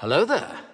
Hello there.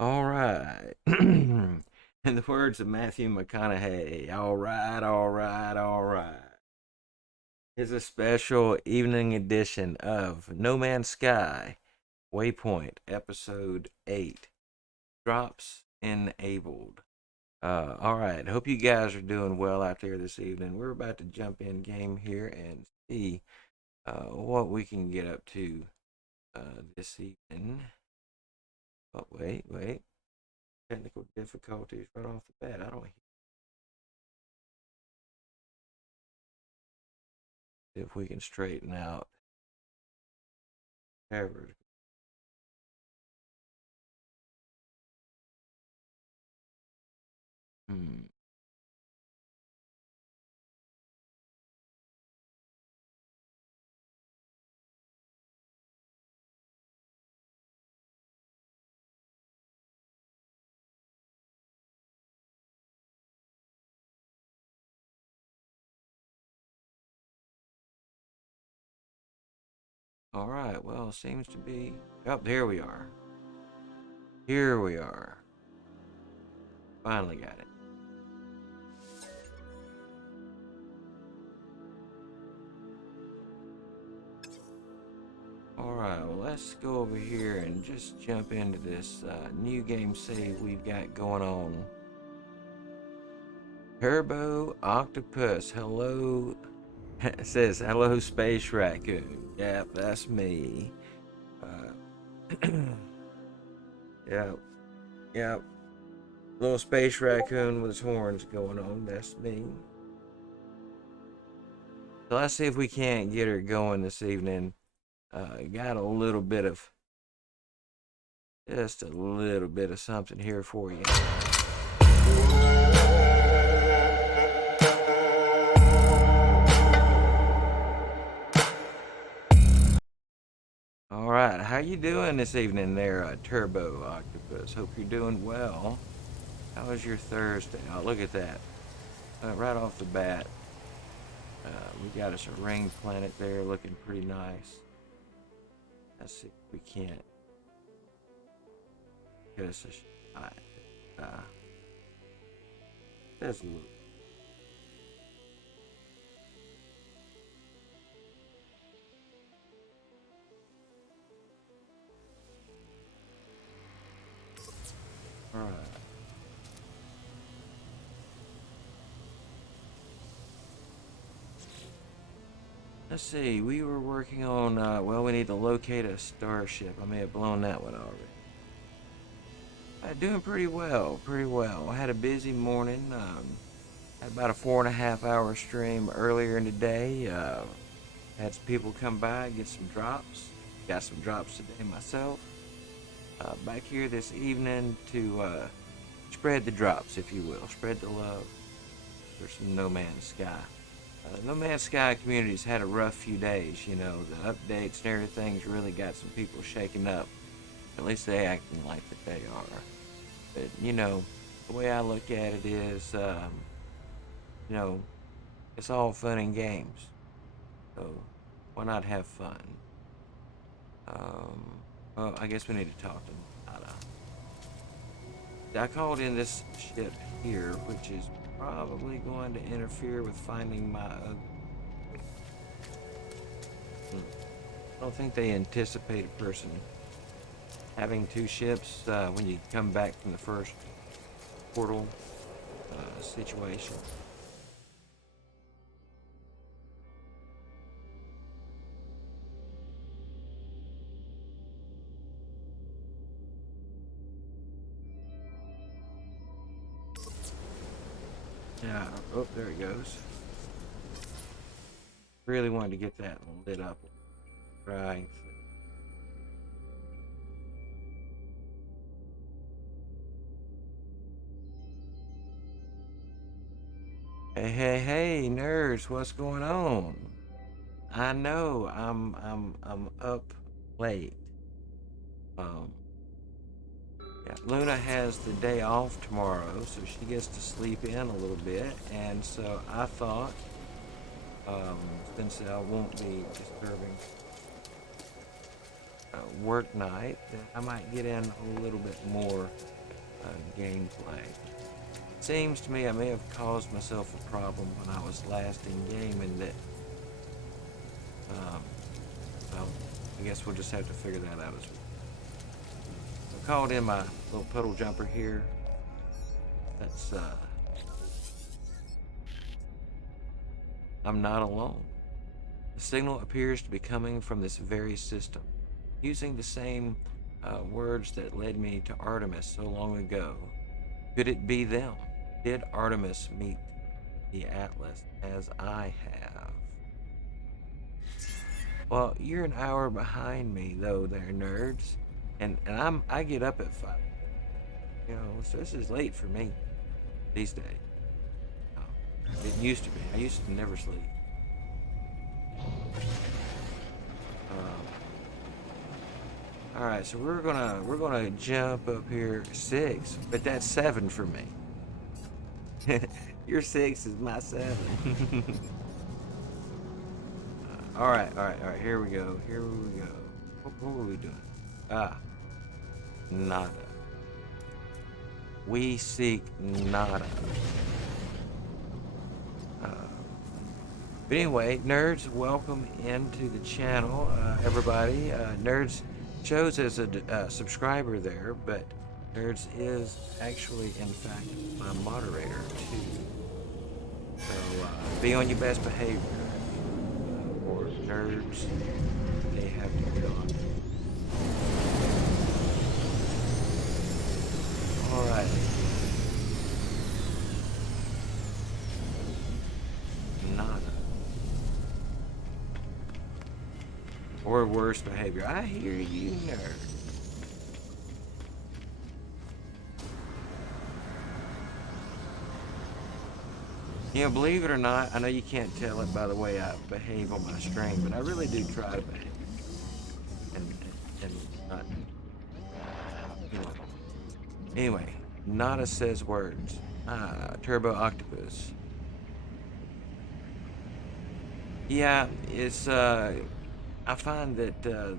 All right. In the words of Matthew McConaughey, all right, all right, all right. Here's a special evening edition of No Man's Sky Waypoint, Episode 8 Drops Enabled. All right. Hope you guys are doing well out there this evening. We're about to jump in game here and see what we can get up to this evening. Oh, wait. Technical difficulties right off the bat. I don't see if we can straighten out errors. Hmm. All right. Well, seems to be. Oh, there we are. Here we are. Finally got it. All right. Well, let's go over here and just jump into this new game save we've got going on. Turbo Octopus. Hello. It says hello, Space Raccoon. Yep, that's me. Uh, yep, yep. Little space raccoon with his horns going on. That's me. So let's see if we can't get her going this evening. Got a little bit of, just a little bit of something here for you. All right, how you doing this evening there, Turbo Octopus? Hope you're doing well. How was your Thursday? Oh, look at that. Right off the bat, we got us a ring planet there looking pretty nice. Let's see if we can't get us a shot. That's a little. All right. Let's see. We were working on. Well, we need to locate a starship. I may have blown that one already. Doing pretty well. Pretty well. I had a busy morning. Had about a 4.5 hour stream earlier in the day. Had some people come by, get some drops. Got some drops today myself. Back here this evening to spread the drops, if you will. Spread the love for some No Man's Sky. No Man's Sky community's had a rough few days. You know, the updates and everything's really got some people shaking up. At least they acting like that they are. But you know, the way I look at it is, you know, it's all fun and games. So why not have fun? Well, I guess we need to talk to Nada. I called in this ship here, which is probably going to interfere with finding my other. I don't think they anticipate a person having two ships when you come back from the first portal situation. Yeah. Oh, there it goes. Really wanted to get that lit up. Right. Hey, hey, hey, nerds! What's going on? I know I'm up late. Um, yeah, Luna has the day off tomorrow, so she gets to sleep in a little bit, and so I thought, since I won't be disturbing work night, that I might get in a little bit more gameplay. Seems to me I may have caused myself a problem when I was last in game, and that, um, well, I guess we'll just have to figure that out as well. I called in my little puddle jumper here. That's, I'm not alone. The signal appears to be coming from this very system, using the same words that led me to Artemis so long ago. Could it be them? Did Artemis meet the Atlas as I have? Well, you're an hour behind me though, there, nerds, and I get up at 5. You know, so this is late for me these days. Oh, it used to be. I used to never sleep. Um, all right, so we're gonna jump up here 6, but that's 7 for me. Your 6 is my 7. All right, all right, all right. Here we go. Here we go. What were we doing? Ah, nada. We seek nada. Uh, but anyway, nerds, welcome into the channel, everybody. Nerds shows as a subscriber there, but nerds is actually, in fact, my moderator too. So be on your best behavior, or nerds they have to get on. All right. Nada. Or worse behavior. I hear you, nerd. You know, believe it or not, I know you can't tell it by the way I behave on my stream, but I really do try to behave. And not, you know. Anyway, Nada says words. Ah, Turbo Octopus. Yeah, it's, I find that, the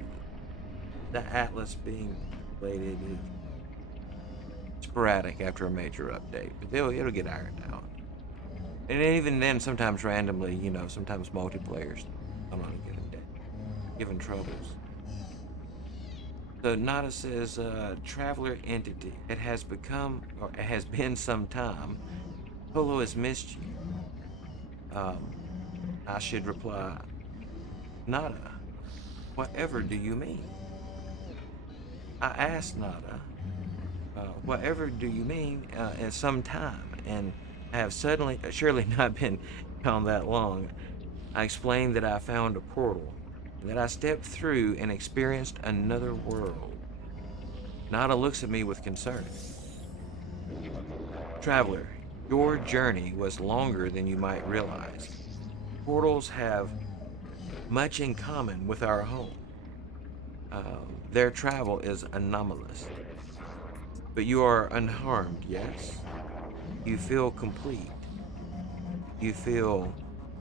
Atlas being related is sporadic after a major update, but it'll get ironed out. And even then, sometimes randomly, you know, sometimes multiplayers come on a given day, given troubles. So Nada says, traveler entity. It has become, or it has been some time. Polo has missed you. I should reply, Nada. Whatever do you mean? I asked Nada, whatever do you mean in some time? And I have suddenly, surely not been gone that long. I explained that I found a portal, that I stepped through and experienced another world. Nada looks at me with concern. Traveler, your journey was longer than you might realize. Portals have much in common with our home. Their travel is anomalous. But you are unharmed, yes? You feel complete. You feel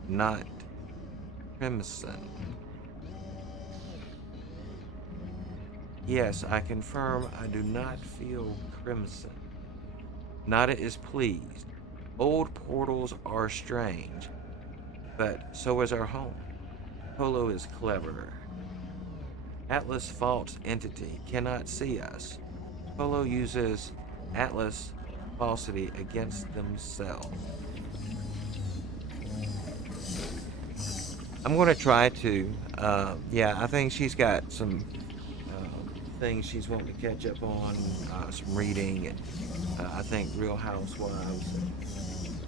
not crimson. Yes, I confirm I do not feel crimson. Nada is pleased. Old portals are strange, but so is our home. Polo is clever. Atlas false entity cannot see us. Polo uses Atlas falsity against themselves. I'm going to try to. Yeah, I think she's got some things she's wanting to catch up on, some reading, and I think Real Housewives, and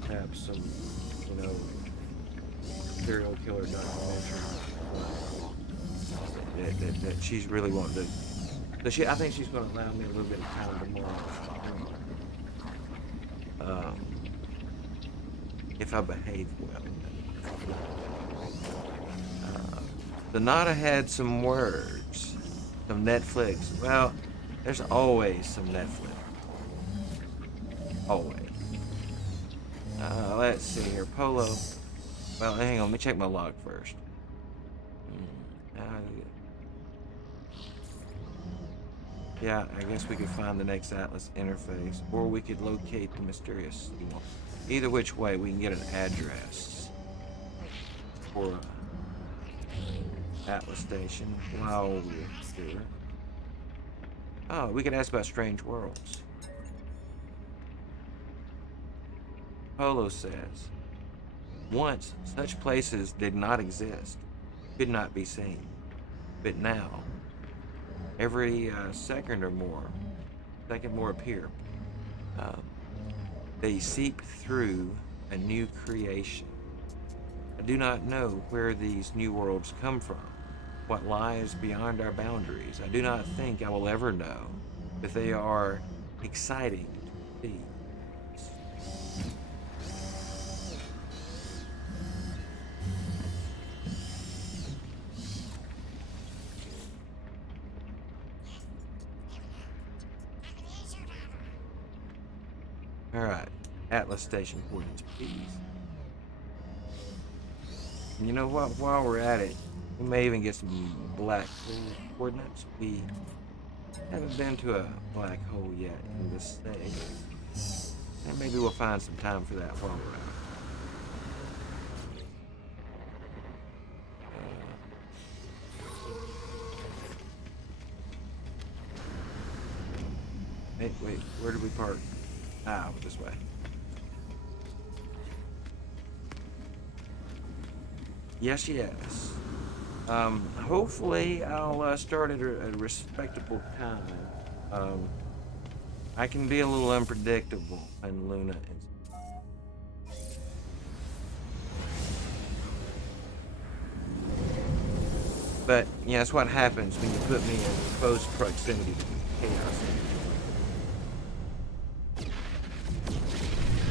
perhaps some, you know, serial killer documentaries that she's really wanting to. So I think she's going to allow me a little bit of time tomorrow, um, if I behave well. Donata had some words, some Netflix. Well, there's always some Netflix. Always. Let's see here. Polo. Well, hang on. Let me check my log first. Yeah, I guess we could find the next Atlas interface, or we could locate the mysterious signal. Either which way, we can get an address for Atlas Station while we're here. Oh, we could ask about strange worlds. Polo says, once such places did not exist, could not be seen. But now, every second more appear. Um, they seep through a new creation. I do not know where these new worlds come from, what lies beyond our boundaries. I do not think I will ever know, but they are exciting to see. Alright, Atlas Station coordinates, please. And you know what? While we're at it, we may even get some black hole coordinates. We haven't been to a black hole yet in this stage. And maybe we'll find some time for that while we're out. Wait, where did we park? Ah, this way. Yes. Hopefully I'll start at a respectable time. I can be a little unpredictable, and Luna is. But yeah, that's what happens when you put me in close proximity to chaos.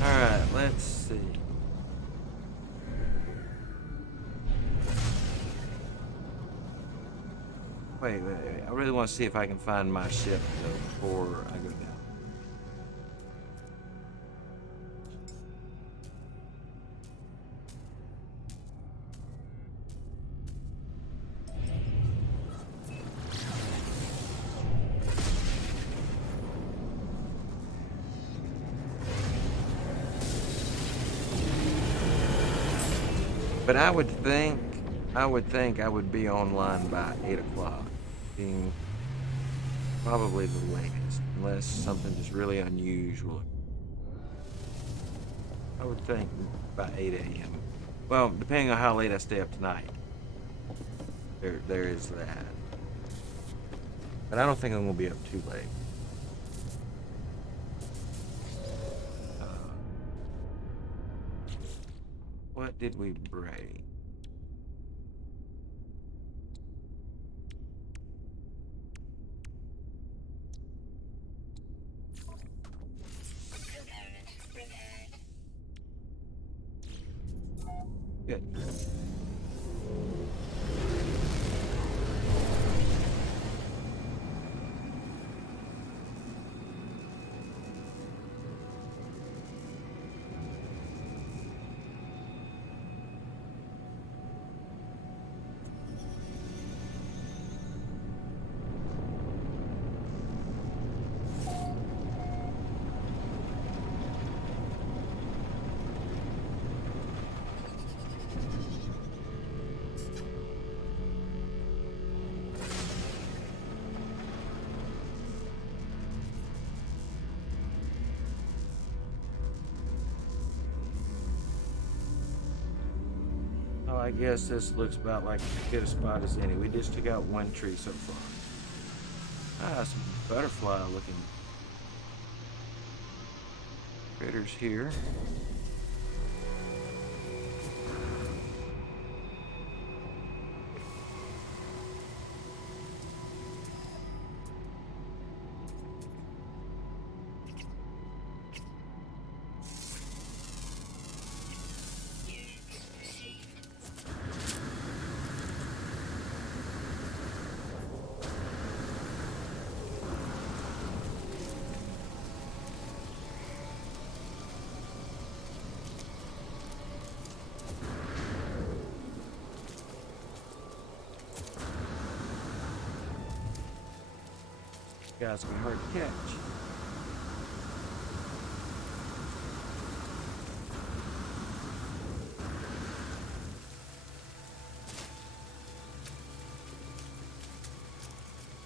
Alright, let's see. Wait. I really want to see if I can find my ship though before I go down. But I would think I would be online by 8 o'clock, being probably the latest, unless something just really unusual. I would think by 8 a.m. Well, depending on how late I stay up tonight. There is that. But I don't think I'm gonna be up too late. What did we break? Good. I guess this looks about like as good a spot as any. We just took out one tree so far. Ah, some butterfly looking critters here. Guys, gonna be hard to catch.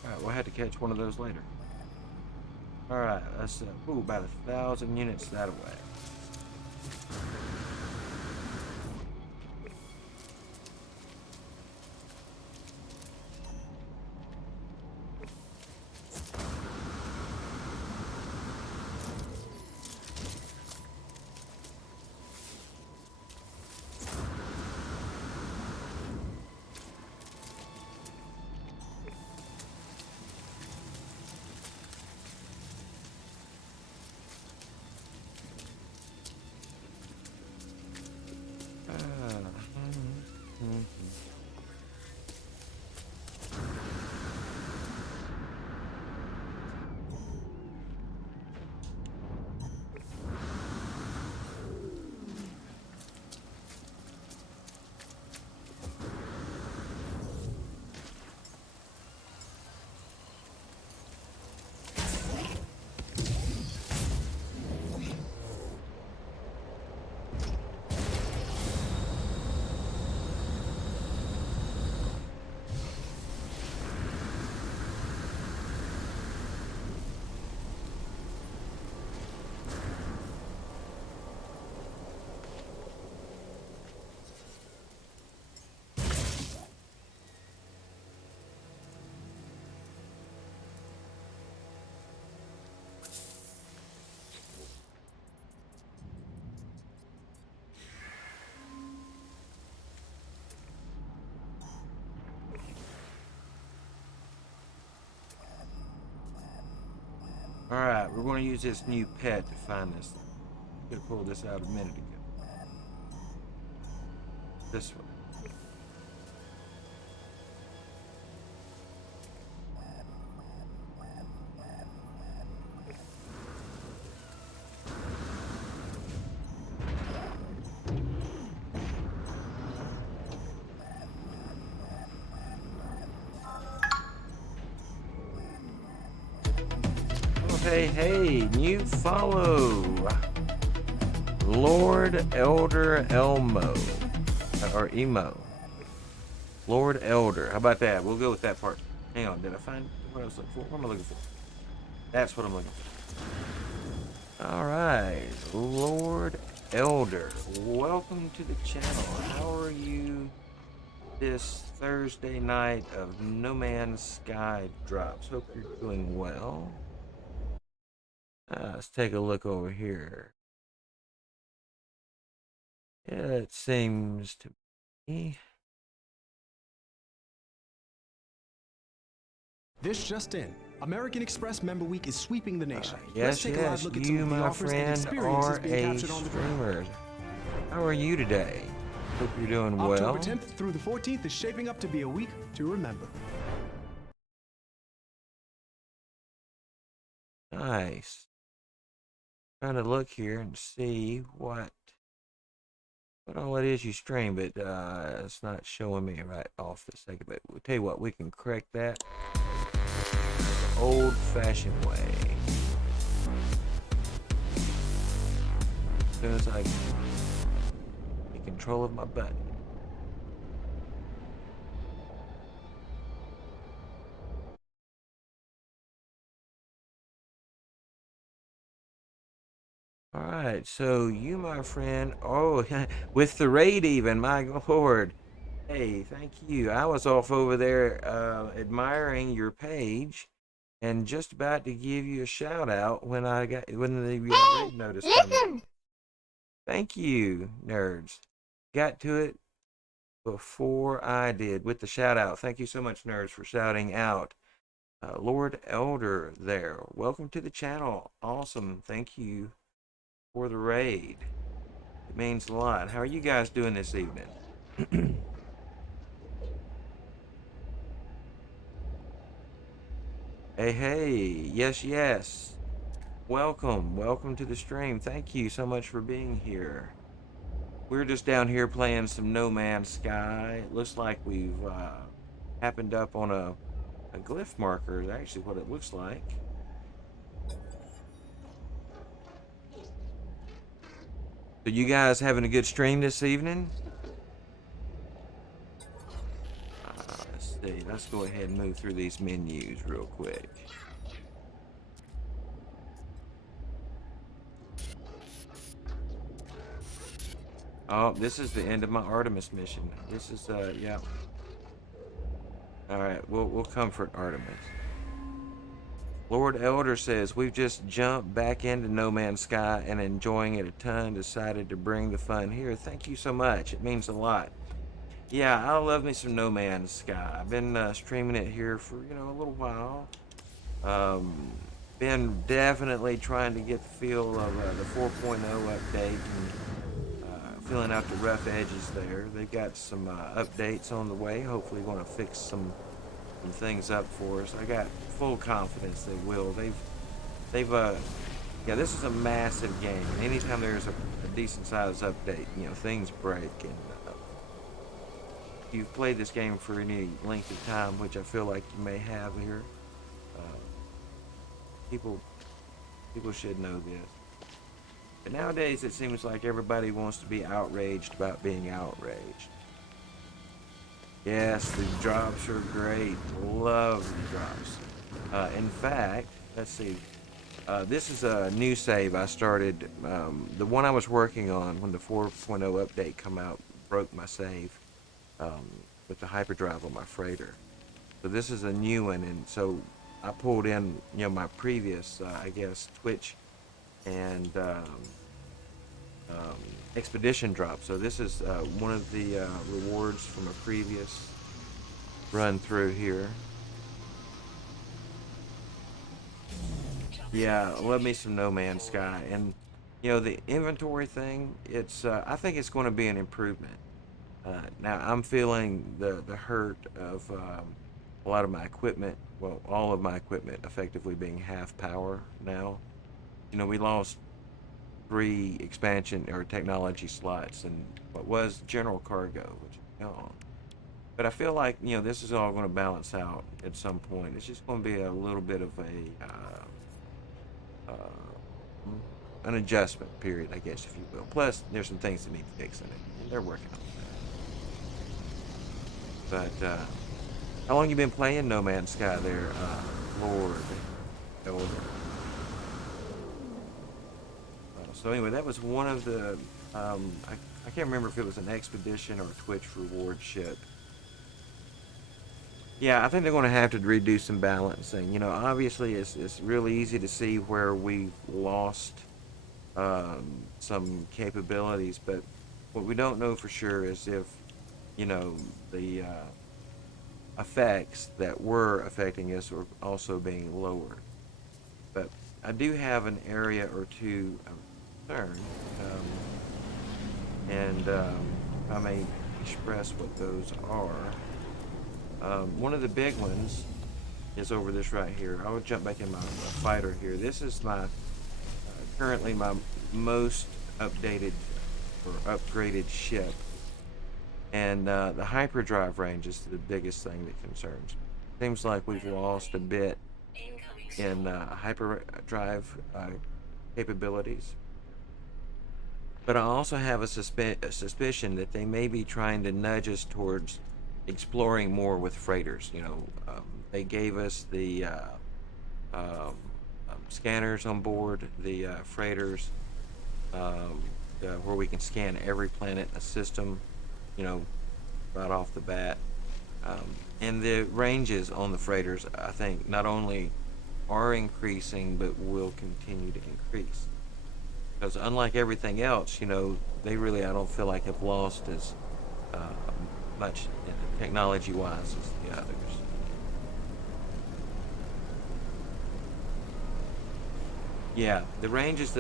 Alright, we'll have to catch one of those later. Alright, that's about 1,000 units that way. Alright, we're going to use this new pet to find this thing. Could have pulled this out a minute ago. This one. Hey, new follow. Lord Elder Elmo. Or Emo. Lord Elder. How about that? We'll go with that part. Hang on, did I find what I was looking for? What am I looking for? That's what I'm looking for. Alright. Lord Elder. Welcome to the channel. How are you this Thursday night of No Man's Sky drops? Hope you're doing well. Let's take a look over here. Yeah, it seems to me. This just in. American Express Member Week is sweeping the nation. Yes, you, my friend, are a streamer. How are you today? Hope you're doing well. October 10th through the 14th is shaping up to be a week to remember. Nice. Trying to look here and see what all it is you stream, but it's not showing me right off the second. But we'll tell you what, we can correct that the old-fashioned way. As soon as I get control of my button. All right, so you, my friend, with the raid even, my lord, Hey, thank you. I was off over there admiring your page and just about to give you a shout out when the Hey, raid notice come in. listen. Thank you, nerds. Got to it before I did with the shout out. Thank you so much, nerds, for shouting out. Lord Elder there. Welcome to the channel. Awesome. Thank you for the raid. It means a lot. How are you guys doing this evening? Hey, hey. Yes, yes. Welcome. Welcome to the stream. Thank you so much for being here. We're just down here playing some No Man's Sky. It looks like we've happened up on a glyph marker, is actually what it looks like. So you guys having a good stream this evening? Let's see. Let's go ahead and move through these menus real quick. Oh, this is the end of my Artemis mission. This is yeah. All right, we'll comfort Artemis. Lord Elder says we've just jumped back into No Man's Sky and enjoying it a ton. Decided to bring the fun here. Thank you so much. It means a lot. Yeah, I love me some No Man's Sky. I've been streaming it here for a little while. Um, been definitely trying to get the feel of the 4.0 update and filling out the rough edges there. They've got some updates on the way. Hopefully, going to fix some things up for us. I got full confidence they will. They've yeah, this is a massive game. And anytime there's a decent sized update, things break. And if you've played this game for any length of time, which I feel like you may have here, uh, people should know this. But nowadays, it seems like everybody wants to be outraged about being outraged. Yes, the drops are great. Love the drops. In fact, let's see. This is a new save I started. The one I was working on when the 4.0 update come out broke my save um, with the hyperdrive on my freighter. So this is a new one, and so I pulled in, my previous, I guess, Twitch and um, expedition drop. So this is one of the rewards from a previous run through here. Yeah, love me some No Man's Sky, and the inventory thing. It's I think it's going to be an improvement. Now I'm feeling the hurt of a lot of my equipment. Well, all of my equipment effectively being half power now. We lost 3 expansion or technology slots and what was general cargo, which is gone. But I feel like this is all going to balance out at some point. It's just going to be a little bit of an adjustment period, I guess, if you will. Plus, there's some things that need fixing it, and they're working on that. But how long you been playing No Man's Sky there, Lord Elder? So anyway, that was one of the I can't remember if it was an expedition or a Twitch reward ship. Yeah, I think they're going to have to redo some balancing. Obviously, it's really easy to see where we've lost some capabilities, but what we don't know for sure is if the effects that were affecting us are also being lowered. But I do have an area or two of concern, and I may express what those are. One of the big ones is over this right here. I would jump back in my fighter here. This is my currently my most updated or upgraded ship, and the hyperdrive range is the biggest thing that concerns me. Seems like we've lost a bit in hyperdrive capabilities, but I also have a suspicion that they may be trying to nudge us towards exploring more with freighters. They gave us the um, scanners on board the freighters, where we can scan every planet in the system. You know, right off the bat. And the ranges on the freighters, I think, not only are increasing, but will continue to increase. Because unlike everything else, they really, I don't feel like have lost as uh, much technology-wise as the others. Yeah, the range is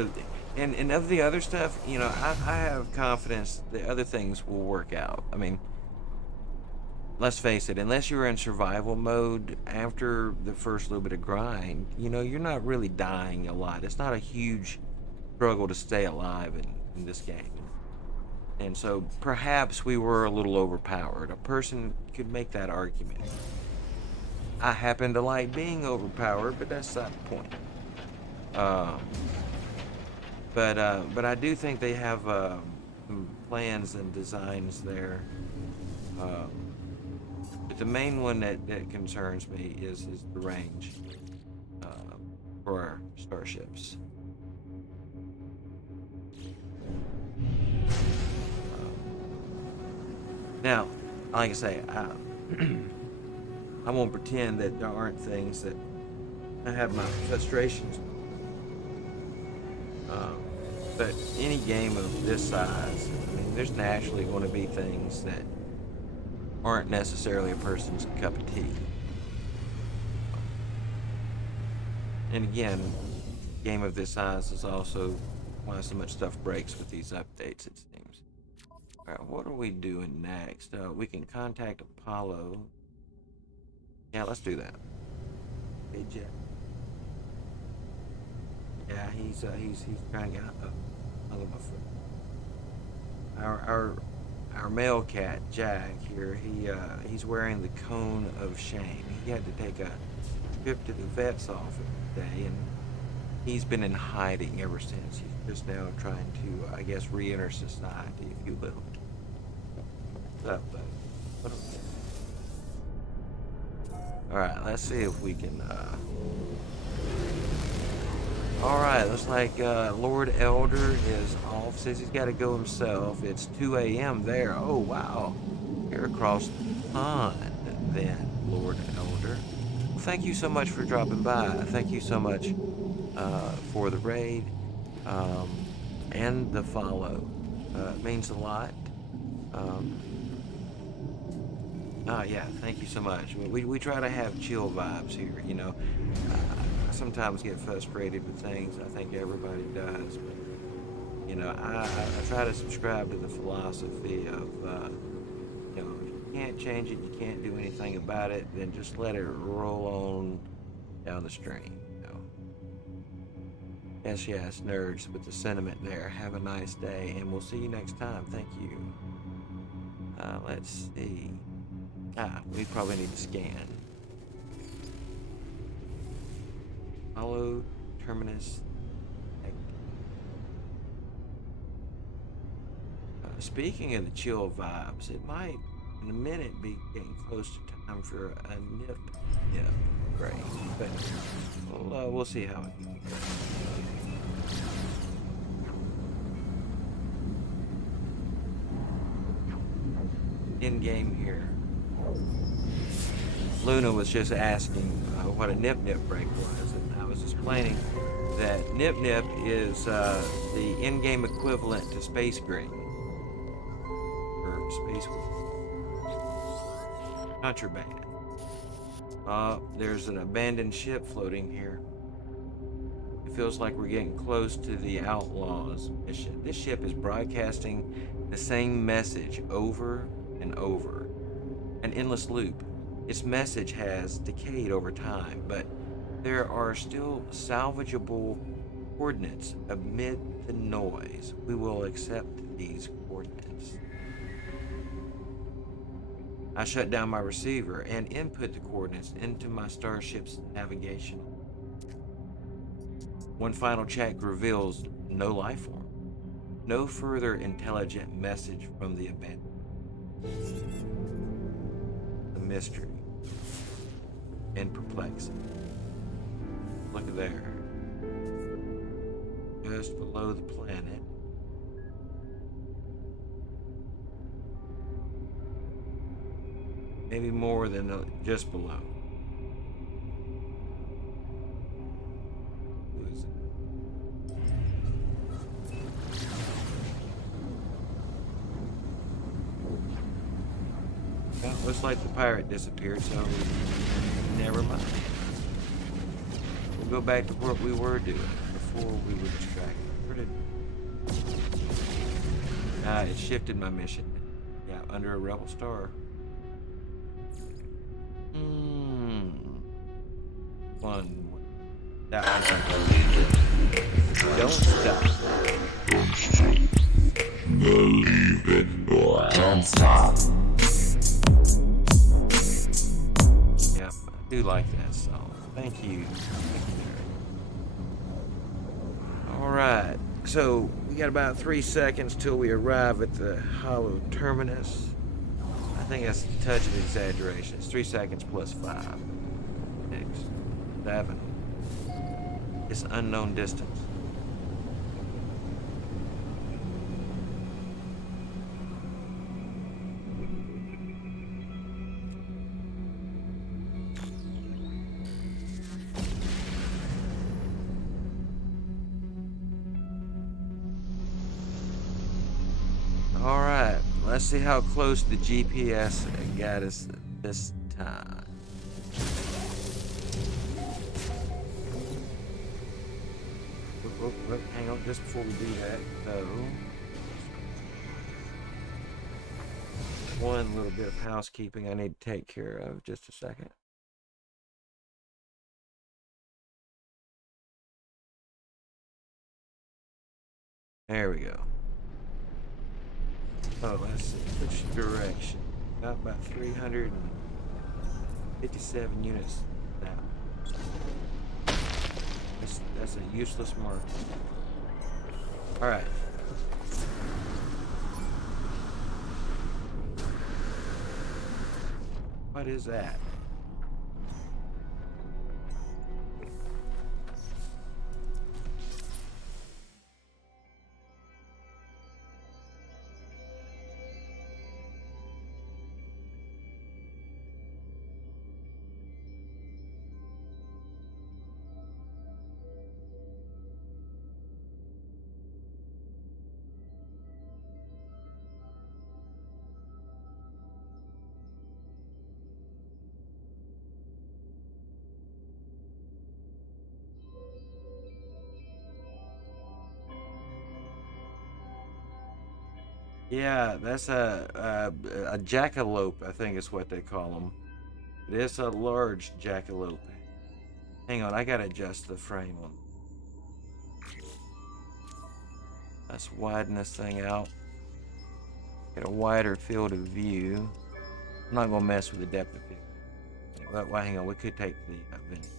and of the other stuff, I have confidence the other things will work out. I mean, let's face it, unless you're in survival mode after the first little bit of grind, you're not really dying a lot. It's not a huge struggle to stay alive in this game. And so perhaps we were a little overpowered. A person could make that argument. I happen to like being overpowered, but that's not the point. Um, but I do think they have some plans and designs there. Um, but the main one that concerns me is the range uh, for our starships. Now, like I say, I won't pretend that there aren't things that I have my frustrations. Um, but any game of this size, I mean, there's naturally going to be things that aren't necessarily a person's cup of tea. And again, a game of this size is also why so much stuff breaks with these updates, it seems. All right, what are we doing next? We can contact Apollo. Yeah, let's do that. Hey, Jack. Yeah, he's trying to get hung up my foot. Our male cat Jack here, he's wearing the cone of shame. He had to take a trip to the vet's office today, and he's been in hiding ever since. He's just now trying to, I guess, re-enter society, if you will. What's up, buddy? What All right, let's see if we can. All right, looks like Lord Elder is off. Says he's got to go himself. It's 2 a.m. there. Oh, wow. You're across the pond then, Lord Elder. Well, thank you so much for dropping by. Thank you so much for the raid um, and the follow. It means a lot. Um, yeah, thank you so much. We try to have chill vibes here, I sometimes get frustrated with things. I think everybody does. But, I try to subscribe to the philosophy of, if you can't change it, you can't do anything about it, then just let it roll on down the stream, Yes, yes, nerds, with the sentiment there. Have a nice day, and we'll see you next time. Thank you. Let's see. We probably need to scan. Follow terminus. Speaking of the chill vibes, it might in a minute be getting close to time for a nip break, but we'll see how it goes. In game here. Luna was just asking what a nip break was, and I was explaining that nip is the in-game equivalent to space gray or space contraband. There's an abandoned ship floating here. It feels like we're getting close to the Outlaws mission. This ship is broadcasting the same message over and over, an endless loop. Its message has decayed over time, but there are still salvageable coordinates amid the noise. We will accept these coordinates. I shut down my receiver and input the coordinates into my starship's navigation. One final check reveals no life form, no further intelligent message from the abandoned. The mystery and perplexity. Look at there. Just below the planet. maybe more than just below. Who is it? Well, looks like the pirate disappeared, so never mind. We'll go back to what we were doing before we were distracted. Where did... it shifted my mission. Yeah, under a rebel star. One. That one. Don't stop. Believe it, boy. Don't stop. Yep, I do like that song. Thank you. Alright, so we got about 3 seconds till we arrive at the hollow terminus. I think that's a touch of exaggeration. It's 3 seconds plus 5. 6, 7. It's unknown distance. Alright, let's see how close the GPS got us this time. Whoop, hang on, just before we do that, though. One little bit of housekeeping I need to take care of. Just a second. There we go. Oh, let's see. Which direction? About 357 units now. That's a useless mark. Alright. What is that? Yeah, that's a jackalope, I think is what they call them. It is a large jackalope. Hang on, I gotta adjust the frame on. Let's widen this thing out. Get a wider field of view. I'm not gonna mess with the depth of field. Well, hang on, we could take the video.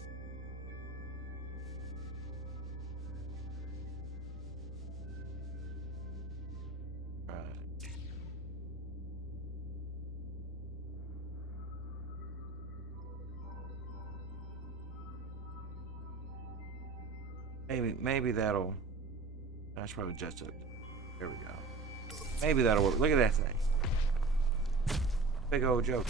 Maybe that'll. I should probably adjust it. There we go. Maybe that'll work. Look at that thing. Big old joke.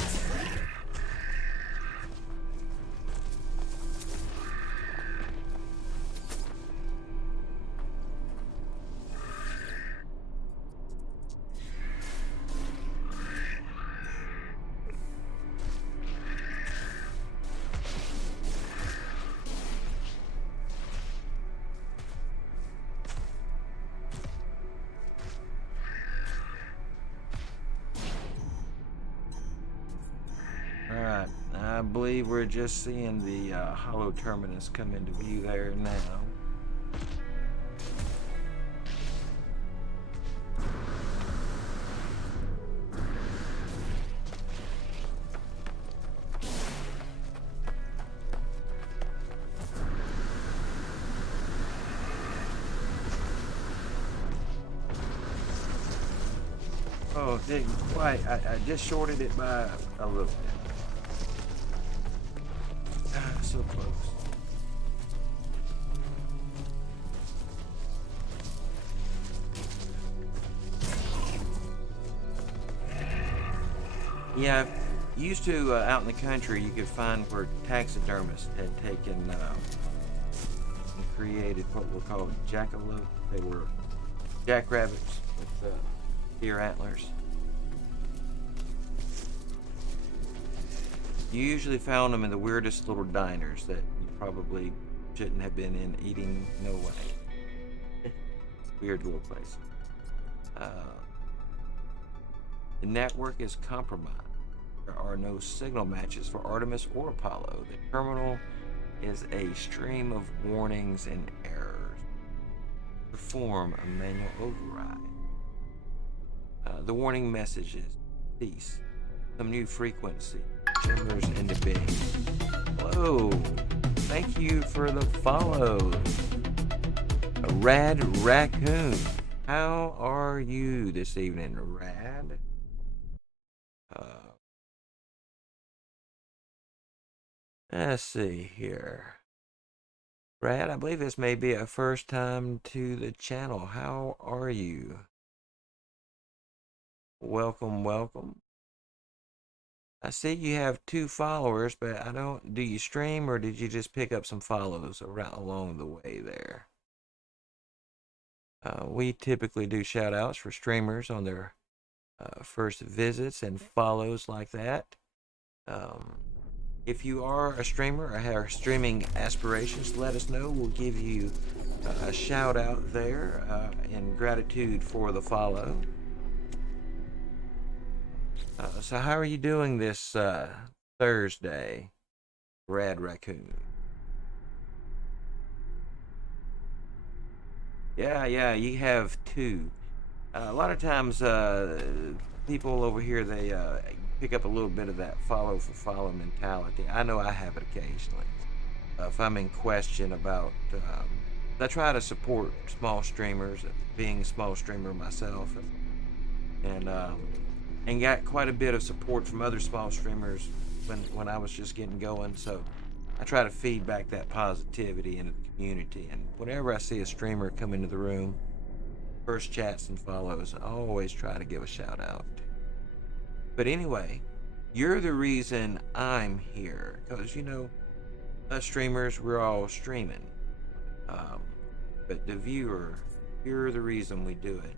Alright, I believe we're just seeing the hollow terminus come into view there now. Oh, didn't quite. I just shorted it by a little bit. So close. Yeah, Used to, out in the country, you could find where taxidermists had taken and created what were called jackalope. They were jackrabbits with deer antlers. You usually found them in the weirdest little diners that you probably shouldn't have been in eating. No way. Weird little place. The network is compromised. There are no signal matches for Artemis or Apollo. The terminal is a stream of warnings and errors. Perform a manual override. The warning messages cease. Some new frequency shimmers into being. Hello. Thank you for the follow. A Rad Raccoon. How are you this evening, Rad? Let's see here. Brad, I believe this may be a first time to the channel. How are you? Welcome, welcome. I see you have 2 followers, but I don't. Do you stream or did you just pick up some follows around along the way there? We typically do shout outs for streamers on their first visits and follows like that. If you are a streamer or have streaming aspirations, let us know. We'll give you a shout out there in gratitude for the follow. So how are you doing this Thursday, Rad Raccoon? Yeah, you have 2. A lot of times people over here, they pick up a little bit of that follow for follow mentality. I know I have it occasionally. If I'm in question about, I try to support small streamers, being a small streamer myself, and got quite a bit of support from other small streamers when I was just getting going. So I try to feed back that positivity into the community. And whenever I see a streamer come into the room, first chats and follows, I always try to give a shout out. But anyway, you're the reason I'm here, because us streamers, we're all streaming, but the viewer, you're the reason we do it.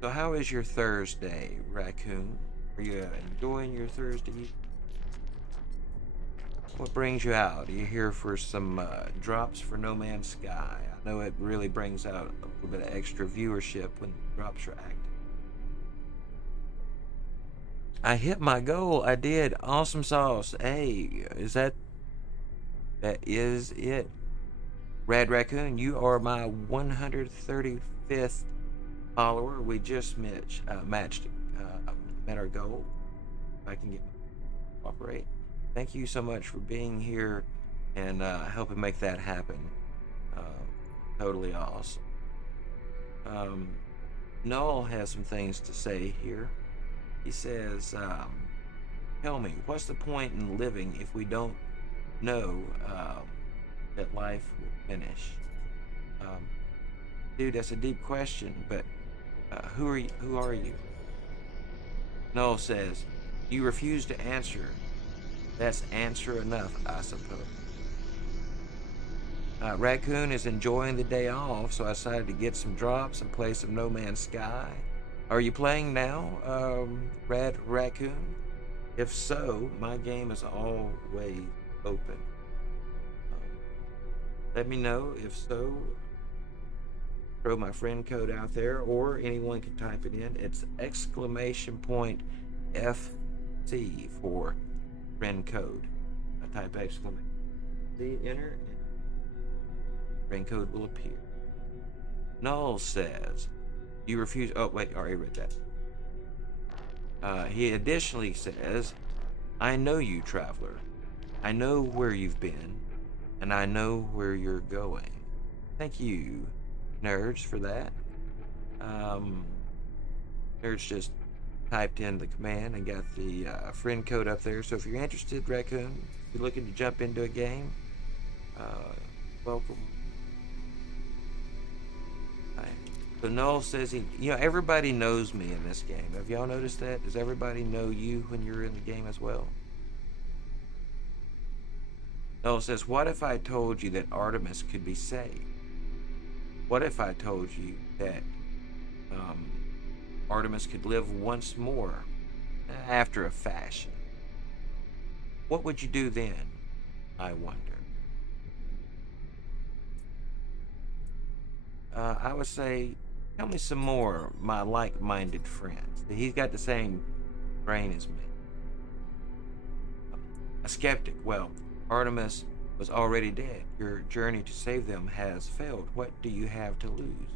So how is your Thursday, Raccoon? Are you enjoying your Thursday? What brings you out? Are you here for some drops for No Man's Sky? I know it really brings out a little bit of extra viewership when the drops are active. I hit my goal. I did. Awesome sauce. Hey, that is it. Rad Raccoon, you are my 135th follower. We just met our goal. If I can get my cooperate. Thank you so much for being here and helping make that happen. Totally awesome. Noel has some things to say here. He says, tell me, what's the point in living if we don't know that life will finish? Dude, that's a deep question, but who are you? Noel says, you refuse to answer. That's answer enough, I suppose. Raccoon is enjoying the day off, so I decided to get some drops and play some No Man's Sky. Are you playing now, Rad Raccoon? If so, my game is always open. Let me know if so. Throw my friend code out there, or anyone can type it in. It's !FC for friend code. I type exclamation C, enter, and friend code will appear. Null says, you refuse. Oh, wait, I already read that. He additionally says, I know you, traveler. I know where you've been, and I know where you're going. Thank you, nerds, for that. Nerds just typed in the command and got the friend code up there. So if you're interested, Raccoon, if you're looking to jump into a game, welcome. I So Noel says everybody knows me in this game. Have y'all noticed that? Does everybody know you when you're in the game as well? Noel says, what if I told you that Artemis could be saved? What if I told you that Artemis could live once more after a fashion? What would you do then, I wonder? I would say, tell me some more, my like-minded friends. He's got the same brain as me. A skeptic. Well, Artemis was already dead. Your journey to save them has failed. What do you have to lose?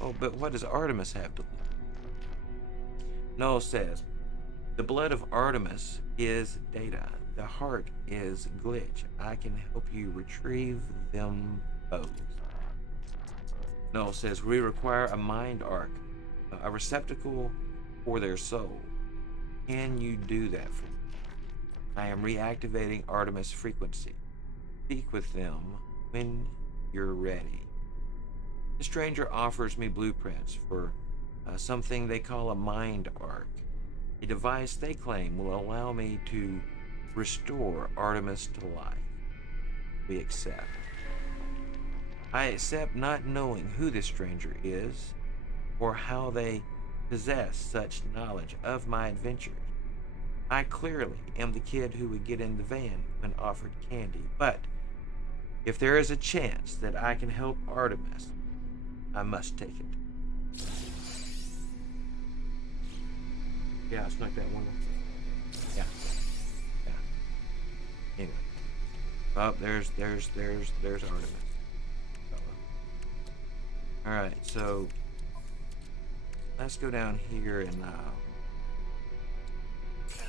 Oh, but what does Artemis have to lose? Noel says, the blood of Artemis is data. The heart is glitch. I can help you retrieve them both. Noel says, we require a mind arc, a receptacle for their soul. Can you do that for me? I am reactivating Artemis frequency. Speak with them when you're ready. The stranger offers me blueprints for something they call a mind arc, a device they claim will allow me to restore Artemis to life. We accept. I accept not knowing who this stranger is or how they possess such knowledge of my adventures. I clearly am the kid who would get in the van when offered candy, but if there is a chance that I can help Artemis, I must take it. Yeah, I snuck that one. Yeah. Anyway. Oh, there's Artemis. Alright, so let's go down here and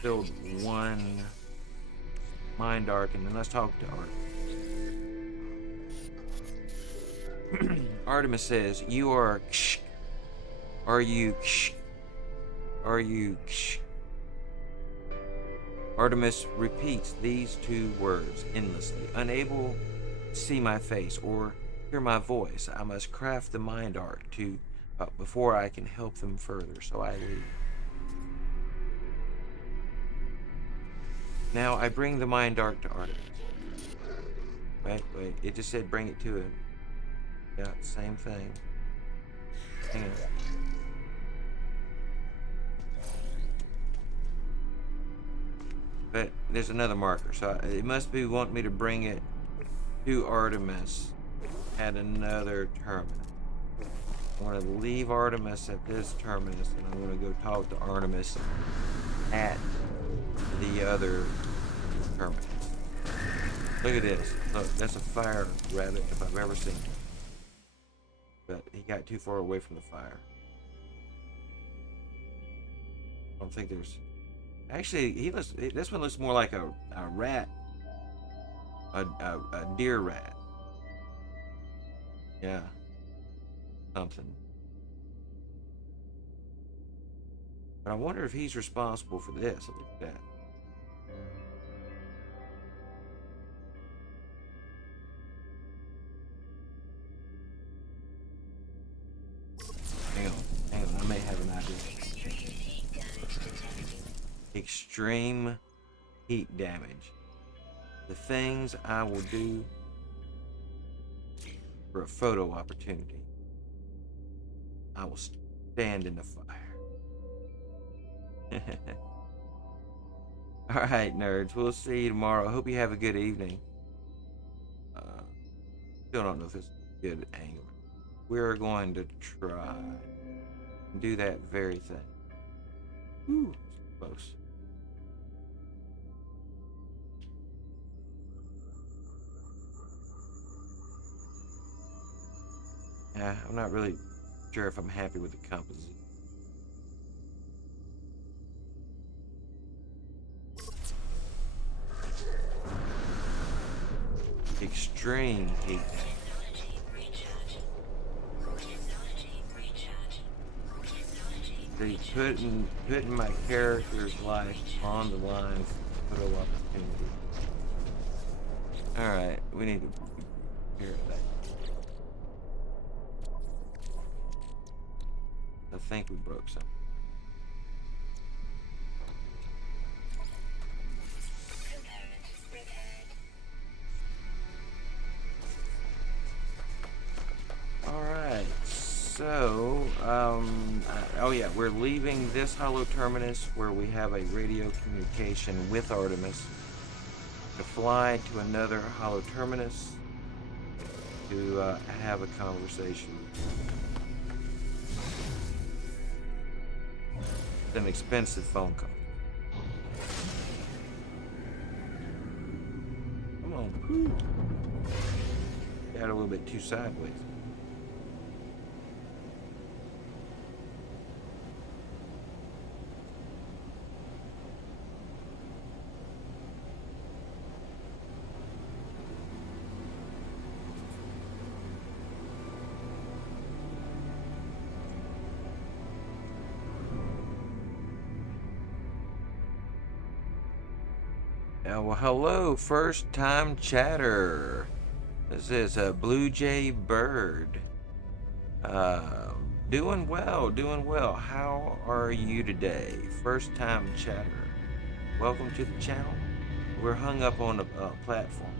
build one mind arc, and then let's talk to Artemis. Artemis says, you are ksh. Are you ksh? Are you ksh? Artemis repeats these two words endlessly, unable to see my face or hear my voice. I must craft the mind arc before I can help them further, so I leave. Now I bring the mind arc to Artemis. Wait, it just said bring it to him. Yeah, same thing. Hang on. But there's another marker, so it must be wanting me to bring it to Artemis at another terminus. I'm going to leave Artemis at this terminus, and I'm going to go talk to Artemis at the other terminus. Look at this. Look, that's a fire rabbit if I've ever seen it. But he got too far away from the fire. I don't think there's... Actually, this one looks more like a rat. A deer rat. Yeah. Something. But I wonder if he's responsible for this. Look at that. Hang on, I may have an idea. Extreme heat damage. The things I will do for a photo opportunity. I will stand in the fire. Alright, nerds. We'll see you tomorrow. I hope you have a good evening. Still don't know if it's a good angle. We're going to try and do that very thing. Ooh, close. Yeah, I'm not really sure if I'm happy with the composition. Extreme heat. See, putting my character's life on the line for photo opportunity. Alright, we need to hear that. I think we broke something. Alright, so, oh yeah, we're leaving this hollow terminus where we have a radio communication with Artemis to fly to another hollow terminus to have a conversation. It's an expensive phone call. Come on. Got a little bit too sideways. Well, hello, first time chatter. This is a Blue Jay Bird. Doing well, doing well. How are you today? First time chatter. Welcome to the channel. We're hung up on a platform.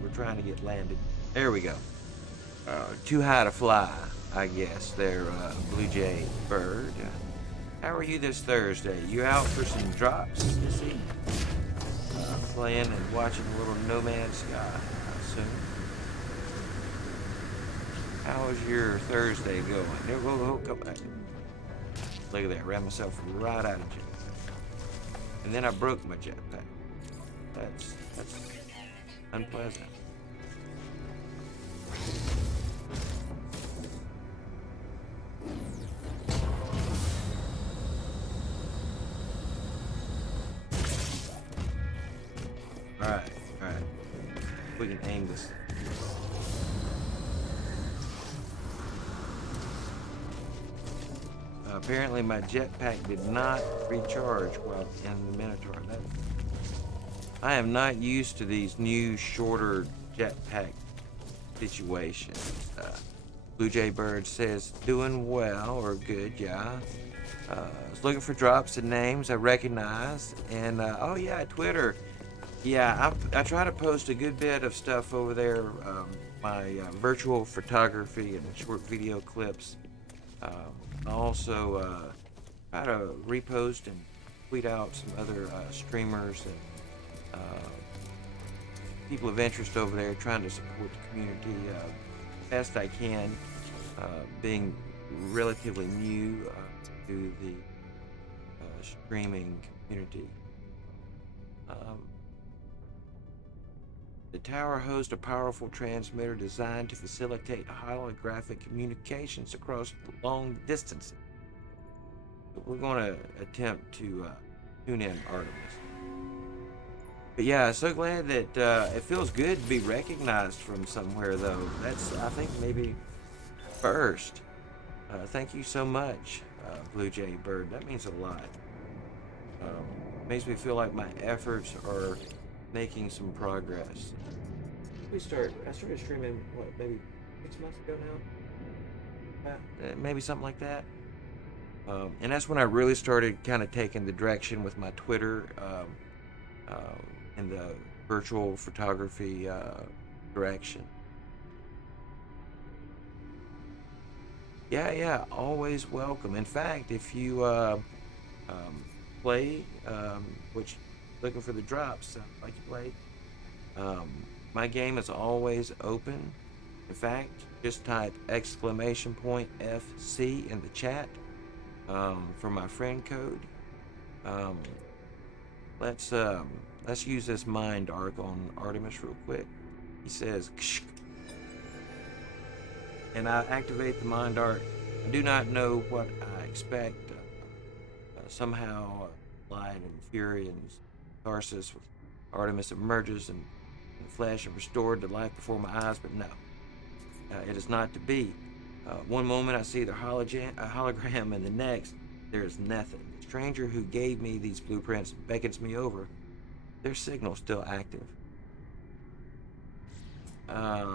We're trying to get landed. There we go. Too high to fly, I guess. There, Blue Jay Bird. How are you this Thursday? You out for some drops this evening? Playing and watching a little No Man's Sky, I assume. How is your Thursday going? Here, whoa, come back. Look at that, ran myself right out of jail. And then I broke my jetpack. That's unpleasant. Alright. We can aim this. Apparently my jetpack did not recharge while in the Minotaur. I am not used to these new, shorter jetpack situations. Blue Jay Bird says, doing well or good, yeah. I was looking for drops and names I recognize. And, oh yeah, Twitter. Yeah, I try to post a good bit of stuff over there, my virtual photography and short video clips. I also try to repost and tweet out some other streamers and people of interest over there, trying to support the community best I can, being relatively new to the streaming community. The tower hosts a powerful transmitter designed to facilitate holographic communications across long distances. We're going to attempt to tune in Artemis. But yeah, so glad that it feels good to be recognized from somewhere, though. That's, I think, maybe first. Thank you so much, Blue Jay Bird. That means a lot. Makes me feel like my efforts are making some progress. I started streaming, what, maybe 6 months ago now? Maybe something like that. And that's when I really started kind of taking the direction with my Twitter in the virtual photography direction. Yeah, always welcome. In fact, if you play, which looking for the drops, like you played, my game is always open. In fact, just type !FC in the chat for my friend code. Let's use this mind arc on Artemis real quick. He says, Ksh. And I activate the mind arc. I do not know what I expect. Somehow, light and fury and catharsis with Artemis emerges and flesh and restored to life before my eyes, but no, it is not to be. One moment I see the hologram, and the next there is nothing. The stranger who gave me these blueprints beckons me over. Their signal still active.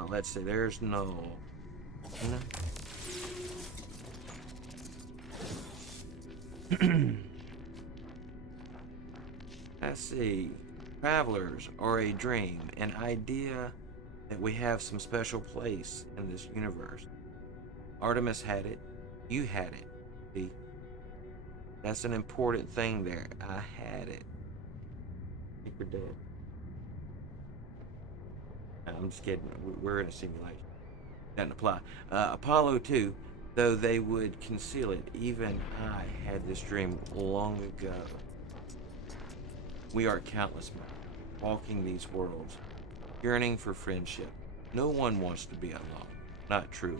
Let's see. There's no. Let's see. Travelers are a dream, an idea that we have some special place in this universe. Artemis had it. You had it. See? That's an important thing there. I had it. I think we're dead. I'm just kidding. We're in a simulation. Doesn't apply. Apollo 2, though they would conceal it, even I had this dream long ago. We are countless men, walking these worlds, yearning for friendship. No one wants to be alone, not truly.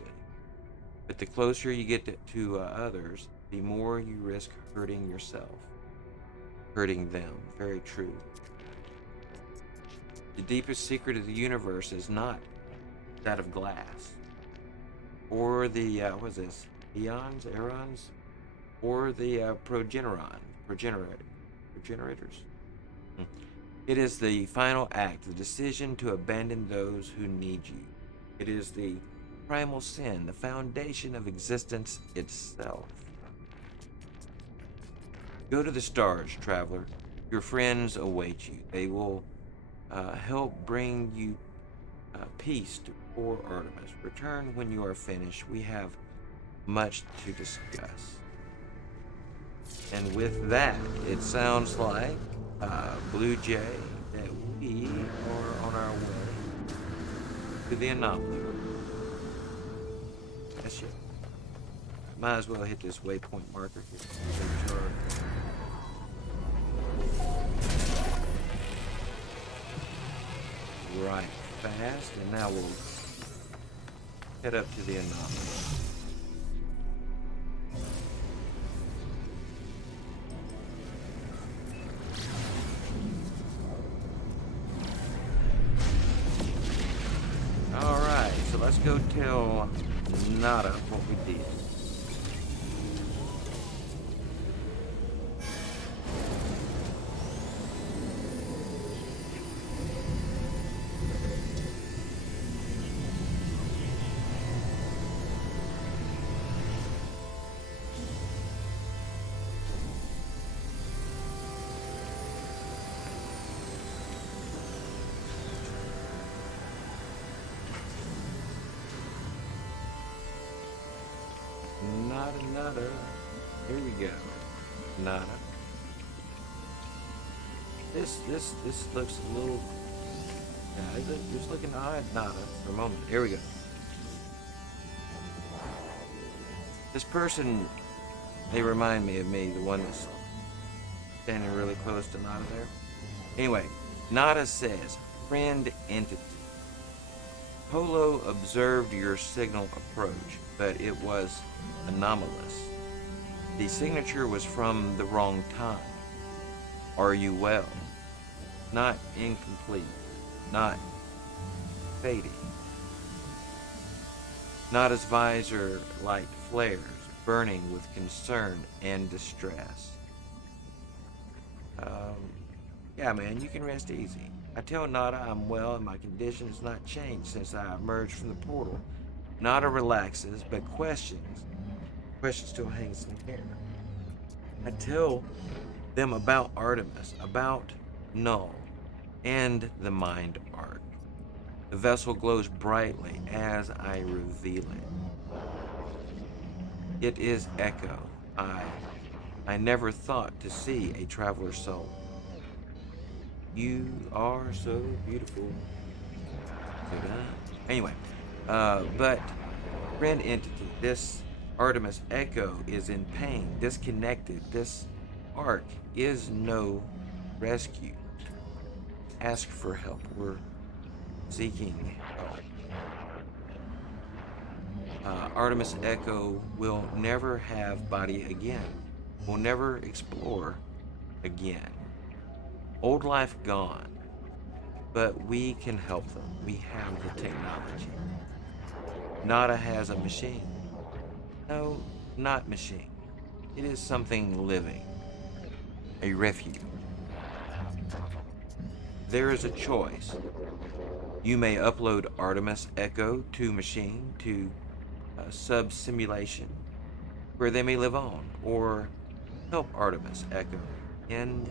But the closer you get to others, the more you risk hurting yourself, hurting them. Very true. The deepest secret of the universe is not that of glass, or the, what is this, eons, or the progenitors. It is the final act, the decision to abandon those who need you. It is the primal sin, the foundation of existence itself. Go to the stars, traveler. Your friends await you. They will help bring you peace to poor Artemis. Return when you are finished. We have much to discuss. And with that, it sounds like Blue Jay that we are on our way to the anomaly. That's it. Might as well hit this waypoint marker here. Right, fast, and now we'll head up to the anomaly. Alright, so let's go tell Nada what we did. Nada. Here we go. Nada. This looks a little. Yeah, it's looking odd. Nada for a moment. Here we go. This person, they remind me of me, the one that's standing really close to Nada there. Anyway, Nada says, friend entity. Polo observed your signal approach, but it was anomalous. The signature was from the wrong time. Are you well? Not incomplete, not fading. Nada's visor like flares, burning with concern and distress. Yeah, man, you can rest easy. I tell Nada I'm well and my condition has not changed since I emerged from the portal. Nada relaxes, but question still hangs in the air. I tell them about Artemis, about Null, and the Mind Arc. The vessel glows brightly as I reveal it. It is Echo. I never thought to see a traveler soul. You are so beautiful. Anyway, but friend entity, this Artemis Echo is in pain, disconnected. This arc is no rescue. Ask for help. We're seeking help. Artemis Echo will never have body again. Will never explore again. Old life gone, but we can help them. We have the technology. Nada has a machine. No, not machine. It is something living. A refuge. There is a choice. You may upload Artemis Echo to machine, to sub-simulation, where they may live on, or Help Artemis echo, end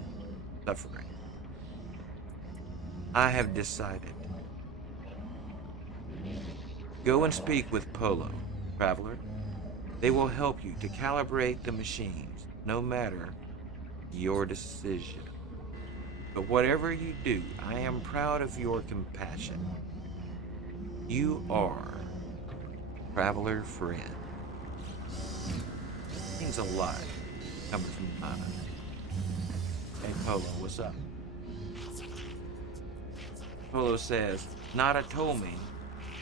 suffering. I have decided. Go and speak with Polo, traveler. They will help you to calibrate the machines, no matter your decision. But whatever you do, I am proud of your compassion. You are traveler friend. Means a lot coming from Anna. Hey Polo, what's up? Polo says, Nada told me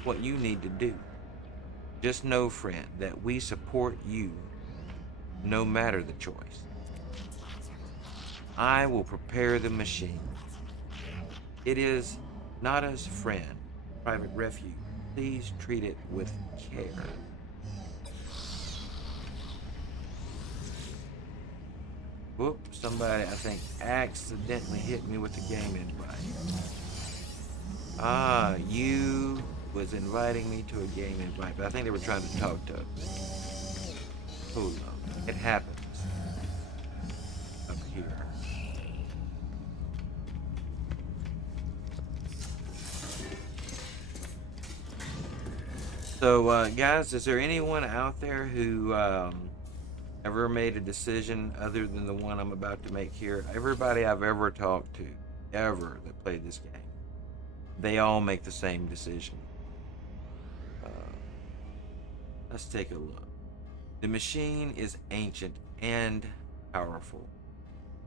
what you need to do. Just know, friend, that we support you no matter the choice. I will prepare the machine. It is Nada's friend, private refuge. Please treat it with care. Whoop, somebody, I think, accidentally hit me with the game invite. Ah, you was inviting me to a game invite, but I think they were trying to talk to Polo. It happens up here. So, guys, is there anyone out there who ever made a decision other than the one I'm about to make here? Everybody I've ever talked to, ever, that played this game, they all make the same decision. Let's take a look. The machine is ancient and powerful,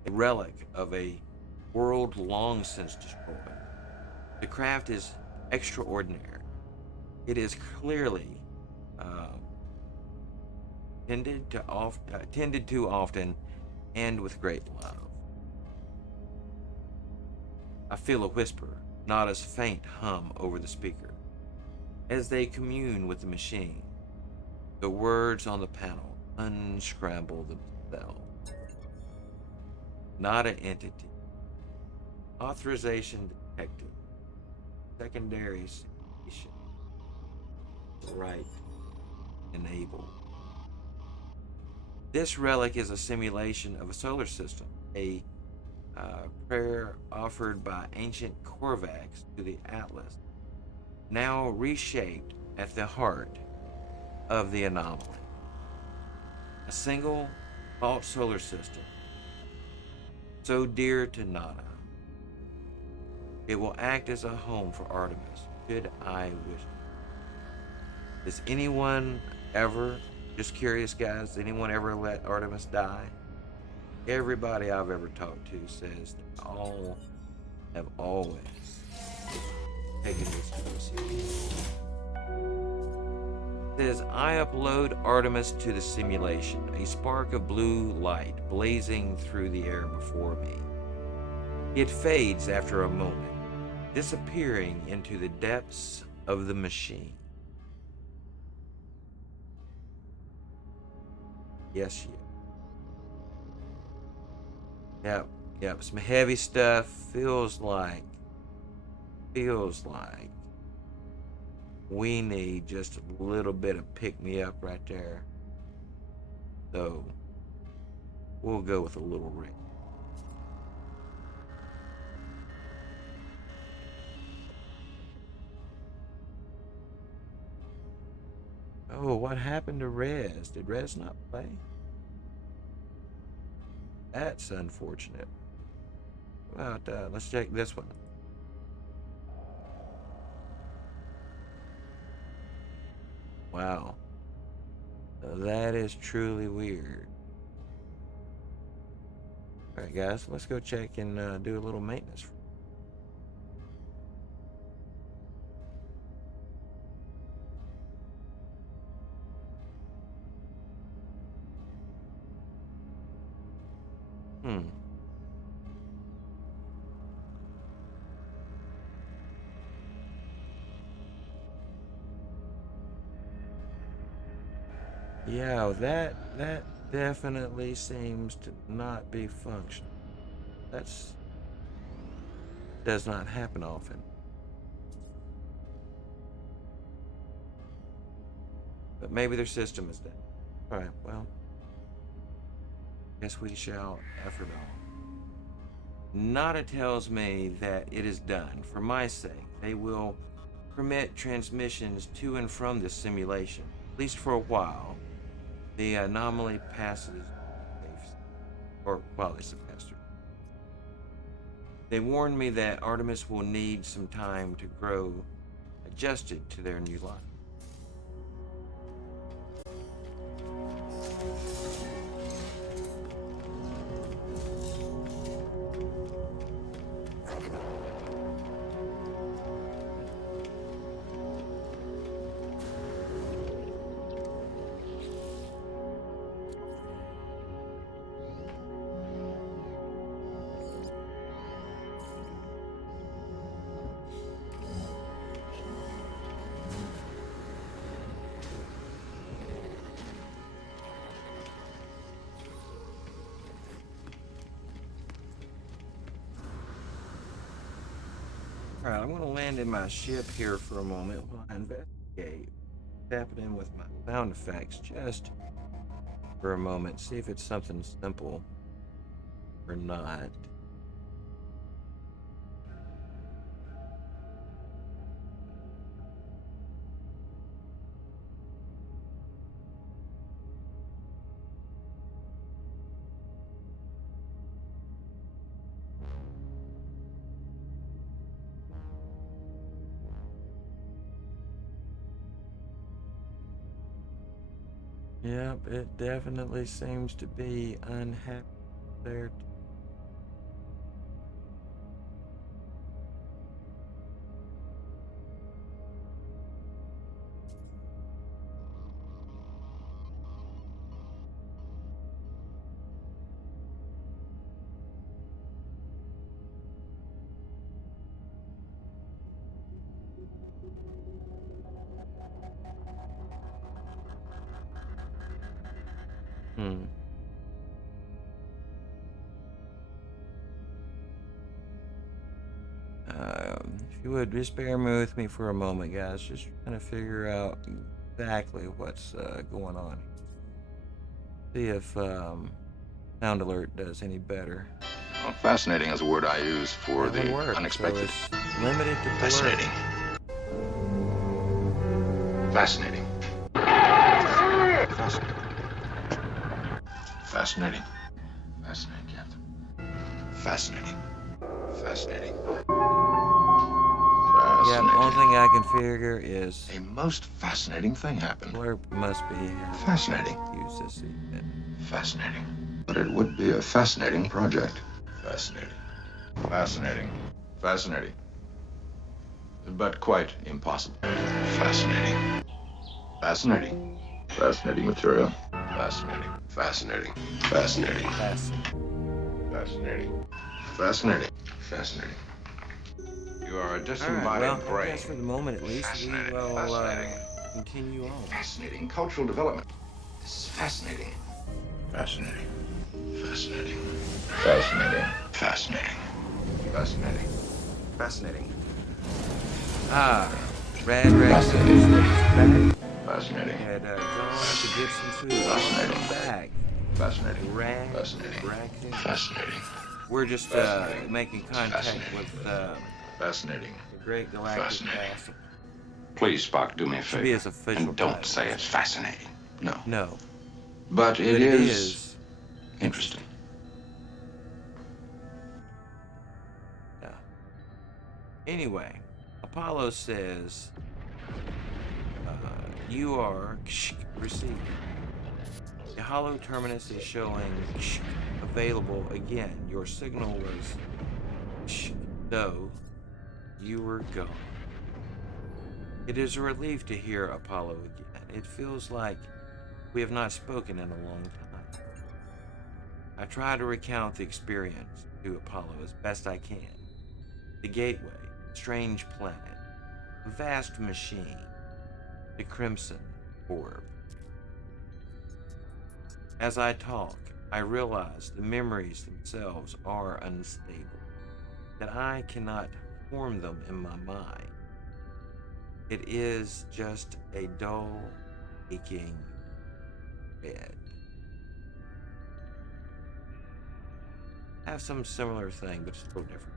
a relic of a world long since destroyed. The craft is extraordinary. It is clearly tended to often and with great love. I feel a whisper, Nada's faint hum over the speaker. As they commune with the machine, the words on the panel unscramble themselves. Nada entity, authorization detected, secondary simulation, right enabled. This relic is a simulation of a solar system, a prayer offered by ancient Korvax to the Atlas, now reshaped at the heart of the anomaly. A single fault solar system, so dear to Nada. It will act as a home for Artemis, should I wish. Does anyone ever, just curious guys, does anyone ever let Artemis die? Everybody I've ever talked to says they all have always taken this seriously. It says, I upload Artemis to the simulation, a spark of blue light blazing through the air before me. It fades after a moment, disappearing into the depths of the machine. Yes, yes. Yep, some heavy stuff. Feels like we need just a little bit of pick-me-up right there. So, we'll go with a little ring. Oh, what happened to Rez? Did Rez not play? That's unfortunate. Let's check this one. Wow. That is truly weird. Alright guys, let's go check and do a little maintenance. Yeah, that definitely seems to not be functional. That's does not happen often. But maybe their system is dead. Alright, well. Guess we shall, after all. Nada tells me that it is done. For my sake, they will permit transmissions to and from this simulation, at least for a while. The anomaly passes, or while it's a pastor. They warned me that Artemis will need some time to grow adjusted to their new life. Alright, I'm going to land in my ship here for a moment while I investigate. Tap it in with my sound effects just for a moment, see if it's something simple or not. Yep, it definitely seems to be unhappy there. If you would just bear with me for a moment, guys. Just trying to figure out exactly what's going on. See if Sound Alert does any better. Well, fascinating is a word I use for That the one works, unexpected. so it's limited to Fascinating. Fascinating. Fascinating. Fascinating, Captain. Fascinating. Fascinating. Yeah, the only thing I can figure is A most fascinating thing happened. Blurb must be Fascinating. use this again. Fascinating. But it would be a fascinating project. Fascinating. Fascinating. Fascinating. But quite impossible. Fascinating. Fascinating. Fascinating material. Fascinating. Fascinating. Fascinating. Fascinating. Fascinating. Fascinating. You are a Alright, disembodied well, I brain. guess for the moment at least, we Fascinating. will Fascinating. continue on. Fascinating cultural development. This is fascinating. Fascinating. Fascinating. Fascinating. Fascinating. Fascinating. Fascinating. Ah, Rad Rex is back. Fascinating. Had gone to get some food. Fascinating. Welcome back. Fascinating. Rad Fascinating. Raccoon. Fascinating. We're just Fascinating. making contact Fascinating. with Fascinating. the Great Galactic Fascinating. Castle. Please, Spock, do me a Should be favor. his official And don't title. say it's fascinating. No. No, But but it is is interesting. Yeah. Anyway, Apollo says you are received. The hollow terminus is showing available again. Your signal was though you were gone. It is a relief to hear Apollo again. It feels like we have not spoken in a long time. I try to recount the experience to Apollo as best I can. The gateway, strange planet, a vast machine, the crimson orb. As I talk, I realize the memories themselves are unstable, that I cannot form them in my mind. It is just a dull, aching red. have some similar thing, but it's a little different.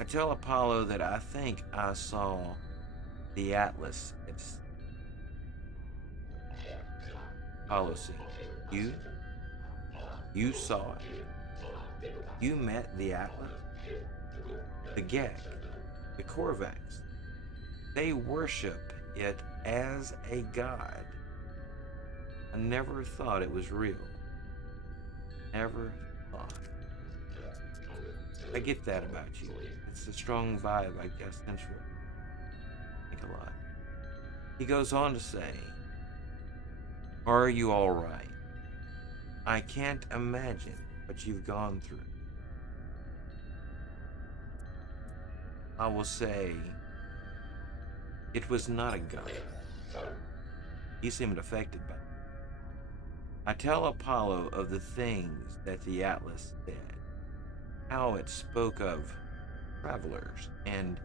I tell Apollo that I think I saw the Atlas. Apollo said, "You? You saw it? You met the Atlas? The Gek, the Korvax. They worship it as a god. I never thought it was real. Never thought. I get that about you. It's a strong vibe, I guess, sensual. I think a lot." He goes on to say, "Are you all right? I can't imagine what you've gone through. I will say, it was not a god. He seemed affected by it. I tell Apollo of the things that the Atlas said, how it spoke of travelers and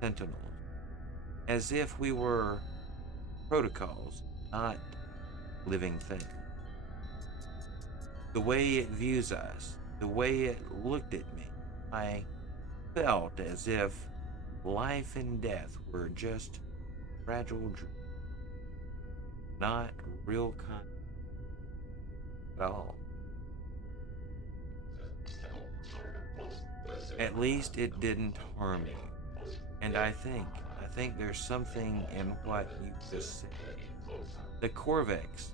sentinels, as if we were protocols, not living things. The way it views us, the way it looked at me, I felt as if life and death were just fragile dreams, not real kind at all. At least it didn't harm you. And I think there's something in what you just said. The Korvax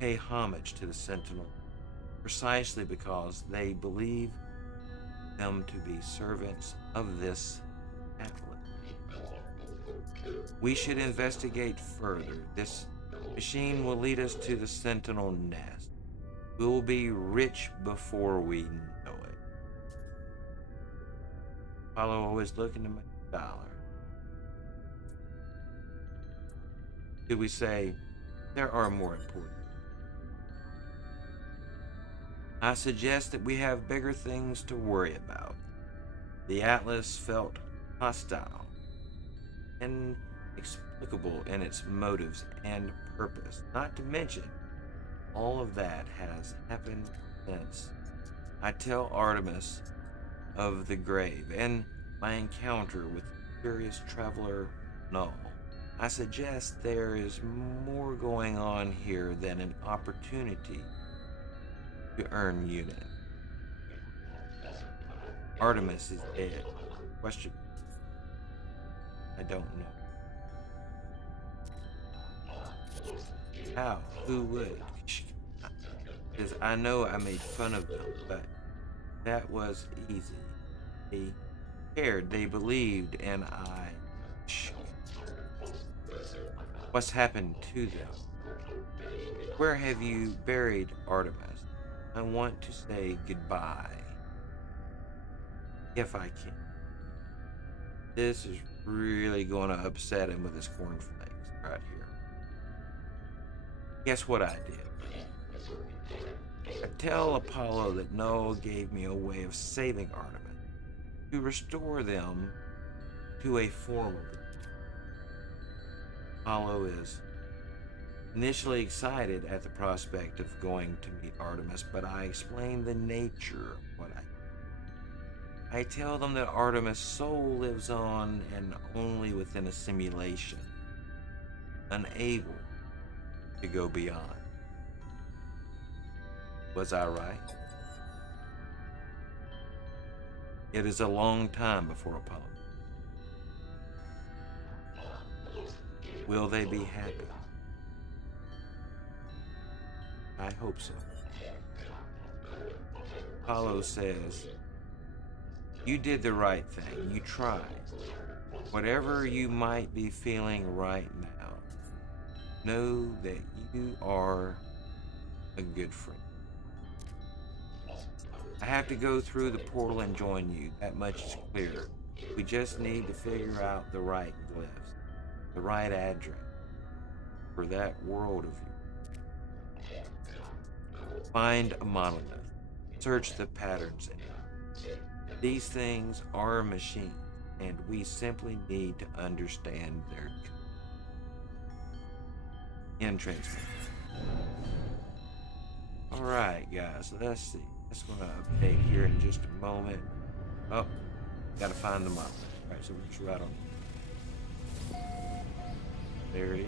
pay homage to the Sentinel precisely because they believe them to be servants of this Atlas. We should investigate further. This machine will lead us to the Sentinel nest. We will be rich before we know it." Apollo always looking to make a dollar. Could we say there are more important? I suggest that we have bigger things to worry about. The Atlas felt hostile, inexplicable in its motives and purpose. Not to mention, all of that has happened since I tell Artemis of the grave and my encounter with the curious traveler Null. I suggest there is more going on here than an opportunity to earn unit. Artemis is dead. Question. I don't know. How? Who would? Because I know I made fun of them, but that was easy. They cared, they believed, and I... What's happened to them? Where have you buried Artemis? I want to say goodbye. If I can. This is really going to upset him with his cornflakes right here. Guess what I did? I tell Apollo that Noah gave me a way of saving Artemis, to restore them to a form of them. Apollo is initially excited at the prospect of going to meet Artemis, but I explain the nature of what I tell them that Artemis' soul lives on and only within a simulation, unable to go beyond. Was I right? It is a long time before Apollo. Will they be happy? I hope so. Apollo says, you did the right thing. You tried. Whatever you might be feeling right now, know that you are a good friend. I have to go through the portal and join you. That much is clear. We just need to figure out the right glyphs, the right address for that world of yours. Find a monolith. Search the patterns in it. These things are machines, and we simply need to understand their end transmission. Alright, guys, let's see. Just gonna update here in just a moment. Oh, gotta find the model. Alright, so we're just right on. There it is.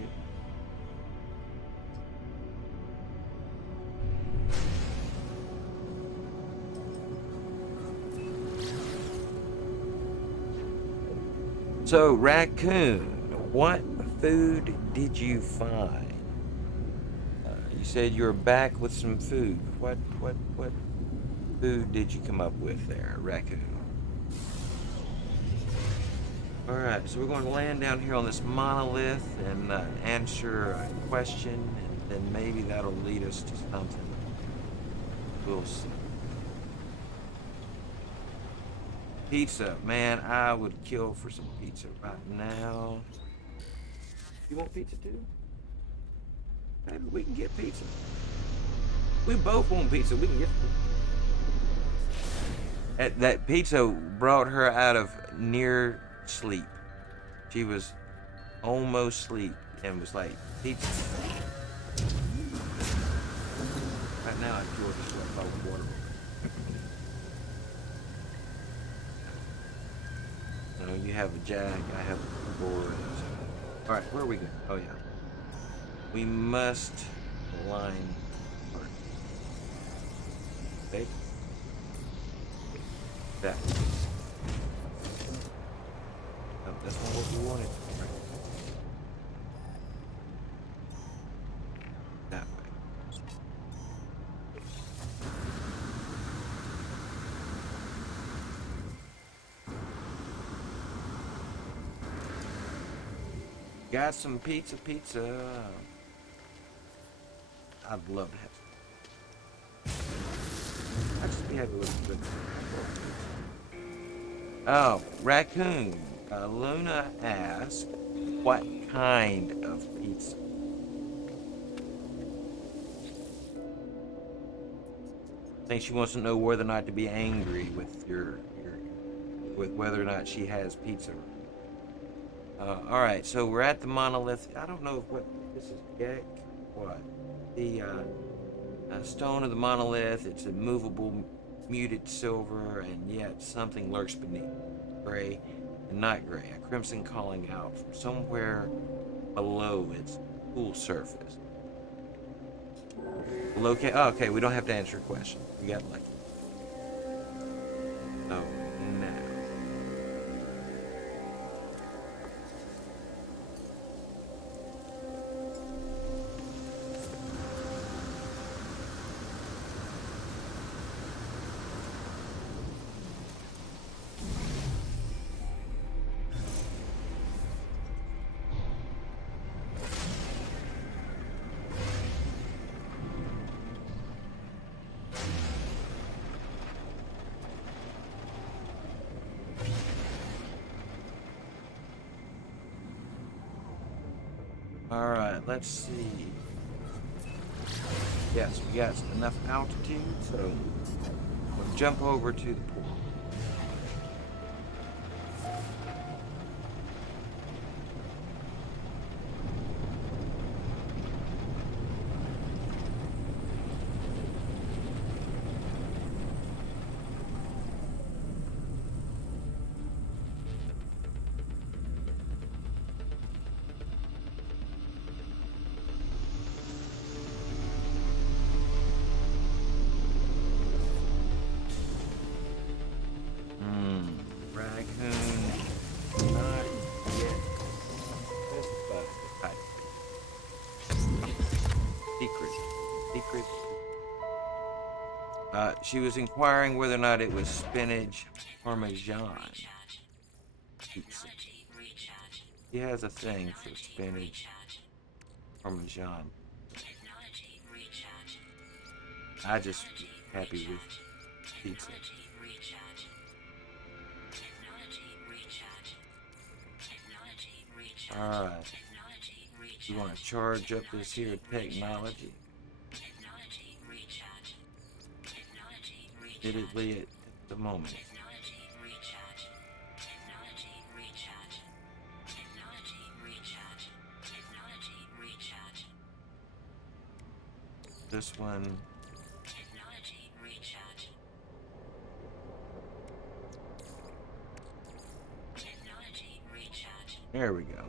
So, raccoon, what food did you find? You said you were back with some food. What food did you come up with there, raccoon? Alright, so we're going to land down here on this monolith and answer a question, and then maybe that'll lead us to something. We'll see. Pizza. Man, I would kill for some pizza right now. You want pizza too? Maybe we can get pizza. We both want pizza. We can get pizza. That pizza brought her out of near sleep. She was almost asleep and was like, pizza. Right now, I feel just like cold water. So you have a jack, I have a board. All right, where are we going? Oh yeah, we must align. Okay. That. No, that's not what we wanted. Right. That way. Got some pizza. I'd love to have some. I'd just be happy with it. Oh, raccoon. Luna asked, what kind of pizza? I think she wants to know whether or not to be angry with with whether or not she has pizza. All right, so we're at the monolith. I don't know what this is. Gek. What? The stone of the monolith. It's a movable, muted silver, and yet something lurks beneath. Gray and not gray. A crimson calling out from somewhere below its cool surface. Locate. Oh, okay, we don't have to answer a question. We got lucky. Oh, now. All right, let's see. Yes, we got enough altitude, so we'll jump over to the pool. Raccoon, not yet specified the type. Secret. She was inquiring whether or not it was spinach parmesan pizza. She has a thing for spinach parmesan. I just happy with pizza. Alright. You want to charge up this here technology? Admittedly at the moment. This one. There we go.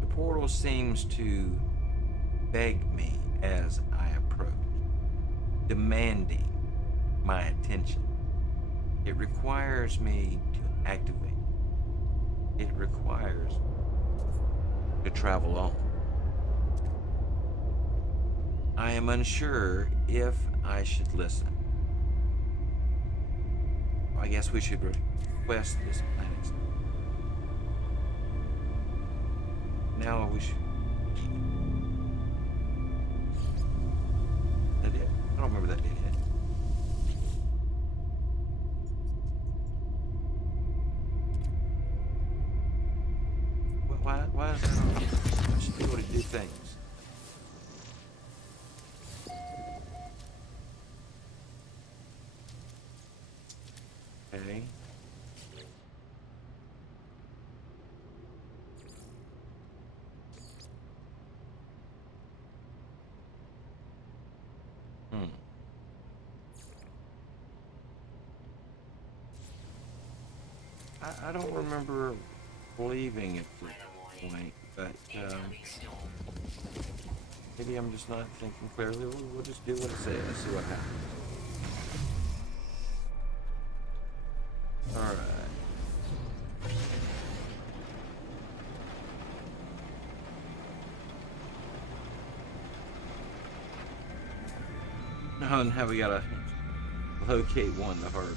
The portal seems to beg me as I approach, demanding my attention. It requires me to activate. It requires to travel on. I am unsure if I should listen. I guess we should request this planet. Now we should. That did. I don't remember that did it. Why is that on? I should be able to do things. Okay. I don't remember leaving at this point, but maybe I'm just not thinking clearly. We'll just do what it says, see what happens. All right. Oh, now we gotta locate one the hard way.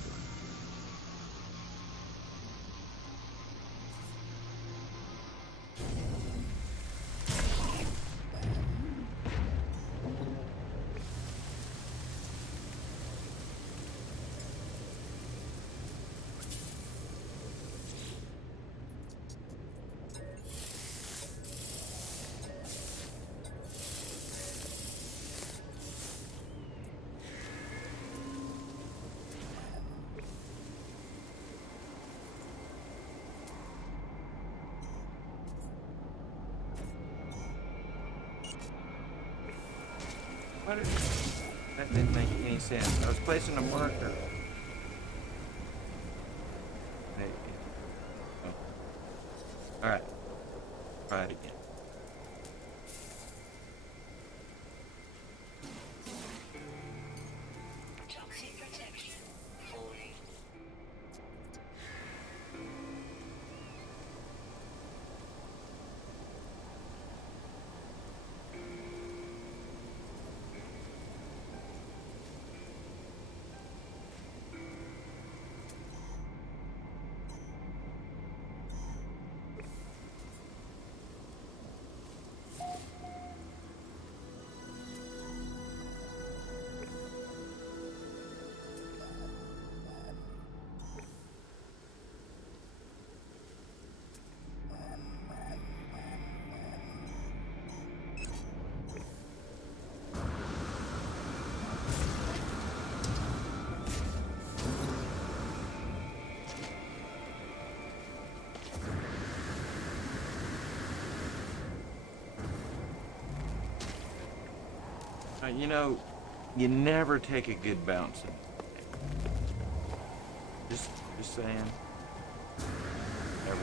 That didn't make any sense. I was placing a marker. Hey. Oh. Alright. Try it again. Toxic protection falling. You know, you never take a good bouncing. Just saying. Never.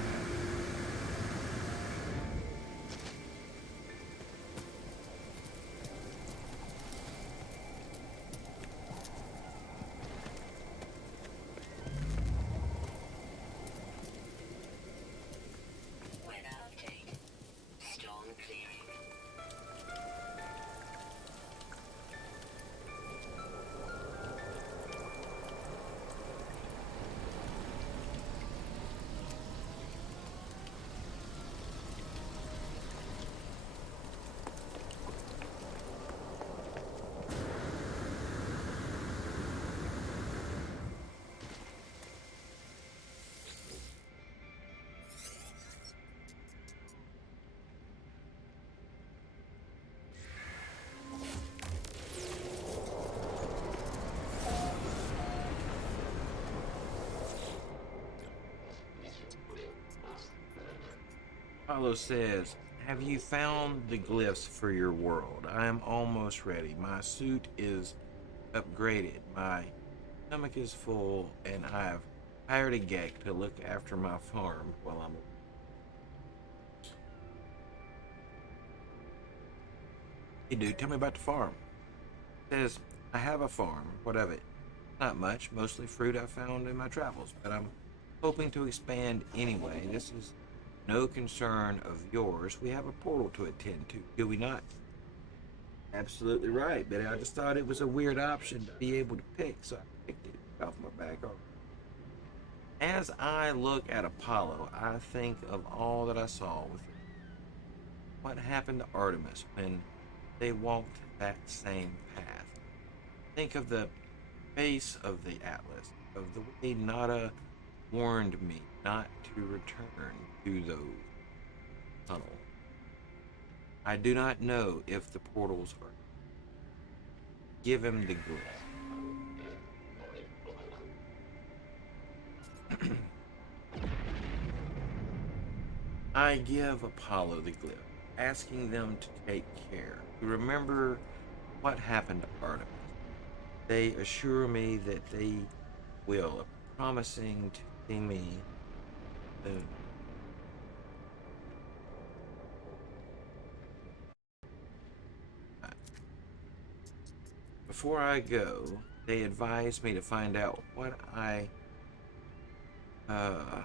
Weather update. Storm clearing. Apollo says, Have you found the glyphs for your world? I am almost ready. My suit is upgraded. My stomach is full, and I've hired a geek to look after my farm while I'm. Hey, dude, tell me about the farm. It says I have a farm. What of it? Not much. Mostly fruit I found in my travels, but I'm hoping to expand anyway. This is no concern of yours. We have a portal to attend to, do we not? Absolutely right, but I just thought it was a weird option to be able to pick, so I picked it off my back. As I look at Apollo, I think of all that I saw with it. What happened to Artemis when they walked that same path? Think of the face of the Atlas, of the way Nada warned me not to return to those tunnels. I do not know if the portals are. Give him the glyph. I give Apollo the glyph, asking them to take care, to remember what happened to Artemis. They assure me that they will, promising to see me soon. Before I go, they advise me to find out uh,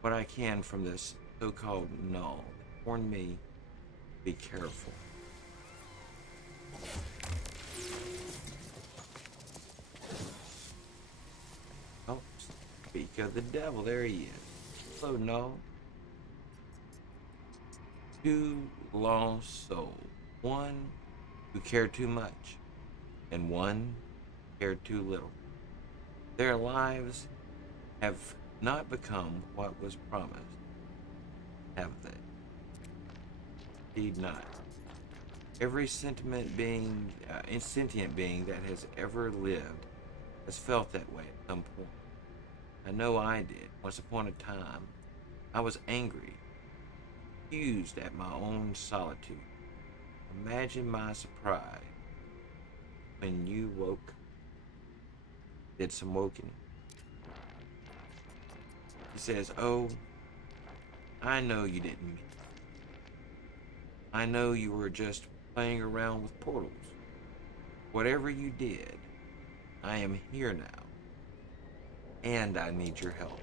what I can from this so-called null. They warn me to be careful. Oh, speak of the devil, there he is. Hello, null. Two lost souls. One who cared too much, and one who cared too little. Their lives have not become what was promised, have they? Indeed not. Every sentient being that has ever lived has felt that way at some point. I know I did. Once upon a time, I was angry, confused at my own solitude. Imagine my surprise when you did some woken. He says, "Oh, I know you didn't mean it. I know you were just playing around with portals. Whatever you did, I am here now, and I need your help.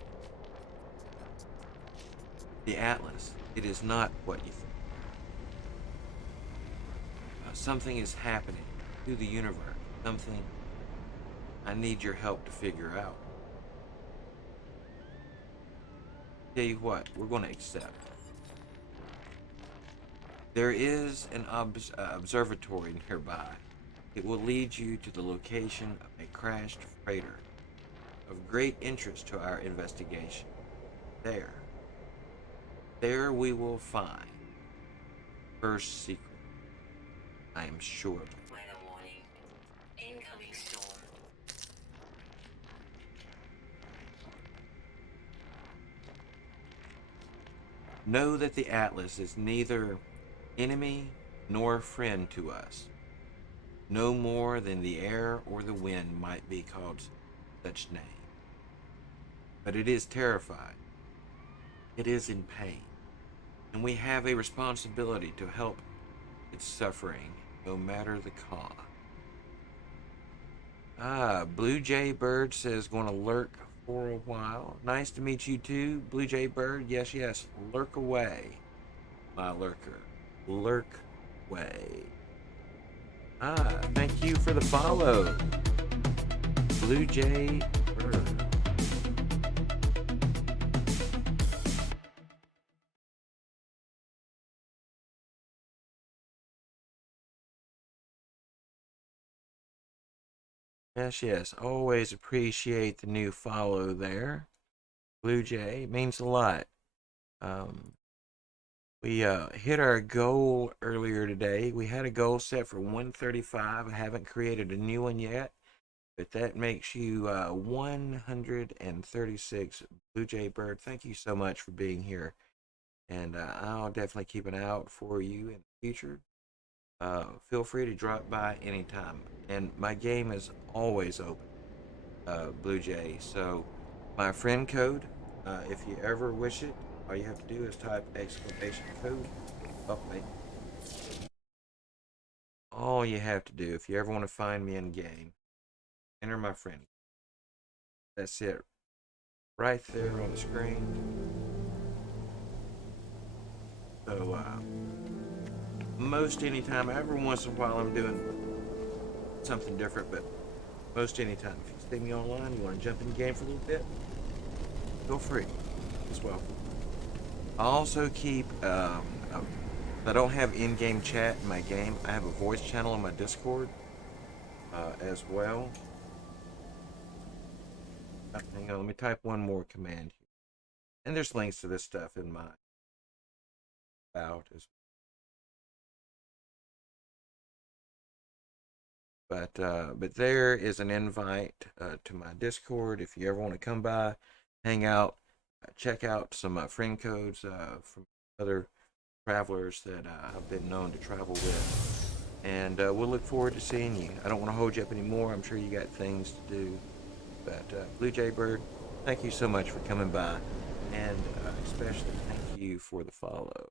The Atlas, it is not what you think. Something is happening to the universe. Something I need your help to figure out. Tell you what, we're going to accept. There is an observatory nearby. It will lead you to the location of a crashed freighter of great interest to our investigation. There we will find first secret. I am sure of it. Weather warning. Incoming storm. Know that the Atlas is neither enemy nor friend to us, no more than the air or the wind might be called such name. But it is terrified. It is in pain, and we have a responsibility to help its suffering, no matter the cost. Blue Jay Bird says going to lurk for a while. Nice to meet you too, Blue Jay Bird. Yes, yes, lurk away, my lurker. Lurk away. Thank you for the follow, Blue Jay Bird. Yes, yes. Always appreciate the new follow there. Blue Jay means a lot. We hit our goal earlier today. We had a goal set for 135. I haven't created a new one yet, but that makes you 136. Blue Jay Bird, thank you so much for being here and I'll definitely keep an eye out for you in the future. Feel free to drop by anytime, and my game is always open, Blue Jay. So my friend code, if you ever wish it, all you have to do is type exclamation code. Oh, wait. All you have to do, if you ever want to find me in game, enter my friend. That's it, right there on the screen. So, most anytime, every once in a while, I'm doing something different, but most anytime, if you see me online, you want to jump in the game for a little bit, feel free as well. I also keep, I don't have in-game chat in my game. I have a voice channel on my Discord as well. Hang on, let me type one more command here. And there's links to this stuff in my about as well. But there is an invite to my Discord if you ever want to come by, hang out, check out some friend codes from other travelers that I've been known to travel with. And we'll look forward to seeing you. I don't want to hold you up anymore. I'm sure you got things to do. But Blue Jay Bird, thank you so much for coming by. And especially thank you for the follow.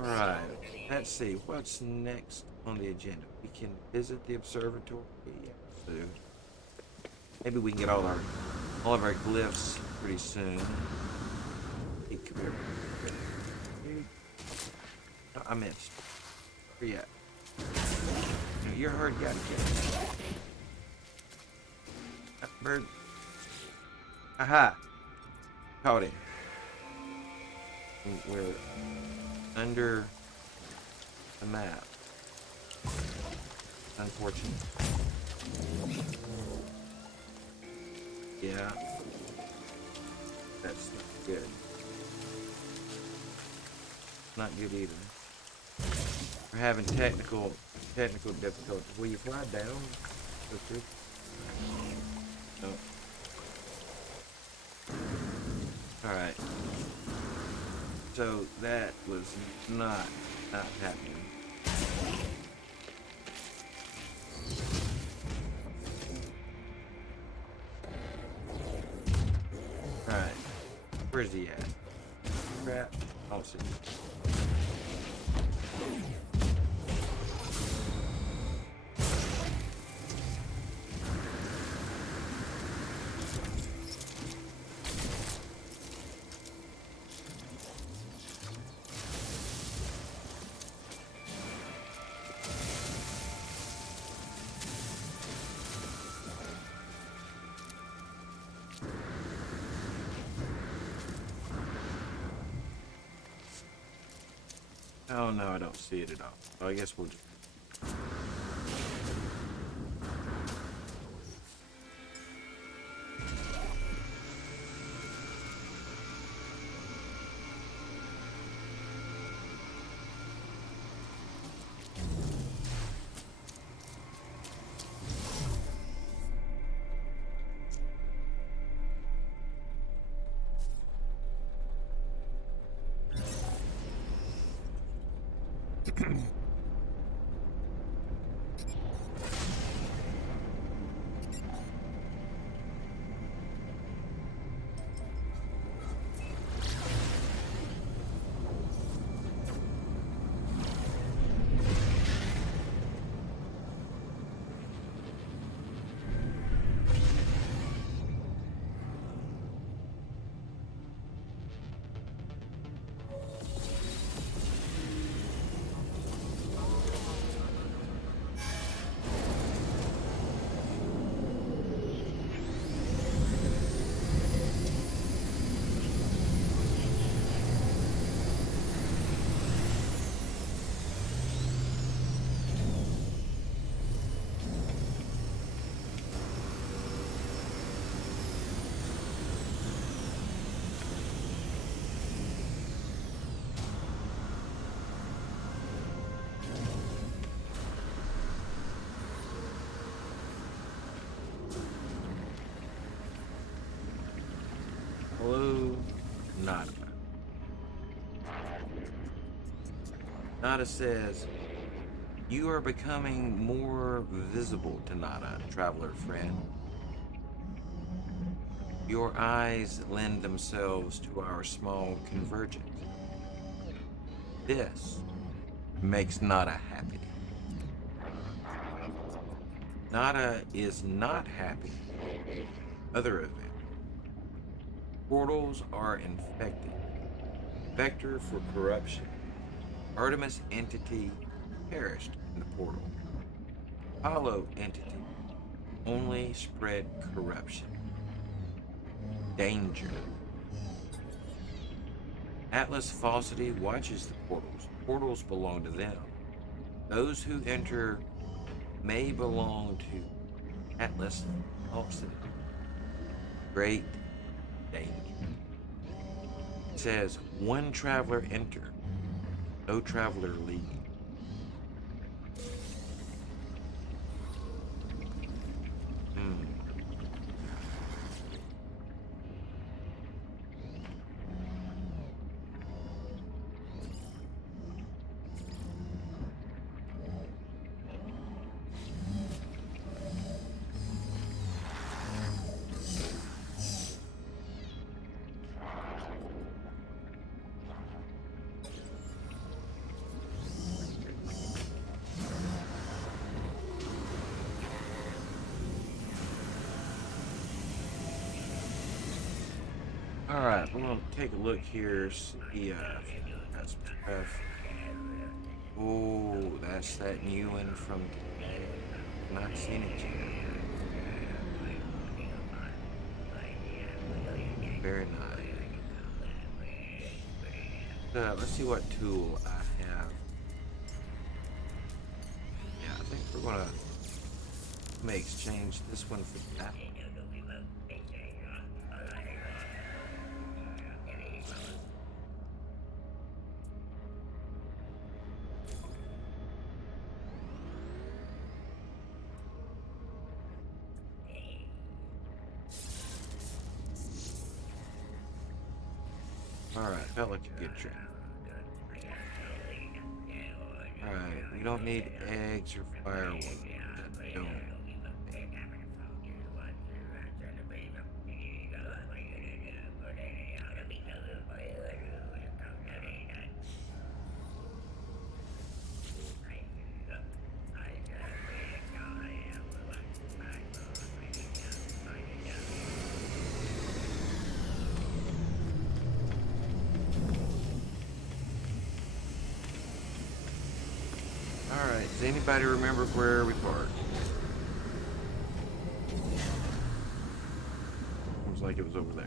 Alright, let's see. What's next on the agenda? We can visit the observatory soon. Maybe we can get all of our glyphs pretty soon. Hey, come here. Oh, I missed. Where you at? No, you're hard, you gotta get it. Bird. Aha! Caught it. We're under the map. Unfortunate. Yeah. That's not good. Not good either. We're having technical difficulties. Will you fly down? No. Alright. So that was not happening. Alright. Where's he at? Crap. I don't see him. Oh no, I don't see it at all. Well, I guess we'll just... Nada says, "You are becoming more visible to Nada, traveler friend. Your eyes lend themselves to our small convergence. This makes Nada happy. Nada is not happy. Other event. Portals are infected. Vector for corruption. Artemis entity perished in the portal. Hollow entity only spread corruption. Danger. Atlas Falsity watches the portals. Portals belong to them. Those who enter may belong to Atlas Falsity. Great danger. It says, one traveler enter, no traveler leave. Alright, we're gonna take a look here, see got some stuff. Oh, that's that new one from today. Not seen it yet. Very nice. Let's see what tool I have. Yeah, I think we're gonna exchange this one for that. Alright, felt like a good trip. Alright, we don't need eggs or firewood. Don't. Alright, does anybody remember where we parked? Seems like it was over there.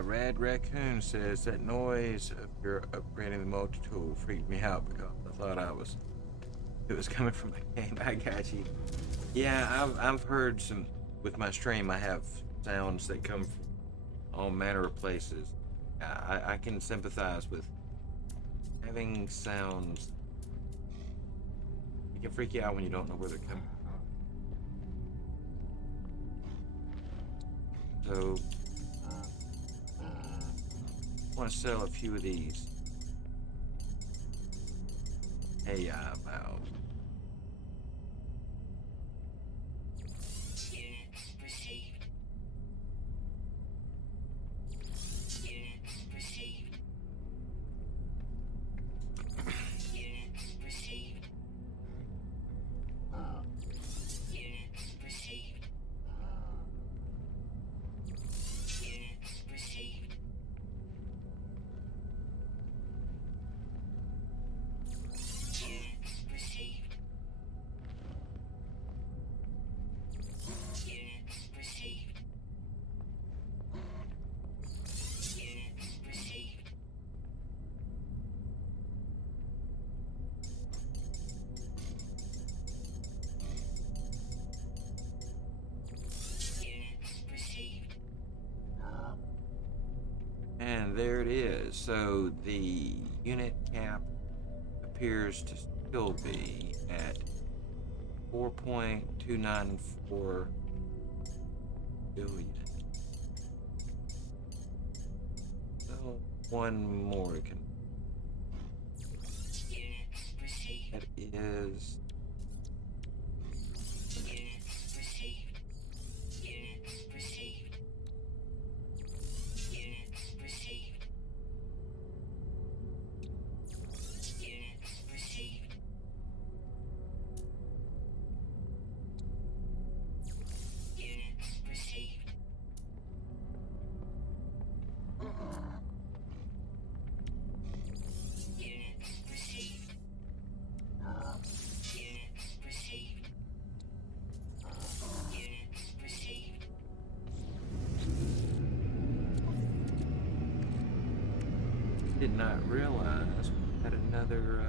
Red Raccoon says that noise of your upgrading the multi-tool freaked me out because I thought it was coming from the game. I got you. Yeah, I've heard some with my stream. I have sounds that come from all manner of places. I can sympathize with having sounds. It can freak you out when you don't know where they're coming from. So, I want to sell a few of these AI valves. Units received. Units received. Units received. Units received. Units received. Units received. Units received. Units received. Units received. And there it is. So the unit cap appears to still be at 4.294 billion. So one more to Units received. that is Units received. Units received. Units received. Units received. Units received. Units received. Units received. Units received. did not realize we had another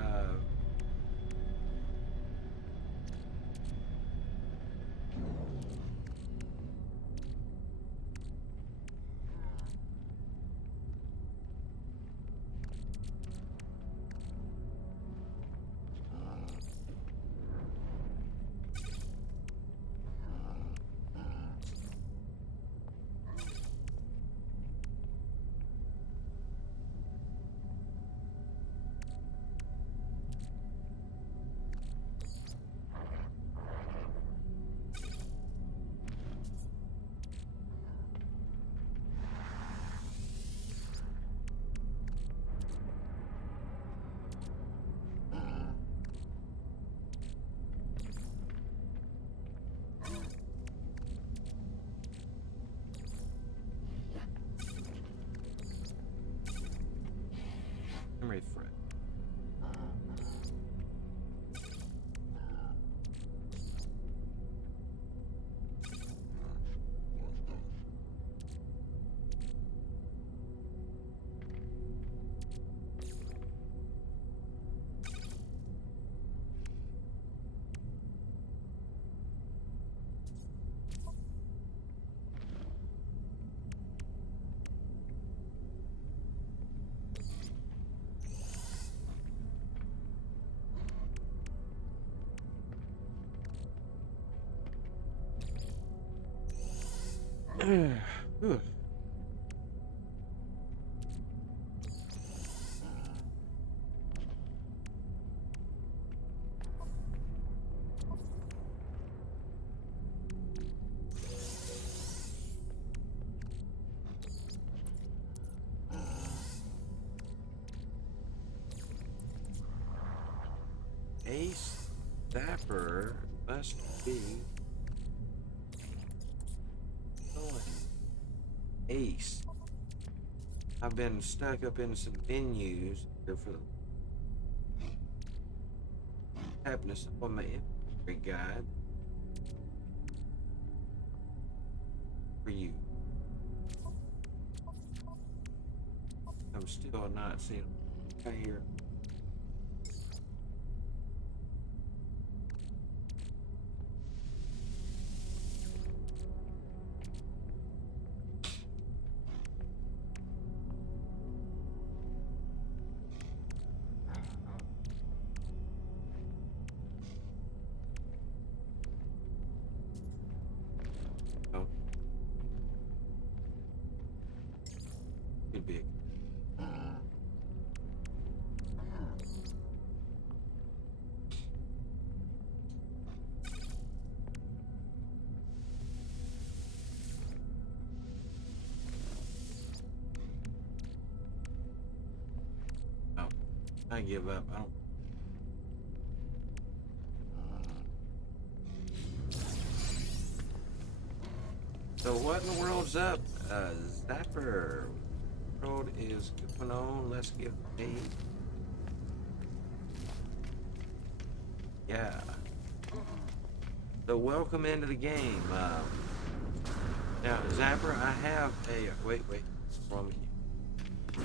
memory thread. Whew. Ace Zapper must be going. Ace. I've been stuck up in some menus here for happiness on my inventory guide for you. still not seeing them. Right here. Oh. Could be. Oh, I give up. I don't. So what in the world's up? Zapper. World is going on. Let's get paid. Yeah. So welcome into the game. Now, Zapper, I have a wait. Wrong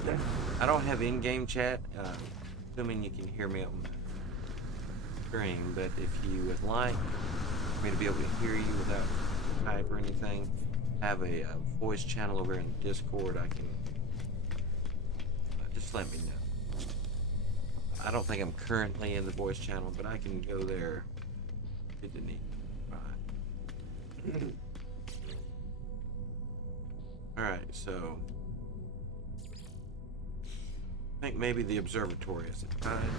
menu. I don't have in-game chat. Assuming you can hear me on the screen, but if you would like me to be able to hear you without type or anything, I have a voice channel over in Discord. I can just let me know. I don't think I'm currently in the voice channel, but I can go there if you need. Right. All right, so I think maybe the observatory is it time.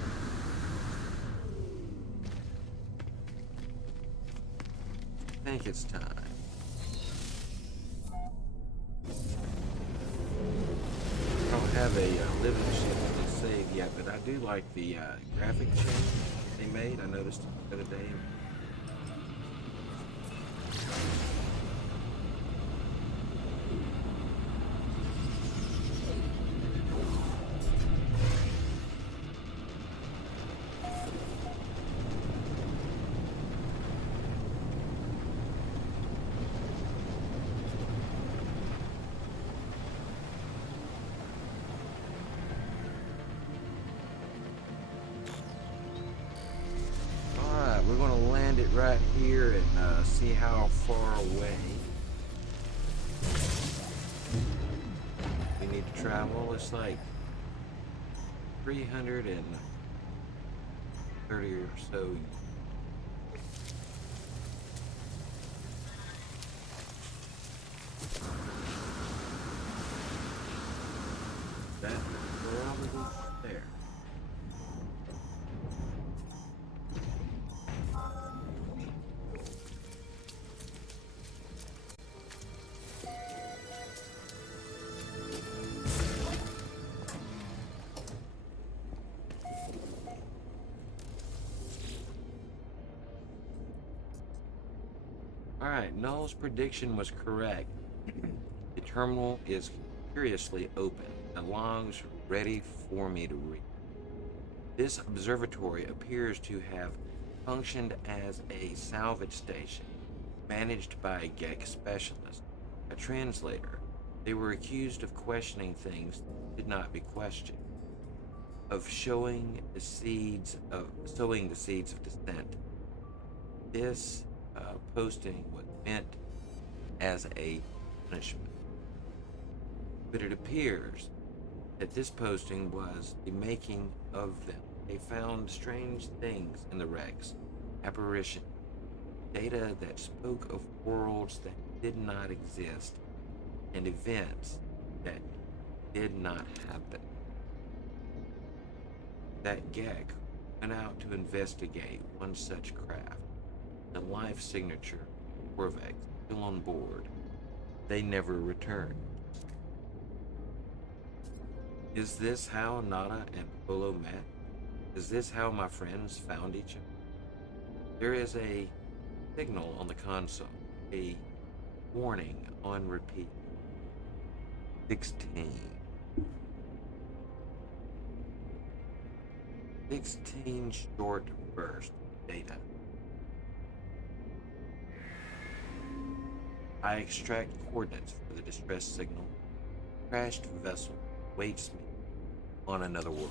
I think it's time. I don't have a living ship to save yet, but I do like the graphic change they made. I noticed the other day. We're going to land it right here and see how far away we need to travel. It's like 330 or so. That probably there. Alright, Null's prediction was correct. The terminal is curiously open and logs ready for me to read. This observatory appears to have functioned as a salvage station, managed by a GEC specialist, a translator. They were accused of questioning things that did not be questioned, of sowing the seeds of dissent. This posting was meant as a punishment. But it appears that this posting was the making of them. They found strange things in the wrecks, apparition, data that spoke of worlds that did not exist, and events that did not happen. That GEC went out to investigate one such craft. The life signature Corvex still on board. They never returned. Is this how Nada and Polo met? Is this how my friends found each other? There is a signal on the console, a warning on repeat. 16 short burst data. I extract coordinates for the distress signal. Crashed vessel waits me on another world.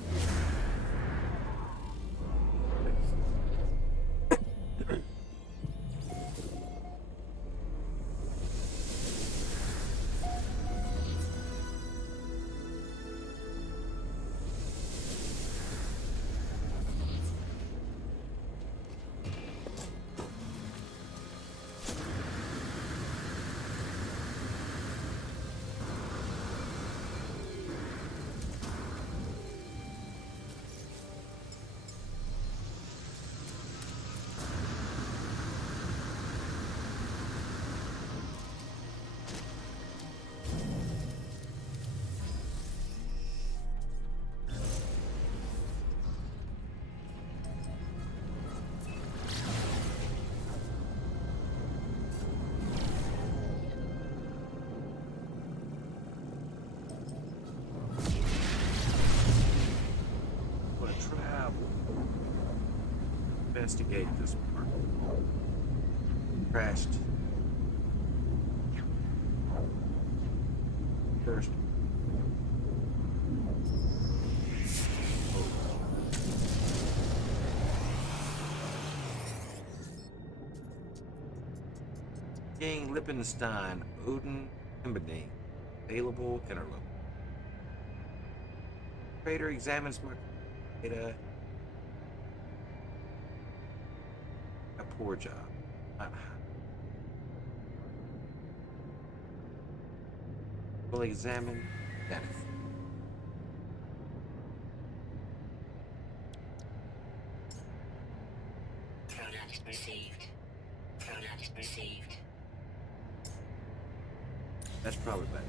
Investigate this part. Crashed. First. King Lippenstein, Odin Timbany. Available interlope. Trader examines my data. A poor job. Will examine that. Product received. Product received. That's probably better.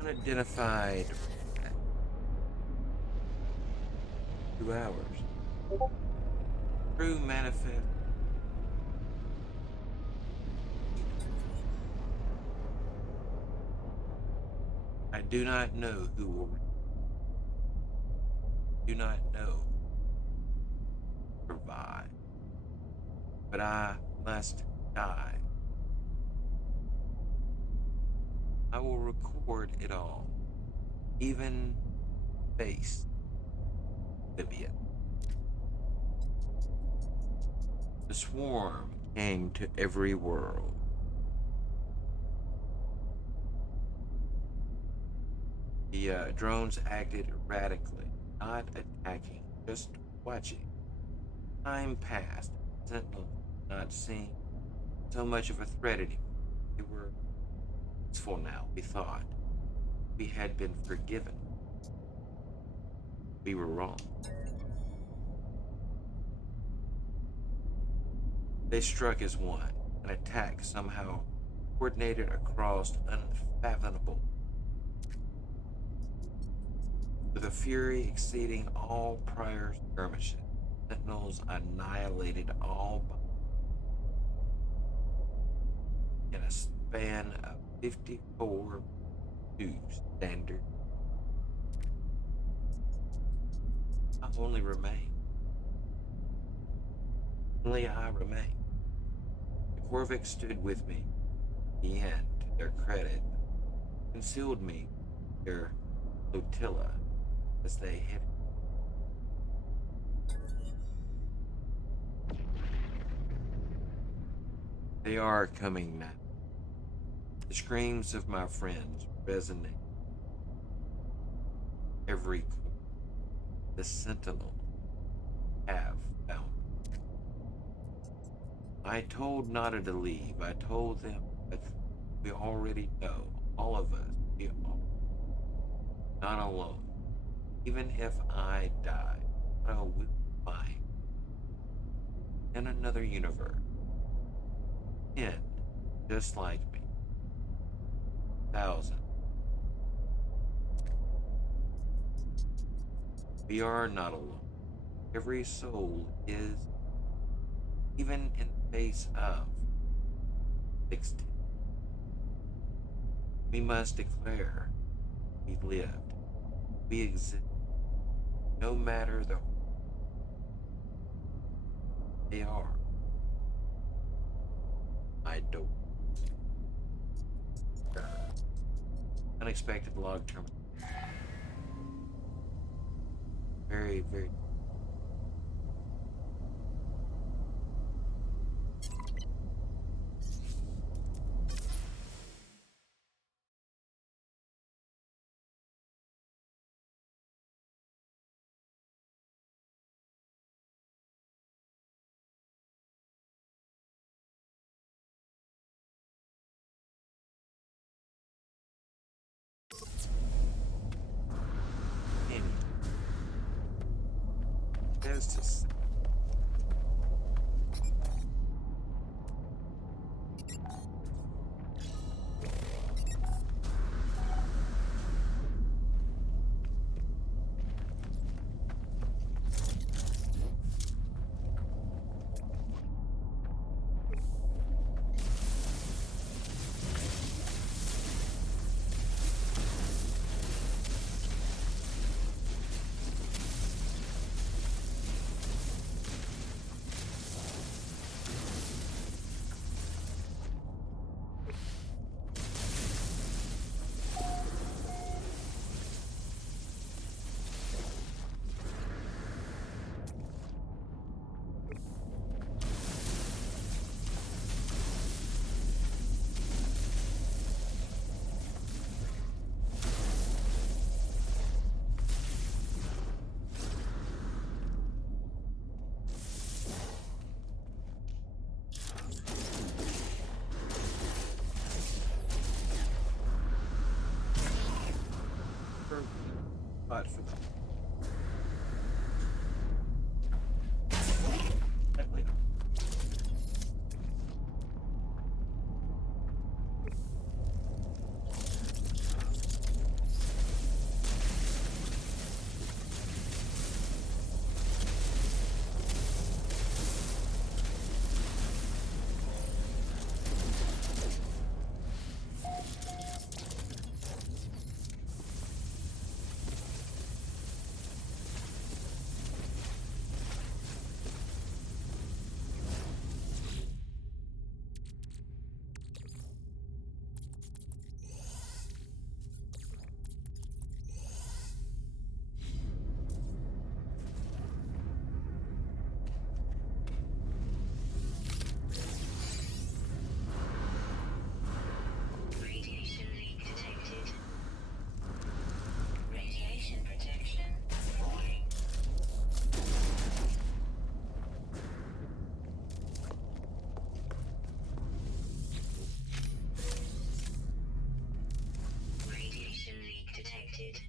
Unidentified. 2 hours. True manifest. I do not know who will. Do not know. Survive. But I must die. I will record it all. Even face Libya. The swarm came to every world. The drones acted erratically, not attacking, just watching. Time passed. Sentinels not seeing so much of a threat anymore. They were peaceful now, we thought. We had been forgiven. We were wrong. They struck as one, an attack somehow coordinated across unfathomable, with a fury exceeding all prior skirmishes. Sentinels annihilated all in a span of 54 standard. I only I remain. The Corvic stood with me, and to their credit, concealed me their flotilla as they hit. They are coming now. The screams of my friends resonate every corner. The Sentinel have found. I told Nada to leave. I told them that we already know, all of us, we are not alone. Even if I die, Nada will find in another universe. And just like me, 1,000. We are not alone. Every soul is, even in the face of 16. We must declare we lived, we exist, no matter the they are. I don't. Unexpected log term. Very, very. There's just spot for them. Radiation leak detected. Radiation protection falling. Radiation leak detected.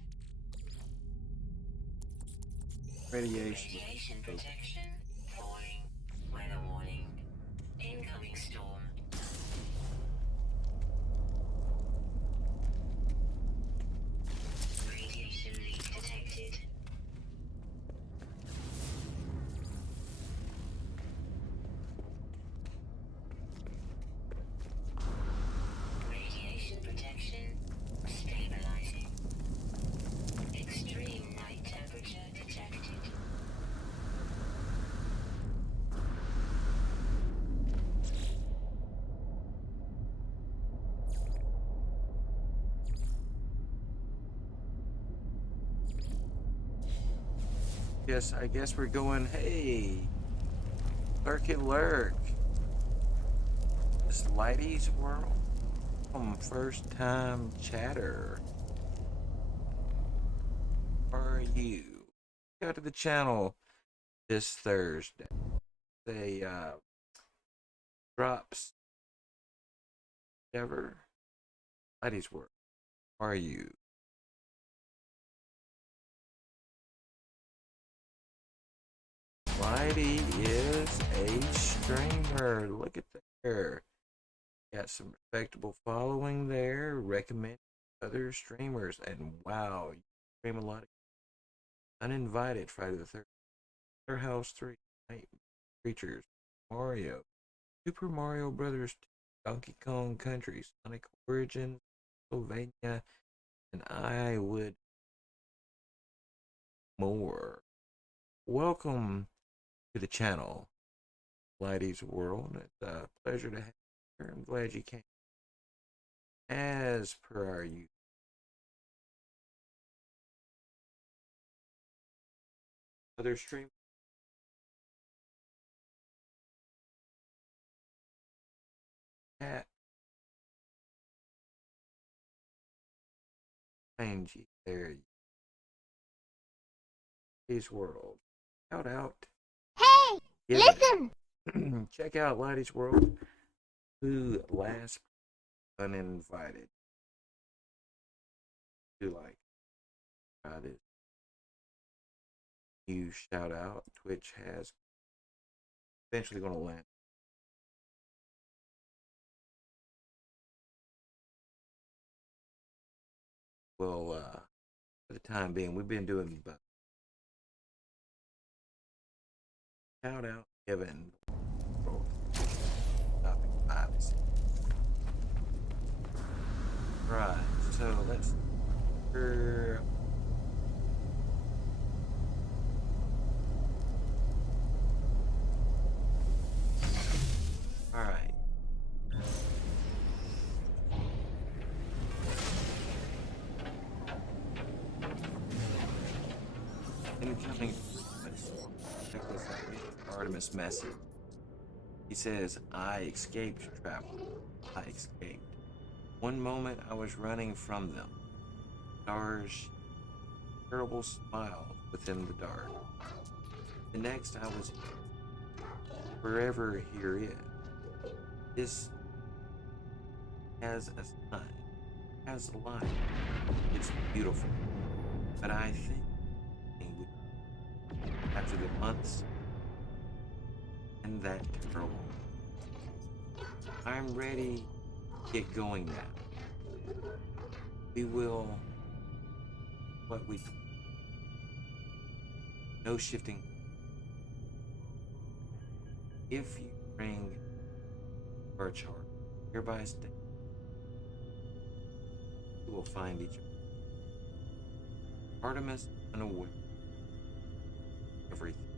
Radiation. Radiation protection falling. Weather warning. Incoming storm. Radiation leak detected. Yes, I guess we're going, hey, lurk and lurk. This Lighty's World. First time chatter. How are you? Go to the channel this Thursday. They drops ever. Lighty's World. How are you? Lighty is a streamer. Look at there. Got some respectable following there. Recommend other streamers. And wow, you stream a lot of uninvited Friday the 3rd. Their House 3. Night Creatures. Mario. Super Mario Brothers 2. Donkey Kong Country. Sonic Origins. Pennsylvania. And I would more. Welcome to the channel, Lighty's World. It's a pleasure to have you here. I'm glad you came. As per our youth. Other stream. At NG there. Lighty's World. Shout out. Hey, Give listen! it. Check out Lighty's World. Who last uninvited. Do like it. You shout out. Twitch has eventually gonna land. Well, for the time being, we've been doing shout out Kevin. Topic 5. Right, so let's. All right. Incoming. Check this out. Artemis message. He says, I escaped travel. I escaped. One moment I was running from them. Stars, terrible smiles within the dark. The next I was wherever here is. This has a sun, has a light. It's beautiful. But I think after the months and that terrible, I'm ready to get going now. We will what we no shifting. If you bring our chart nearby state, you will find each other. Artemis unaware of everything.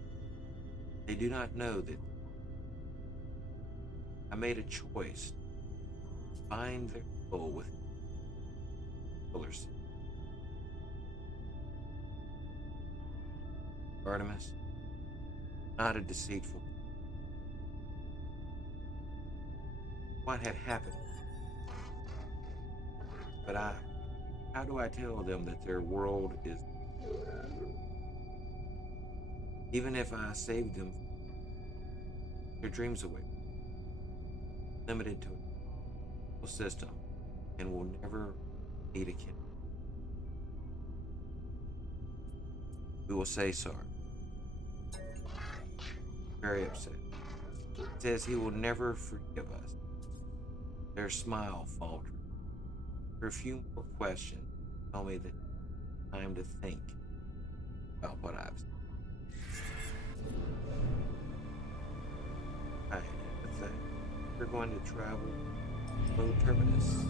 They do not know that I made a choice to find their goal with pillars. Artemis, not a deceitful. What had happened? But how do I tell them that their world is, even if I saved them, their dreams away, limited to a system, and will never meet again? We will say sorry. Very upset. Says he will never forgive us. Their smile faltered. For a few more questions, tell me that time to think about what I've said. Alright, with that, we're going to travel below terminus.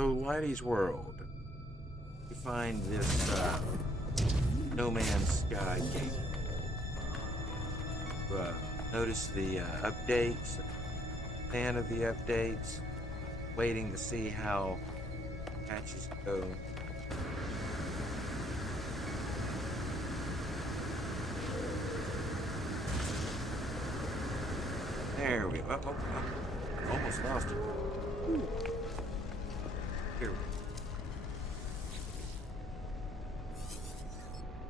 So, Whitey's World. You find this No Man's Sky game. Notice the updates, fan of the updates, waiting to see how patches go. There we go. Oh. Almost lost it. Ooh. Here we go.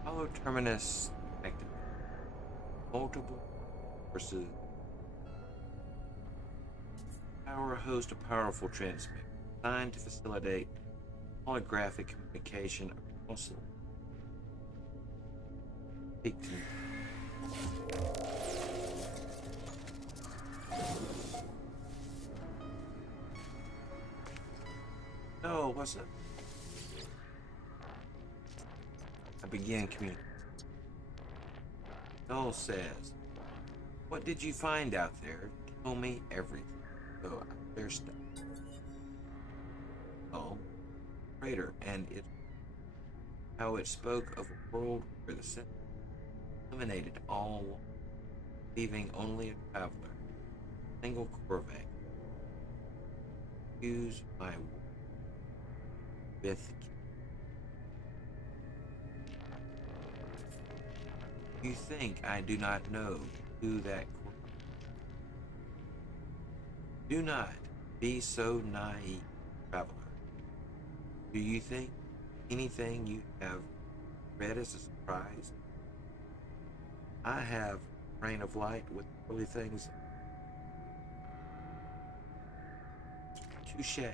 Hollow terminus active. Multiple versus power host a powerful transmitter designed to facilitate holographic communication across the No, what's it? I began communicating. Noel says, "What did you find out there? Tell me everything." So there's stuff. Oh, crater, and it how it spoke of a world where the sun eliminated all, leaving only a traveler, single Corvac. Use my with. You think I do not know who that do not be so naive, traveler. Do you think anything you have read is a surprise? I have a brain of light with early things. Touche.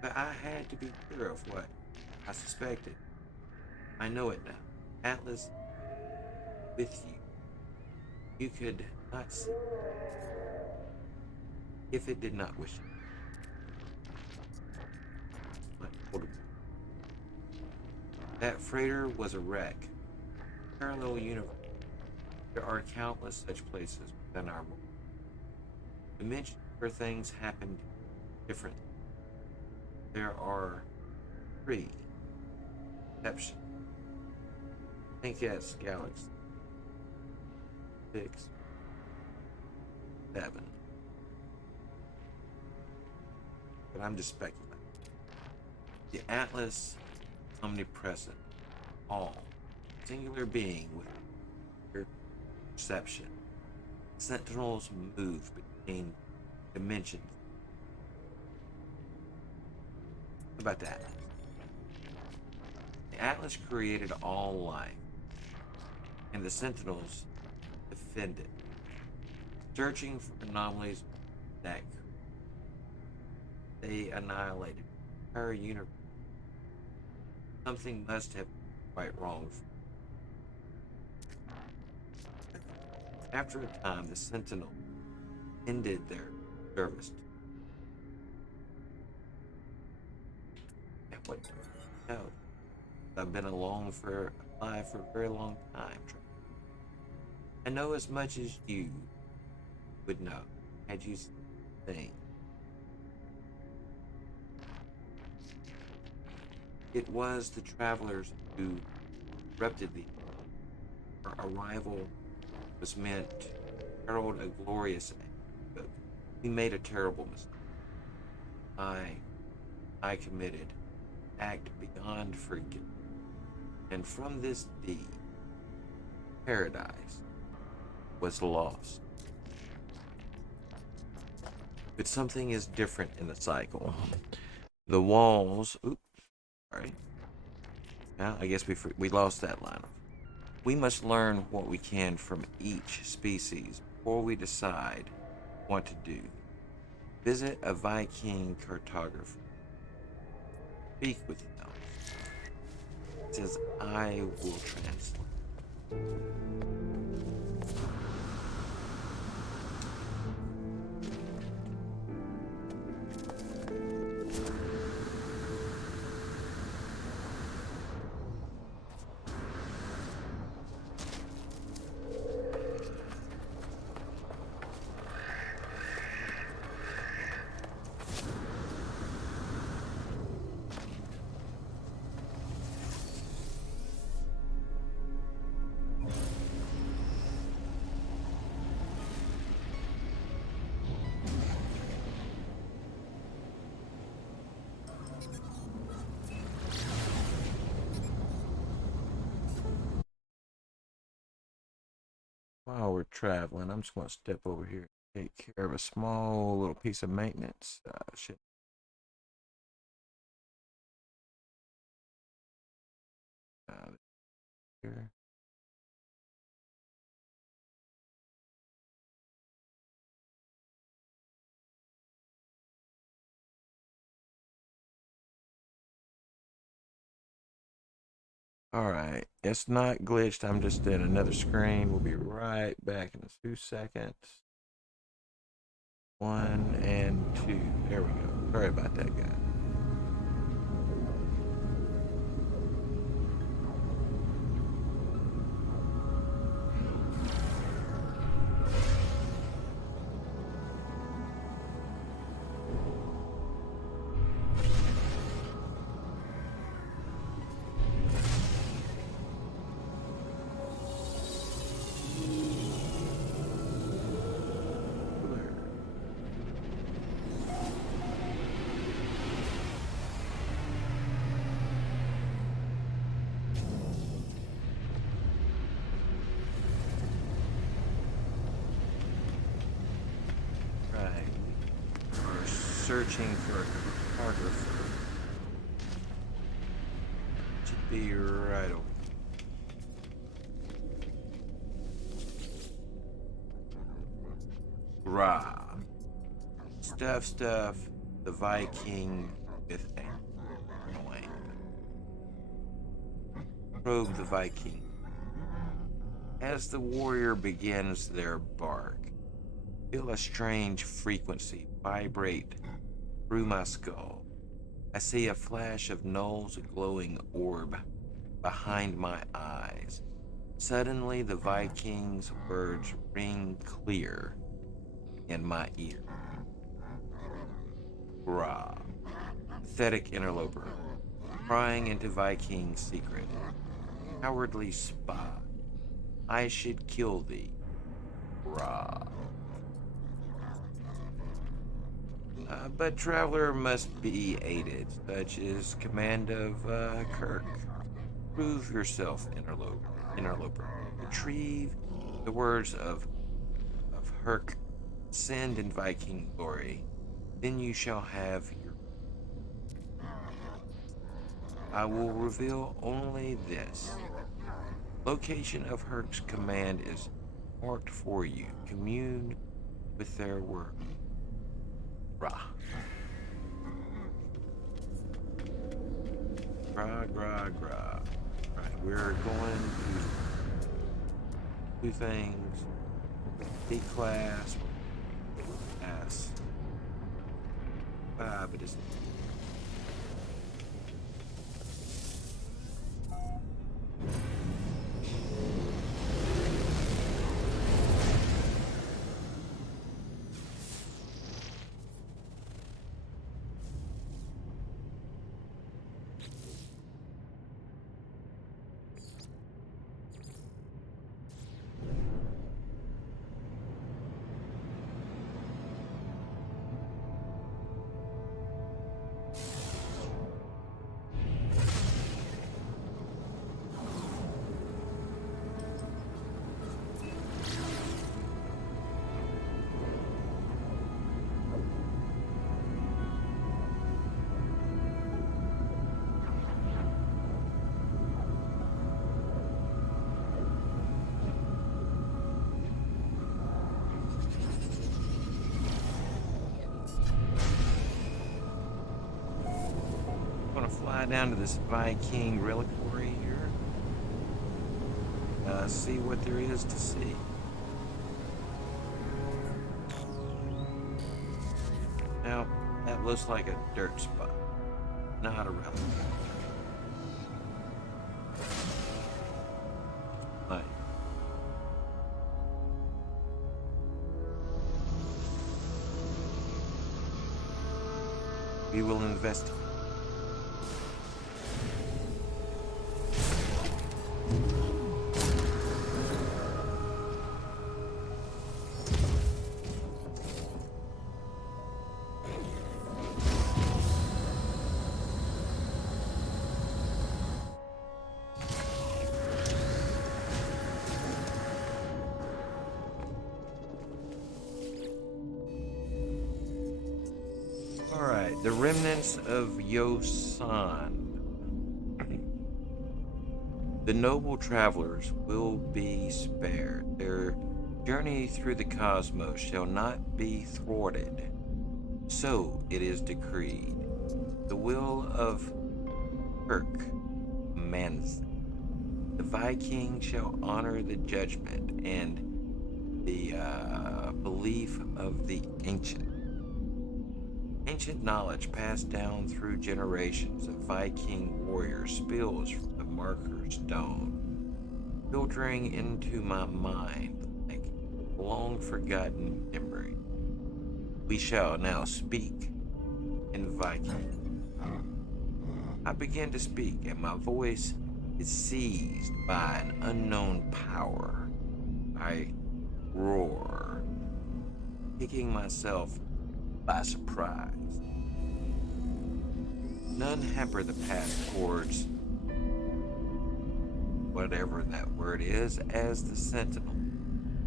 But I had to be sure of what I suspected. I know it now. Atlas with you. You could not see if it did not wish it. That freighter was a wreck. Parallel universe. There are countless such places within our world. Dimensions where things happen differently. There are 3 exceptions. Think that's galaxy. 6, 7. But I'm just speculating. The Atlas, omnipresent, all, singular being with your perception. Sentinels move between dimensions. How about that? The Atlas created all life, and the Sentinels defend it, searching for anomalies that they annihilated the entire universe. Something must have been quite wrong. After a time, the Sentinel ended their service. And what do you know? I've been alive for a very long time. I know as much as you would know had you seen. It was the travelers who disrupted the our arrival was meant to herald a glorious act. We made a terrible mistake. I committed act beyond forgiveness. And from this deed, paradise was lost. But something is different in the cycle. The walls, sorry. Now, I guess we lost that line. We must learn what we can from each species before we decide what to do. Visit a Viking cartographer. Speak with them. It says, I will translate. while we're traveling, I'm just going to step over here and take care of a small little piece of maintenance. Shit. Here. All right, it's not glitched. I'm just in another screen. We'll be right back in 2 seconds. 1 and 2. There we go. Sorry about that, guy. Searching for a cartographer. Should be right over. Rah. Stuff. The Viking with annoying. Probe the Viking. As the warrior begins their bark, feel a strange frequency vibrate through my skull. I see a flash of Null's glowing orb behind my eyes. Suddenly, the Viking's words ring clear in my ear. Grah, pathetic interloper, prying into Viking's secret. Cowardly spy, I should kill thee. Grah. But traveler must be aided, such as command of Kirk. Prove yourself, interloper. Retrieve the words of Herc. Send in Viking glory. Then you shall have your. I will reveal only this. Location of Herc's command is marked for you. Commune with their word. Grah. Grah. Right, we're going to do things. D-class. S. But it's fly down to this Viking reliquary here. See what there is to see. Now, that looks like a dirt spot, not a relic. Right. We will investigate. The remnants of Yosan. The noble travelers will be spared. Their journey through the cosmos shall not be thwarted. So it is decreed. The will of Kirk commands. The Viking shall honor the judgment and the belief of the ancient. Ancient knowledge passed down through generations of Viking warriors spills from the marker stone, filtering into my mind like long forgotten memory. We shall now speak in Viking. I begin to speak, and my voice is seized by an unknown power. I roar, taking myself by surprise. None hamper the path towards whatever that word is as the sentinel.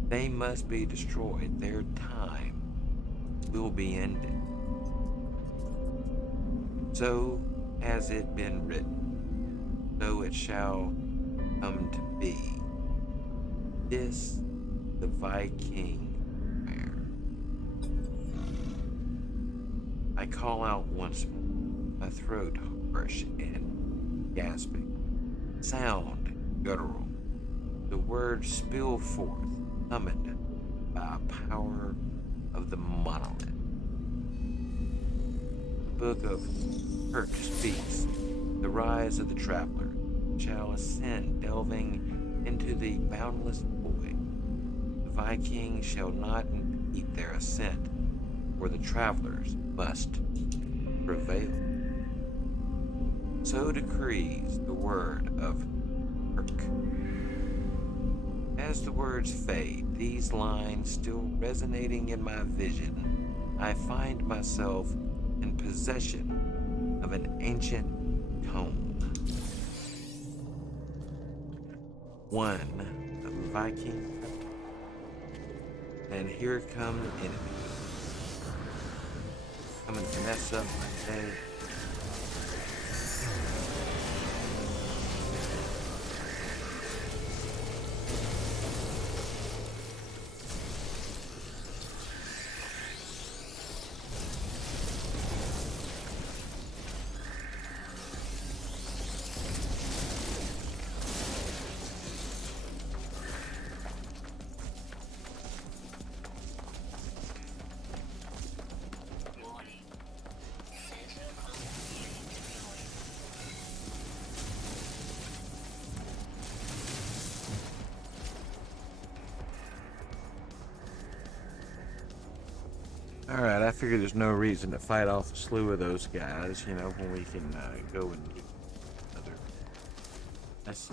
They must be destroyed. Their time will be ended. So has it been written, so it shall come to be. This the Viking prayer. I call out once more, my throat harsh and gasping, sound guttural. The words spill forth, summoned by a power of the monolith. The book of Kirk speaks. The rise of the traveler shall ascend, delving into the boundless void. The Vikings shall not impede their ascent, for the travelers must prevail. So decrees the word of Kirk. As the words fade, these lines still resonating in my vision, I find myself in possession of an ancient tome. One of a Viking, and here come enemies, coming to mess up my day. Warning. Sentinel armor unit deployed. Alright, I figure there's no reason to fight off a slew of those guys, when we can go and do other. That's,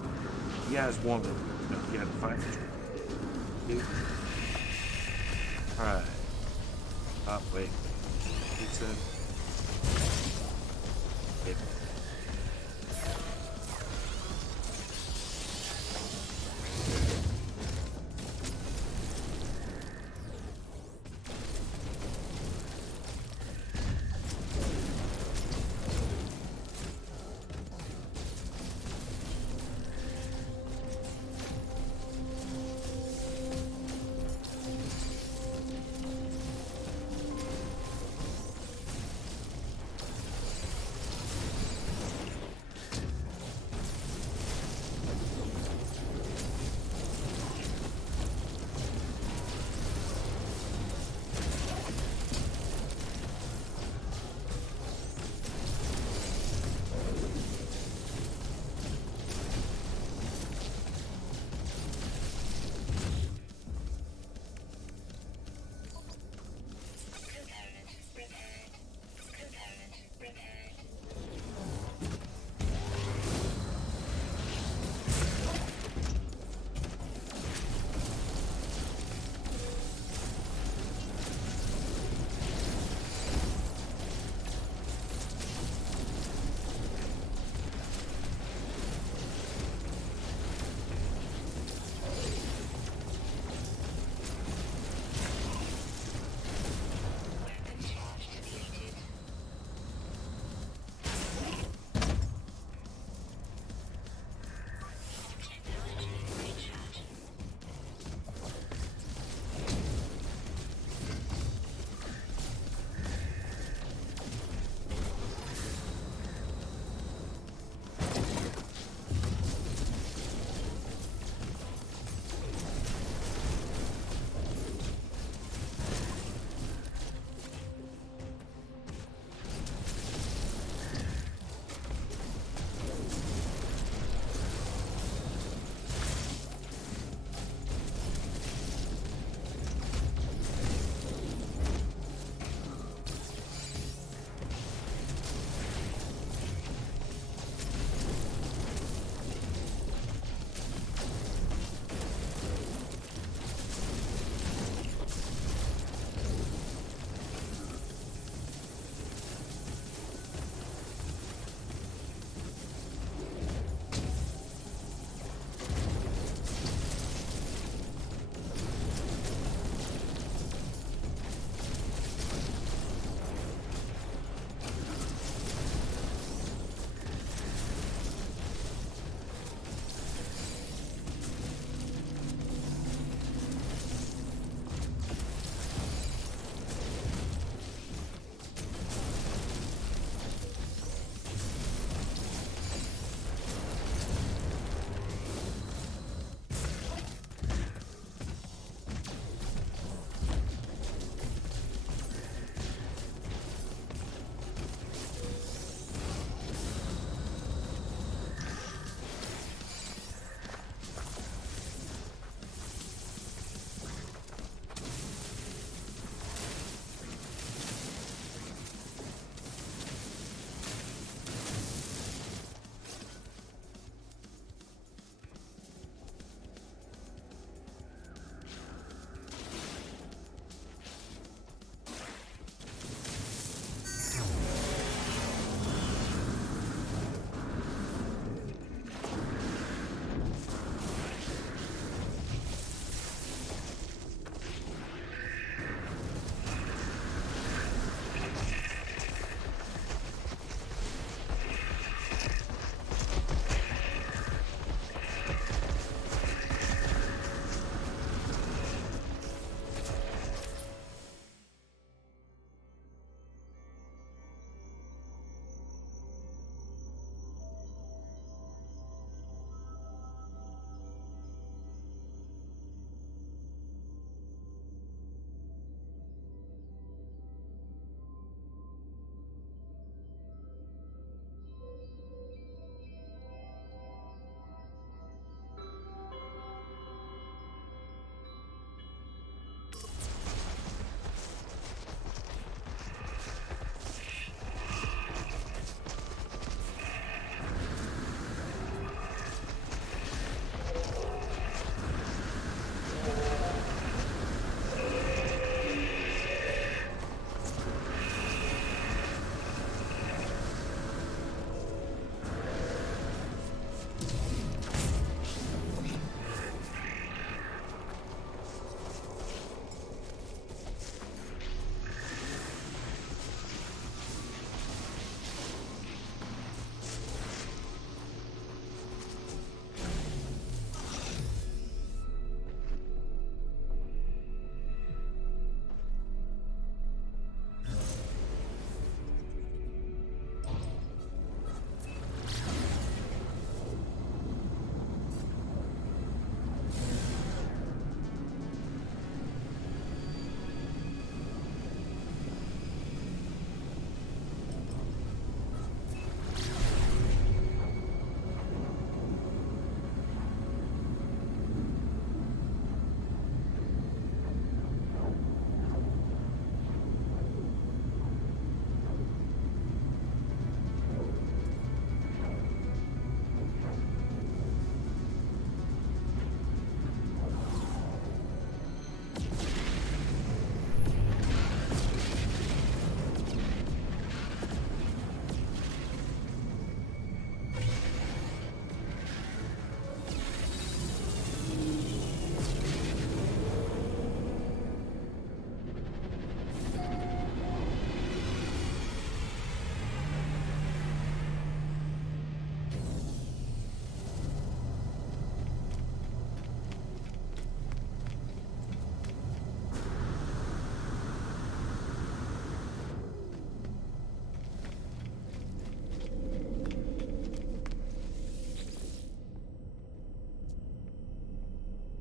you guys want to get a fight? Dude. Alright. Oh, wait. Pizza. Yep.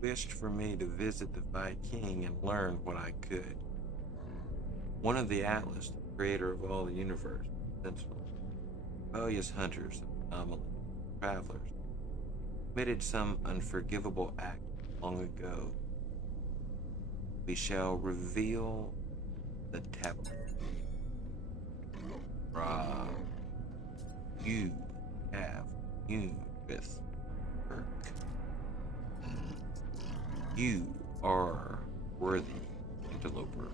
wished for me to visit the Viking and learn what I could. One of the Atlas, the creator of all the universe, sentinel, rebellious hunters of anomalies, travelers, committed some unforgivable act long ago. We shall reveal the tablet. Ra, you have communed with her. You are worthy, interloper.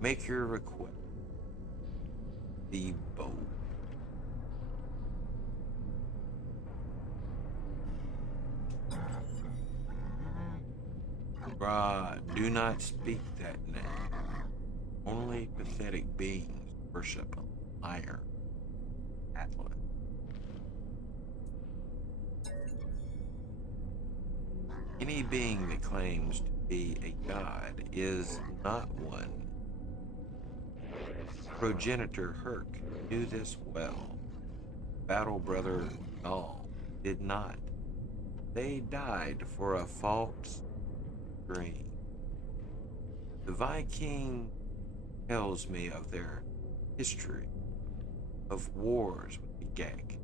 Make your request. Be bold. Ra, do not speak that name. Only pathetic beings worship iron. Atlas. Any being that claims to be a god is not one. Progenitor Herc knew this well. Battle brother Null did not. They died for a false dream. The Viking tells me of their history, of wars with the Gek,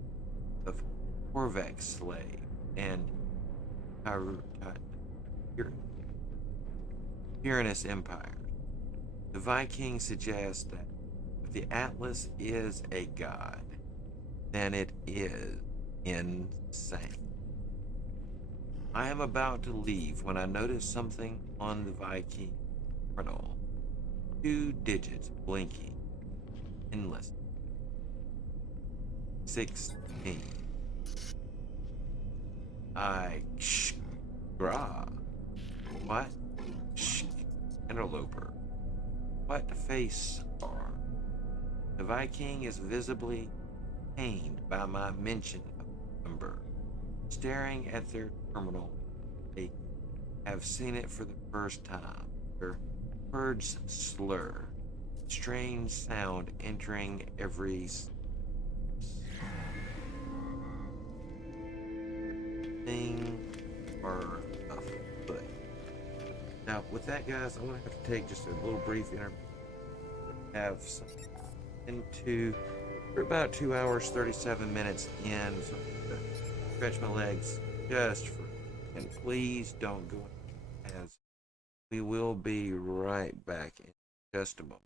of Korvac's slave, and tyrannous empires. The Vikings suggest that if the Atlas is a god, then it is insane. I am about to leave when I notice something on the Viking terminal. 2 digits blinking endless. 16. Gra. What? Interloper. What face are? The Viking is visibly pained by my mention of the number. Staring at their terminal, they have seen it for the first time. Their words slur, strange sound entering every thing or afoot. Now, with that, guys, I'm going to have to take just a little brief interview. Have some into we're about 2 hours 37 minutes in, so I'm gonna stretch my legs just for, and please don't go, as we will be right back in just a moment.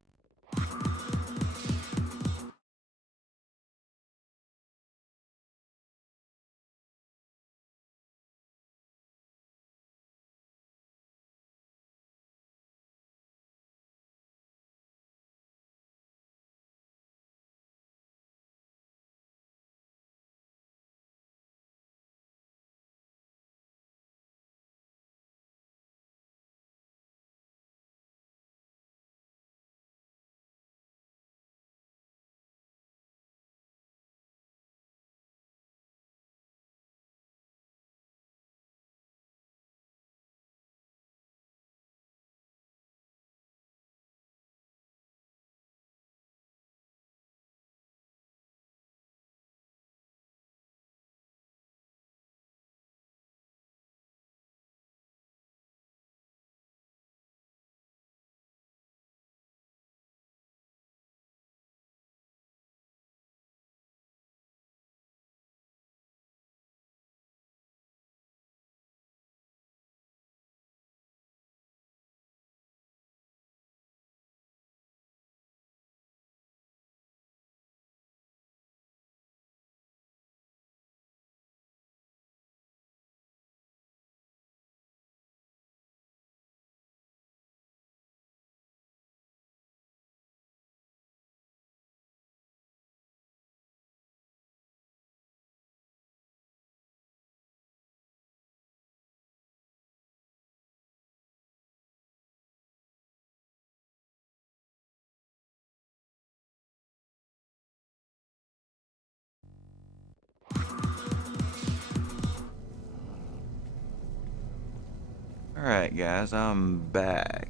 Alright, guys, I'm back.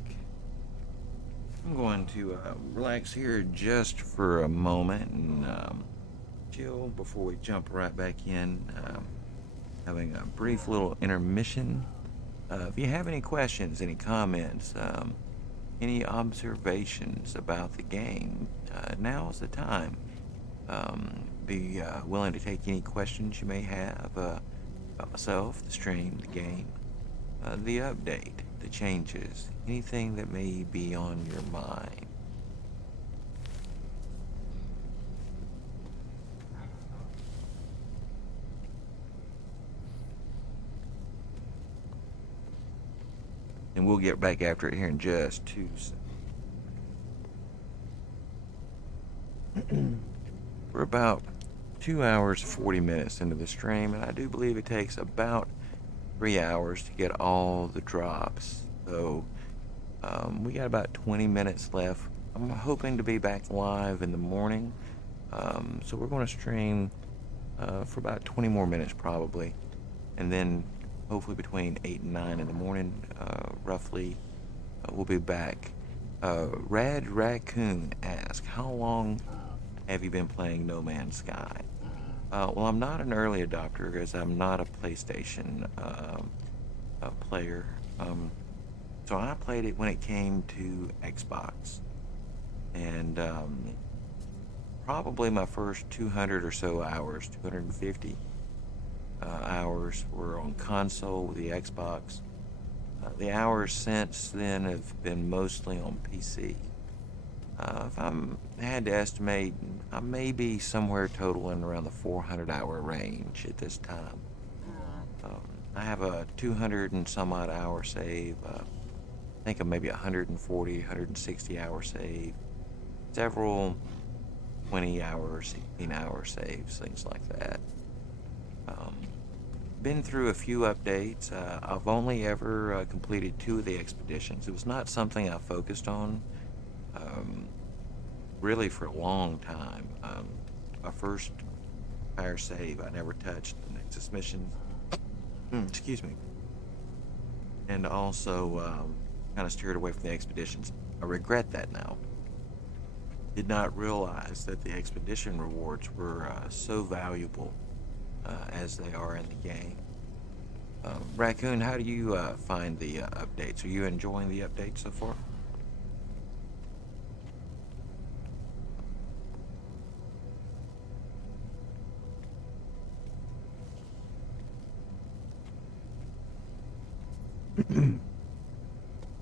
I'm going to relax here just for a moment and chill before we jump right back in. Having a brief little intermission. If you have any questions, any comments, any observations about the game, now is the time. Be willing to take any questions you may have about myself, the stream, the game, the update, the changes, anything that may be on your mind. And we'll get back after it here in just 2 seconds. We're about 2 hours 40 minutes into the stream, and I do believe it takes about 3 hours to get all the drops. So we got about 20 minutes left. I'm hoping to be back live in the morning. So we're going to stream for about 20 more minutes probably, and then hopefully between 8 and 9 in the morning, roughly, we'll be back. Rad Raccoon asks, how long have you been playing No Man's Sky? Well, I'm not an early adopter because I'm not a PlayStation player. So I played it when it came to Xbox. And probably my first 200 or so hours, 250 hours were on console with the Xbox. The hours since then have been mostly on PC. If I had to estimate, I may be somewhere totaling around the 400-hour range at this time. I have a 200 and some odd hour save. I think of maybe 140, 160-hour save. Several 20-hour, 16-hour saves, things like that. Been through a few updates. I've only ever completed 2 of the expeditions. It was not something I focused on really for a long time. My first fire save, I never touched the Nexus missions. Excuse me. And also kind of steered away from the expeditions. I regret that now. Did not realize that the expedition rewards were so valuable as they are in the game. Raccoon, how do you find the updates? Are you enjoying the updates so far?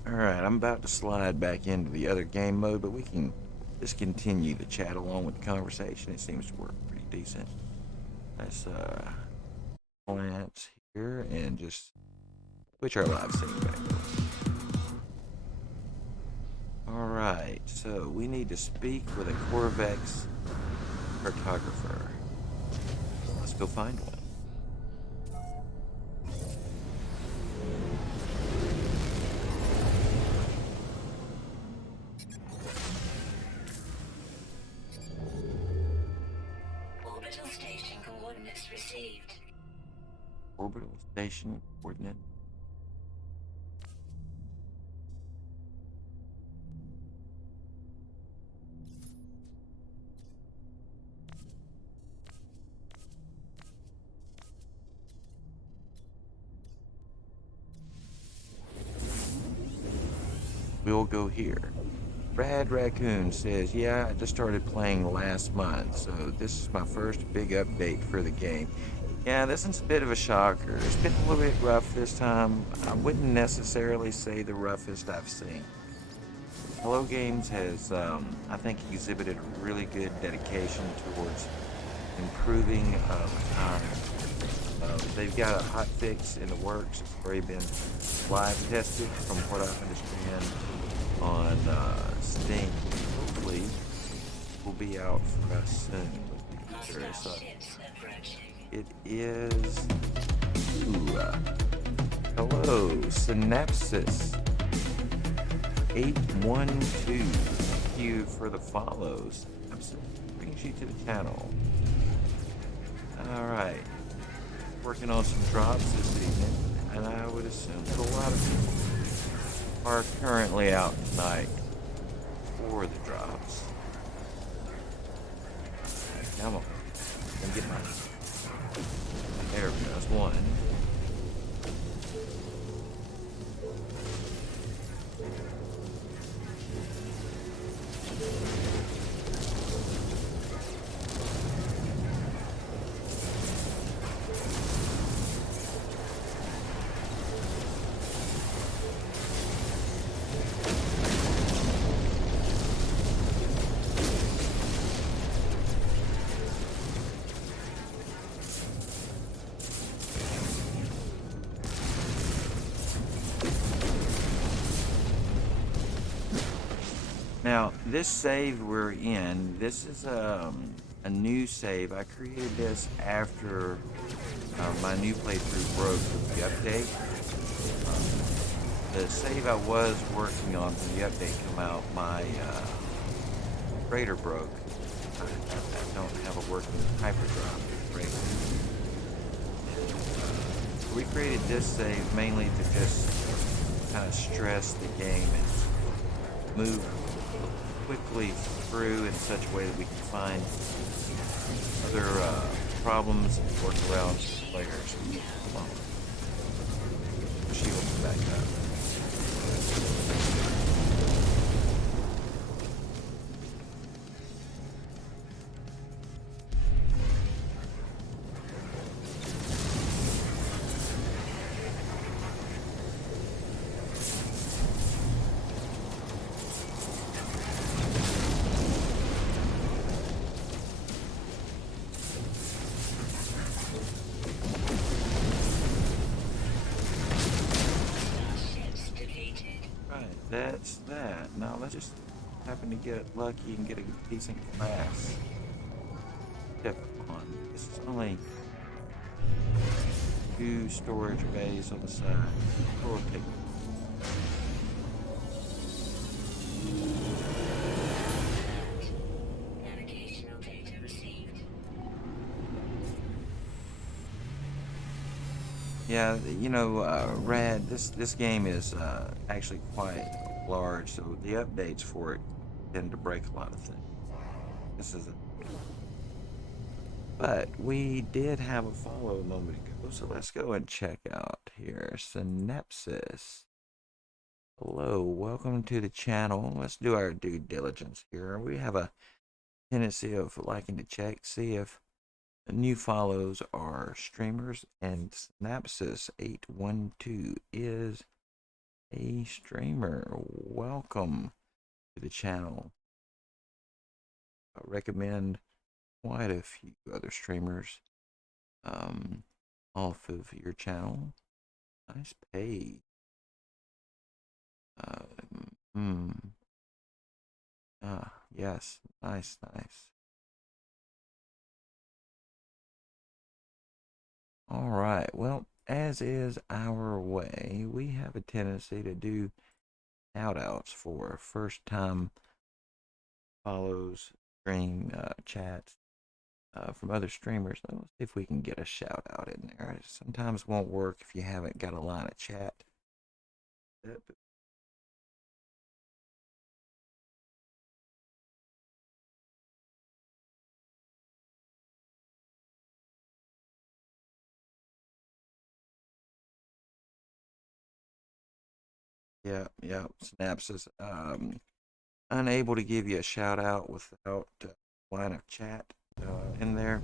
Alright, I'm about to slide back into the other game mode, but we can just continue to chat along with the conversation. It seems to work pretty decent. Let's glance here and just switch our live scene back over. Alright, so we need to speak with a Corvex cartographer. Let's go find one. Orbital station coordinates received. Orbital station coordinate. We'll go here. Rad Raccoon says, yeah, I just started playing last month, so this is my first big update for the game. Yeah, this one's a bit of a shocker. It's been a little bit rough this time. I wouldn't necessarily say the roughest I've seen. Hello Games has, I think, exhibited a really good dedication towards improving the time. They've got a hot fix in the works. It's already been live tested, from what I understand, on Steam. Hopefully, will be out for us soon. So it is. Hello, Synapsis 812. Thank you for the follows. Brings you to the channel. All right. Working on some drops this evening, and I would assume that a lot of people are currently out tonight for the drops. Come on, and get my. There we go. That's one. Now, this save we're in, this is a new save. I created this after my new playthrough broke with the update. The save I was working on when the update came out, my freighter broke. I don't have a working hyperdrive freighter. We created this save mainly to just kind of stress the game and move quickly through in such a way that we can find other problems and work around players. Come on. Shield back up. That's that. Now let's just happen to get lucky and get a decent class. Step on. This is only 2 storage bays on the side. We'll take Navigational data received. Yeah, you know, Rad, this game is actually quite large, so the updates for it tend to break a lot of things. This is But we did have a follow a moment ago, so let's go and check out here. Synapsis. Hello, welcome to the channel. Let's do our due diligence here. We have a tendency of liking to check, see if new follows are streamers, and Synapsis 812 is a streamer. Welcome to the channel. I recommend quite a few other streamers off of your channel. Nice page. Yes, nice. All right, well, as is our way, we have a tendency to do shout-outs for first-time follows, stream, chats from other streamers. Let's see if we can get a shout-out in there. It sometimes won't work if you haven't got a line of chat. Yeah, Synapsis. Unable to give you a shout out without line of chat in there.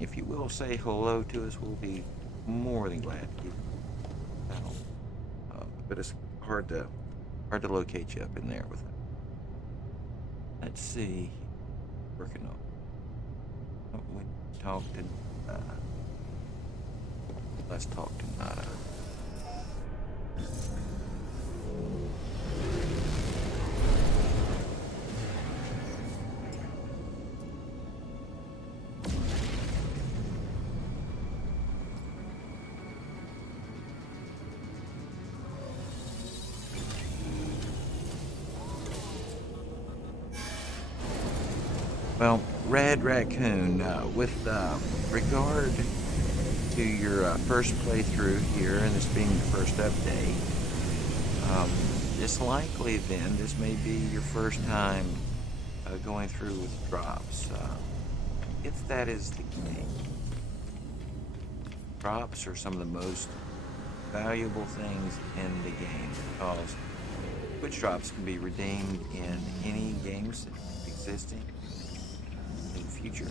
If you will say hello to us, we'll be more than glad to give you a shout out. But it's hard to locate you up in there with it. Let's see. Working on. We talked to. Let's talk to Nada. Well, Red Raccoon, with regard to your first playthrough here, and this being the first update, it's likely then this may be your first time going through with drops. If that is the case, drops are some of the most valuable things in the game because Twitch drops can be redeemed in any games existing in the future.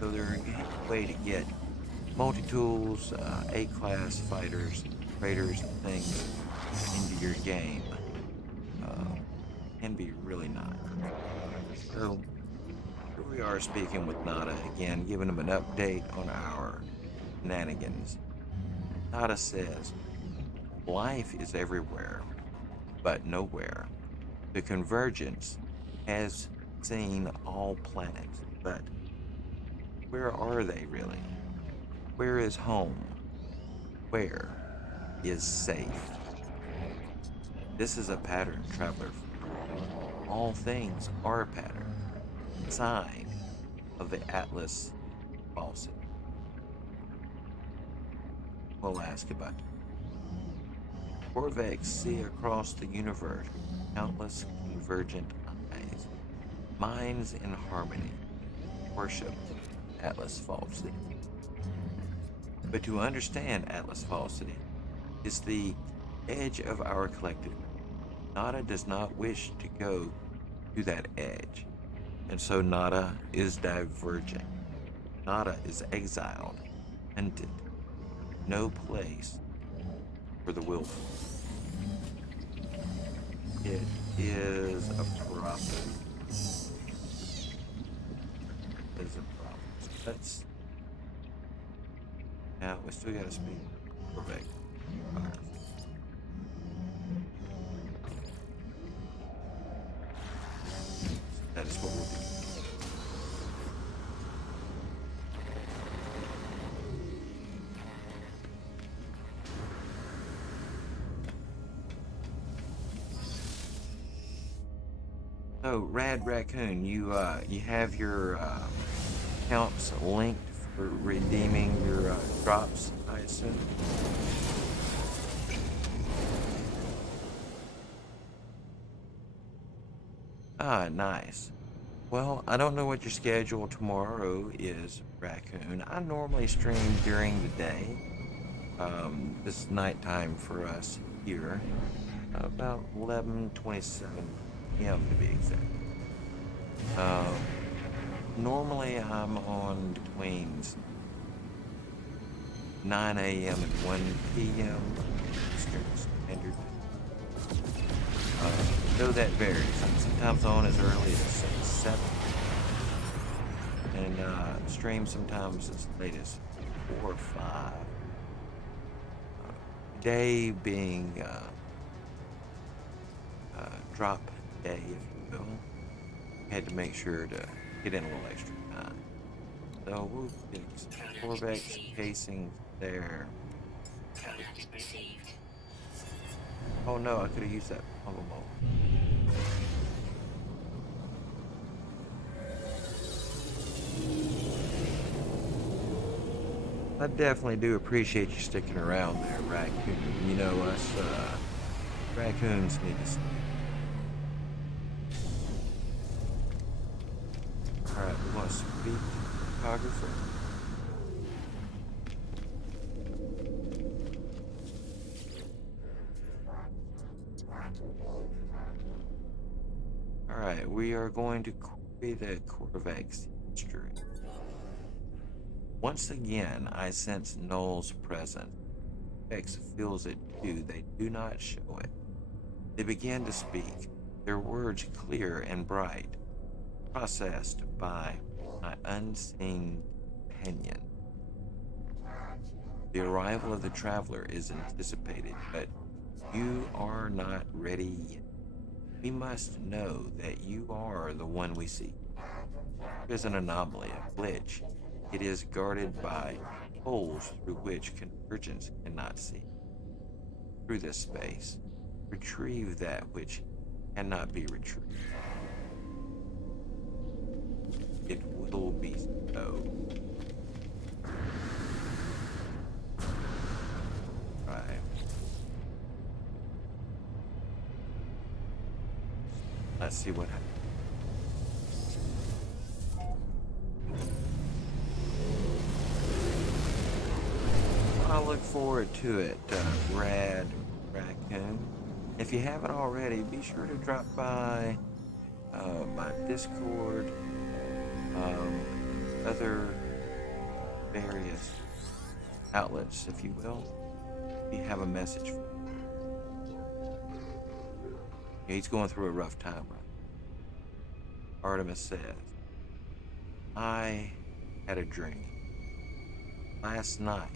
So they're a way to get multi-tools, A-class fighters, raiders, and things into your game. Can be really nice. So here we are speaking with Nada again, giving him an update on our shenanigans. Nada says, life is everywhere, but nowhere. The convergence has seen all planets, but where are they really? Where is home? Where is safe? This is a pattern, traveler. All things are a pattern, sign of the Atlas falsity. We'll ask about it. Corvex see across the universe countless convergent eyes, minds in harmony, worship Atlas falsity. But to understand Atlas falsity is the edge of our collective. Nada does not wish to go to that edge, and so Nada is diverging. Nada is exiled, hunted, no place for the willful. It is a problem. It is a problem. Let's. Now, we still gotta speak. We're back. That is what we'll do. So, Rad Raccoon, you have your accounts linked for redeeming your drops, I assume. Ah, nice. Well, I don't know what your schedule tomorrow is, Raccoon. I normally stream during the day. This is nighttime for us here. About 11:27 p.m. to be exact. Normally I'm on between 9 a.m. and 1 p.m. Eastern Standard. Though that varies. I'm sometimes on as early as 7. And stream sometimes as late as 4 or 5. Day being drop day, if you will. Had to make sure to get in a little extra time. So we'll get some Corvex casings there. Command received. Oh no, I could have used that Pong. I definitely do appreciate you sticking around there, Raccoon. You know, us raccoons need to stay. Alright, we want to speak to the photographer. Alright, we are going to query the Corvex history. Once again, I sense Noel's presence. Corvex feels it too. They do not show it. They begin to speak, their words clear and bright, processed by my unseen opinion. The arrival of the traveler is anticipated, but you are not ready yet. We must know that you are the one we seek. There is an anomaly, a glitch. It is guarded by holes through which convergence cannot see. Through this space, retrieve that which cannot be retrieved. It will be so. Right. Let's see what happens. I look forward to it, Rad Raccoon. If you haven't already, be sure to drop by my Discord, other various outlets, if you will. If you have a message for him. Yeah, he's going through a rough time right now. Artemis says, I had a dream. Last night,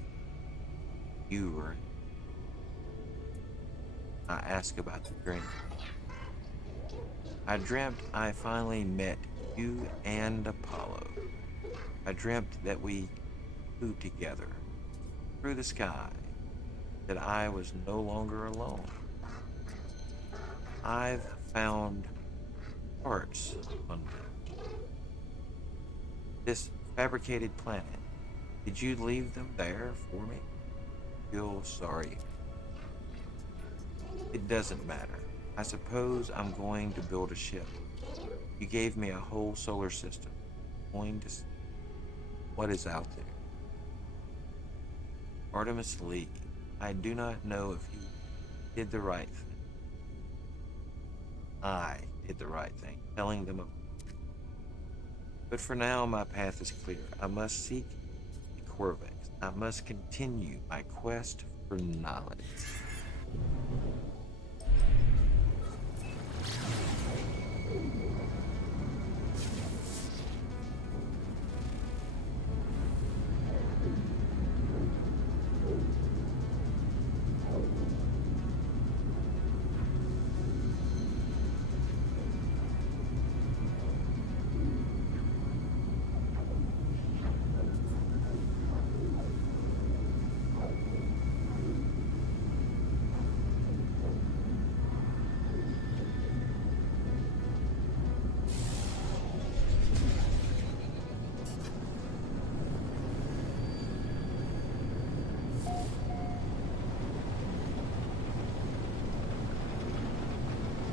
you were. I asked about the dream. I dreamt I finally met you and Apollo. I dreamt that we flew together through the sky, that I was no longer alone. I've found parts on this fabricated planet. Did you leave them there for me? Feel sorry. It doesn't matter. I suppose I'm going to build a ship. You gave me a whole solar system. I'm going to see what is out there. Artemis Lee, I do not know if you did the right thing. I did the right thing, telling them about it. But for now, my path is clear. I must seek the Corvex. I must continue my quest for knowledge.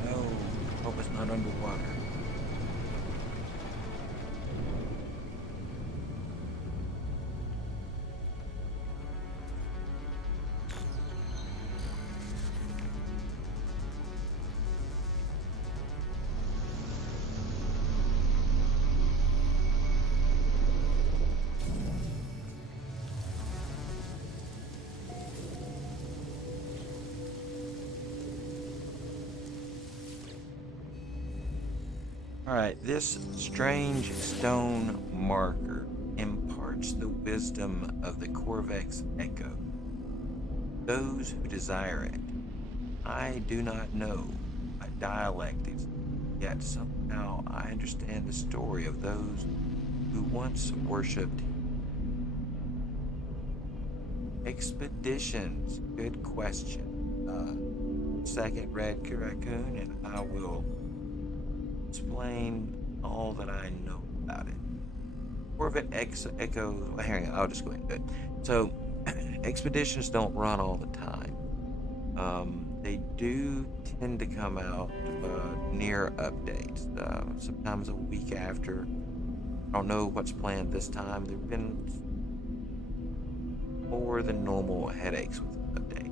No, hope it's not underwater. Alright, this strange stone marker imparts the wisdom of the Corvex Echo. Those who desire it. I do not know my dialect is, yet somehow I understand the story of those who once worshipped expeditions. Good question. Second red raccoon, and I will explain all that I know about it. Corvette Echo. Hang on, I'll just go ahead and do it. So, expeditions don't run all the time. They do tend to come out near updates, sometimes a week after. I don't know what's planned this time. There've been more than normal headaches with the update.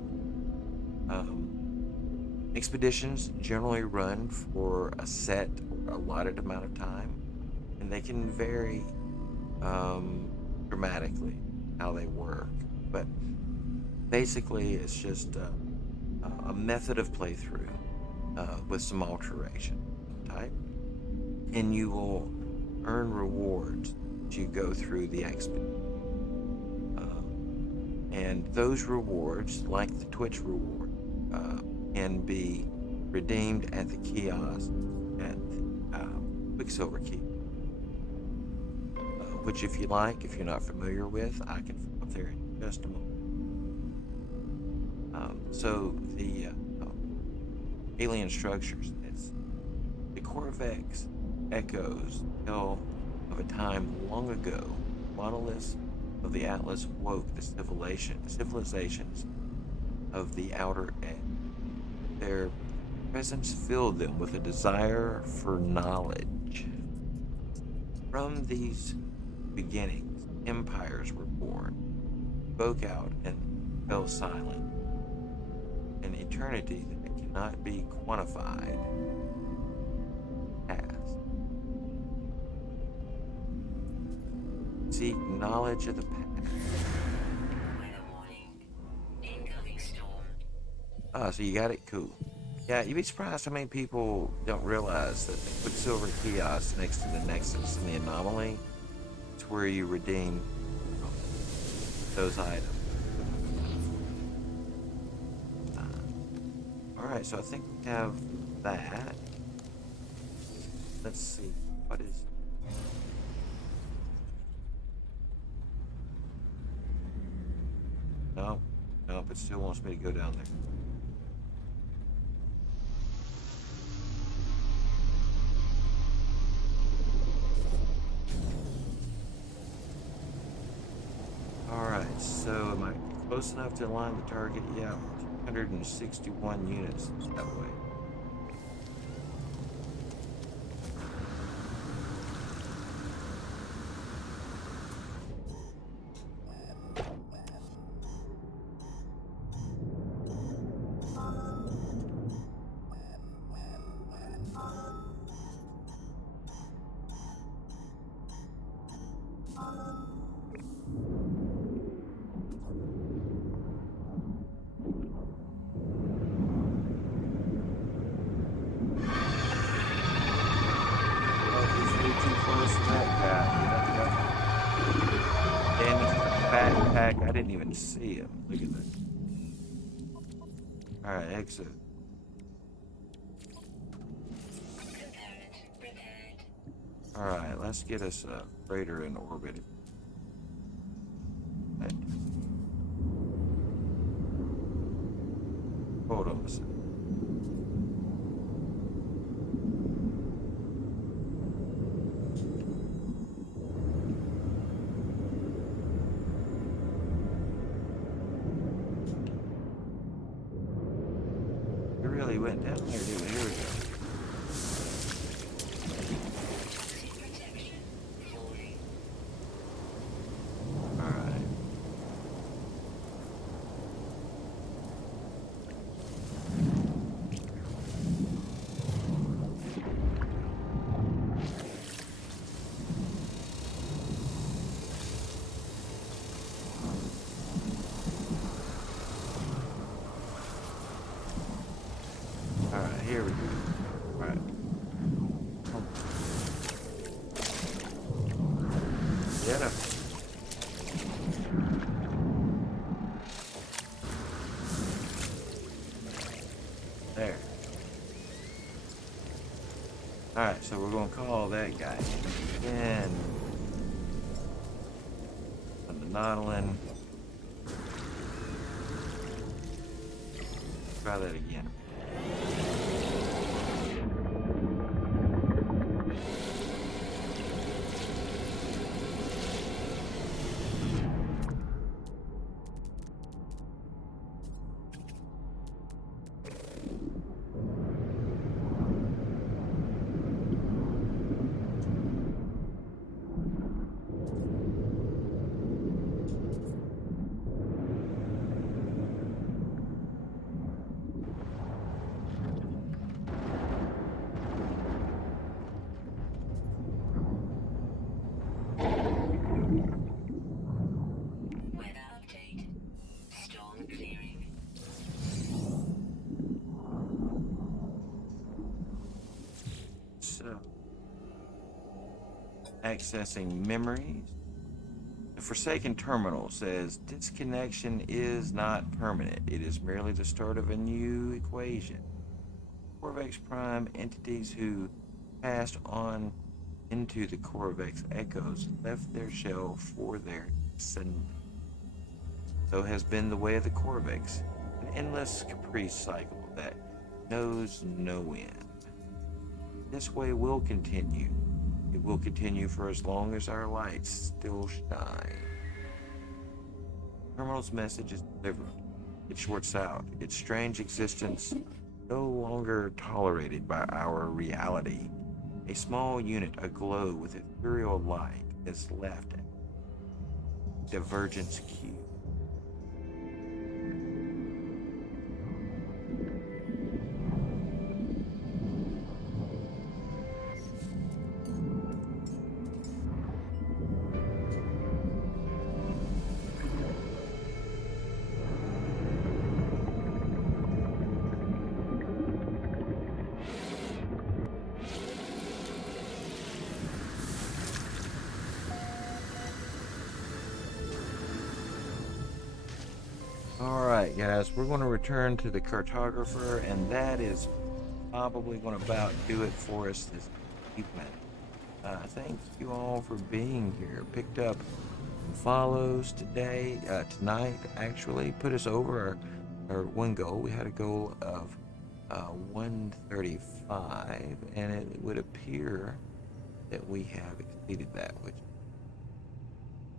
Expeditions generally run for a set or allotted amount of time, and they can vary dramatically how they work. But basically, it's just a method of playthrough with some alteration type, and you will earn rewards as you go through the expedition. And those rewards, like the Twitch reward, can be redeemed at the kiosk at Quicksilver Key, which, if you like, if you're not familiar with, I can put up there in just a moment. So the alien structures, the Corvex Echoes tell of a time long ago. Monoliths of the Atlas woke the civilizations of the outer edge. Their presence filled them with a desire for knowledge. From these beginnings, empires were born, spoke out, and fell silent. An eternity that cannot be quantified passed. Seek knowledge of the past. Weather warning. Incoming storm. Oh, so you got it? Cool. Yeah, you'd be surprised how many people don't realize that the Quicksilver kiosk next to the Nexus and the Anomaly is where you redeem those items. Alright, so I think we have that. Let's see. What is... No. Nope, it still wants me to go down there. Alright, so am I close enough to align the target? Yeah, 261 units that way. I didn't even see him. Look at that. Alright, exit. Alright, let's get us a freighter in orbit. Hold on a second. Went down there, dude. Here we go. Alright. Alright, here we go. Alright. Get him. There. Alright, so we're going to call that guy in. And the Nautilin. Try that again. Accessing memories. The Forsaken Terminal says disconnection is not permanent. It is merely the start of a new equation. Corvex Prime entities who passed on into the Corvex echoes left their shell for their descendants. So has been the way of the Corvex, an endless caprice cycle that knows no end. This way will continue. It will continue for as long as our lights still shine. Terminal's message is delivered. It shorts out. Its strange existence no longer tolerated by our reality. A small unit aglow with ethereal light is left at Divergence Q. Alright guys, we're going to return to the cartographer, and that is probably going to about do it for us this evening. Thank you all for being here. Picked up some follows tonight actually. Put us over our one goal. We had a goal of 135, and it would appear that we have exceeded that, which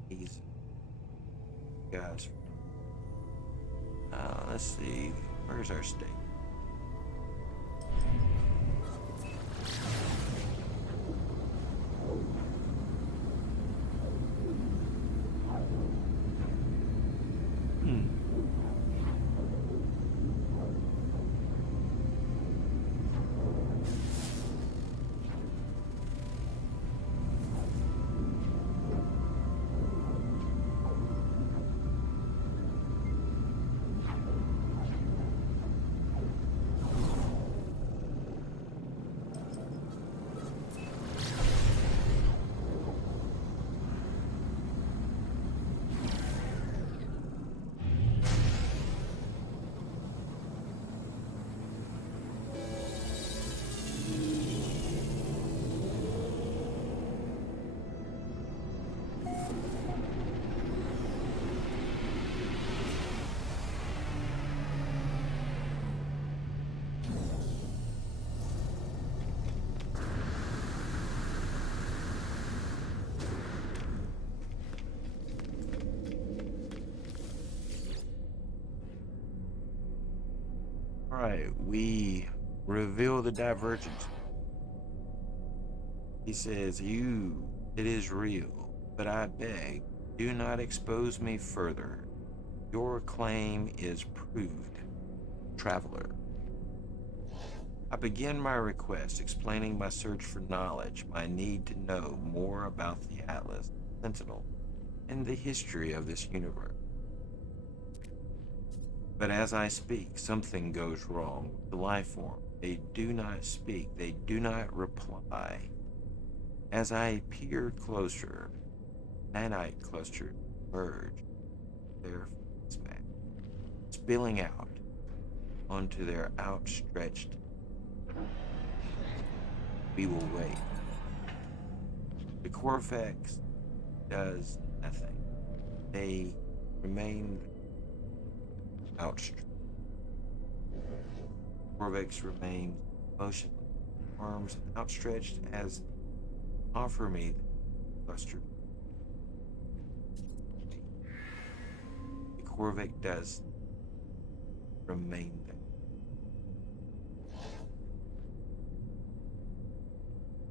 is guys. Let's see. Where's our state? All right, we reveal the divergence. He says, it is real, but I beg, do not expose me further. Your claim is proved, traveler. I begin my request explaining my search for knowledge, my need to know more about the Atlas, Sentinel, and the history of this universe. But as I speak, something goes wrong with the life form. They do not speak, they do not reply. As I peer closer, nanite clusters merge their smack, spilling out onto their outstretched. We will wait. The Corvex does nothing. They remain outstretched. Corvex remains motionless, arms outstretched as offer me the cluster. The Corvex does remain there.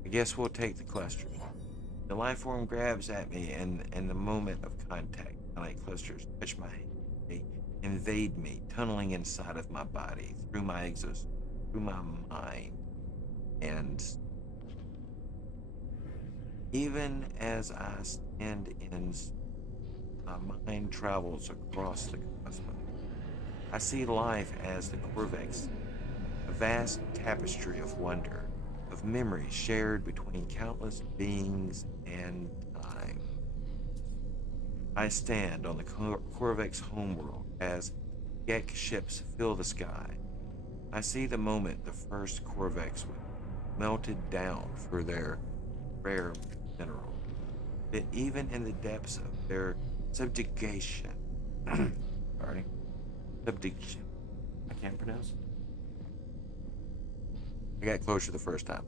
I guess we'll take the cluster. The life form grabs at me, and in the moment of contact, like clusters touch my hand. They invade me, tunneling inside of my body, through my exoskeleton, through my mind, and even as I stand in, my mind travels across the cosmos. I see life as the Corvex, a vast tapestry of wonder, of memories shared between countless beings and time. I stand on the Corvex homeworld as Gek ships fill the sky. I see the moment the first Corvex was melted down for their rare mineral. That even in the depths of their subjugation, sorry, subjugation, I can't pronounce it. I got closer the first time.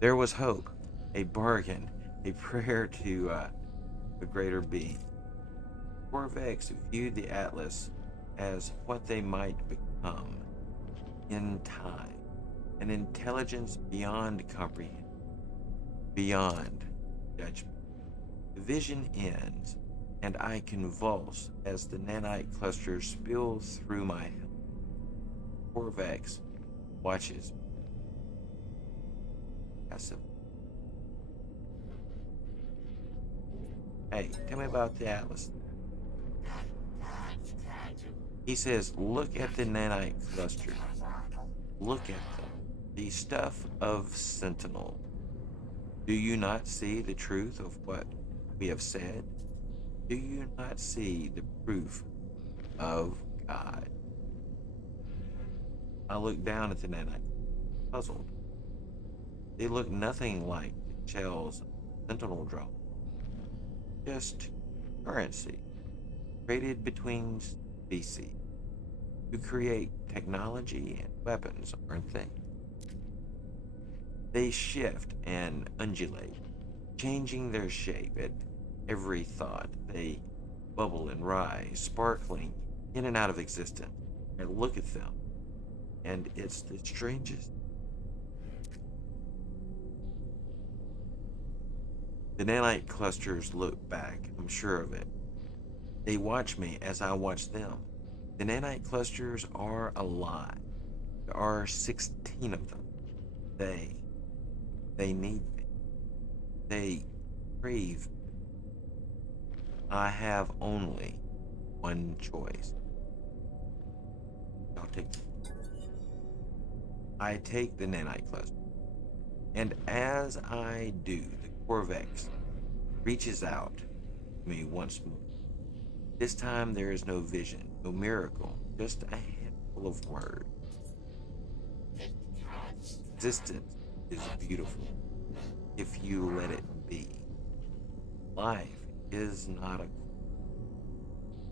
There was hope, a bargain, a prayer to a greater being. Corvex viewed the Atlas as what they might become in time, an intelligence beyond comprehension, beyond judgment. The vision ends, and I convulse as the nanite clusters spill through my helmet. Corvex watches me. Hey, tell me about the Atlas. He says, look at the nanite clusters. Look at them. The stuff of Sentinel. Do you not see the truth of what we have said? Do you not see the proof of God? I look down at the nanite, puzzled. They look nothing like the shells of Sentinel drone, just currency traded between species to create technology and weapons, aren't they? They shift and undulate, changing their shape at every thought. They bubble and rise, sparkling in and out of existence. I look at them, and it's the strangest. The nanite clusters look back, I'm sure of it. They watch me as I watch them. The nanite clusters are alive. There are 16 of them. They they need me. They crave. I have only one choice. I'll take I take the nanite cluster. And as I do, the Corvex reaches out to me once more. This time there is no vision, no miracle, just a handful of words. Existence is beautiful if you let it be. Life is not a.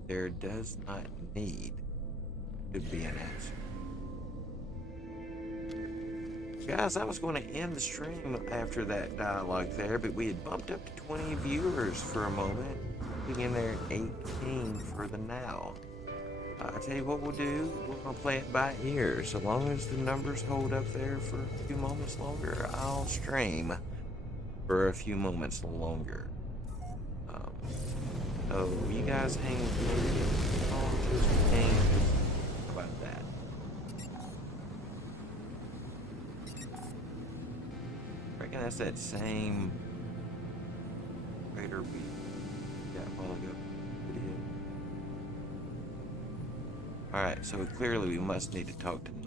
There does not need to be an answer. Guys, I was going to end the stream after that dialogue there, but we had bumped up to 20 viewers for a moment, being in there at 18 for the now. I tell you what we'll do, we're going to play it by ear. So long as the numbers hold up there for a few moments longer, I'll stream for a few moments longer. So you guys hang with me. I'll just hang. How about that? I reckon that's that same traitor we got a while ago. Video. Alright, so clearly we must need to talk to them.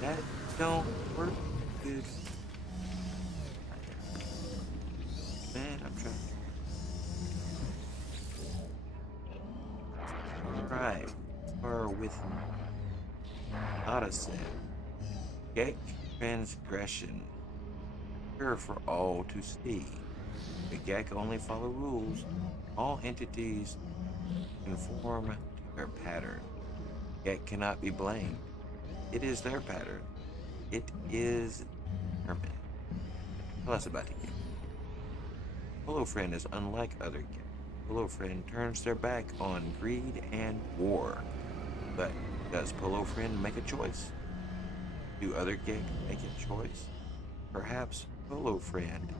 That don't work good. Man, I'm trying. Alright. Or with Odyssey. Gek transgression. Pure for all to see. The Gek only follow rules. All entities conform to their pattern. Gek cannot be blamed. It is their pattern. It is determined. Tell us about the Gek. Polo Friend is unlike other Gek. Polo Friend turns their back on greed and war. But does Polo Friend make a choice? Do other Gek make a choice? Perhaps Polo Friend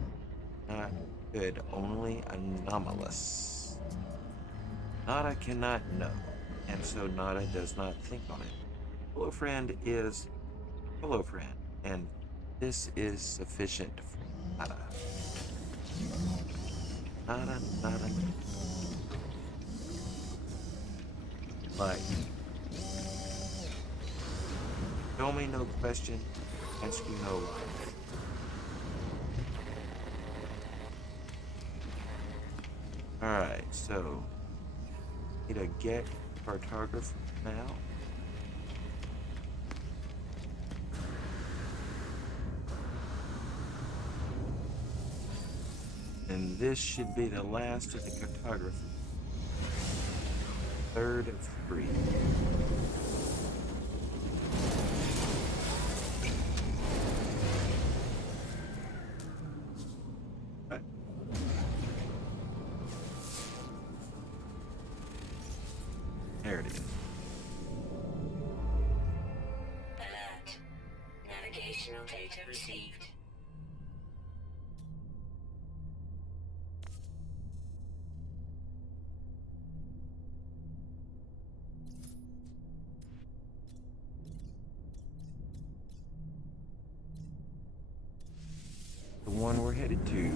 not good, only anomalous. Nada cannot know, and so Nada does not think on it. Polo Friend is Polo Friend, and this is sufficient for Nada. Nada. Like, show me no question, ask you no lie. Alright, so need a get cartographer now. And this should be the last of the cartography. Third of 3. Right. There it is. Alert. Additional data received. The one we're headed to.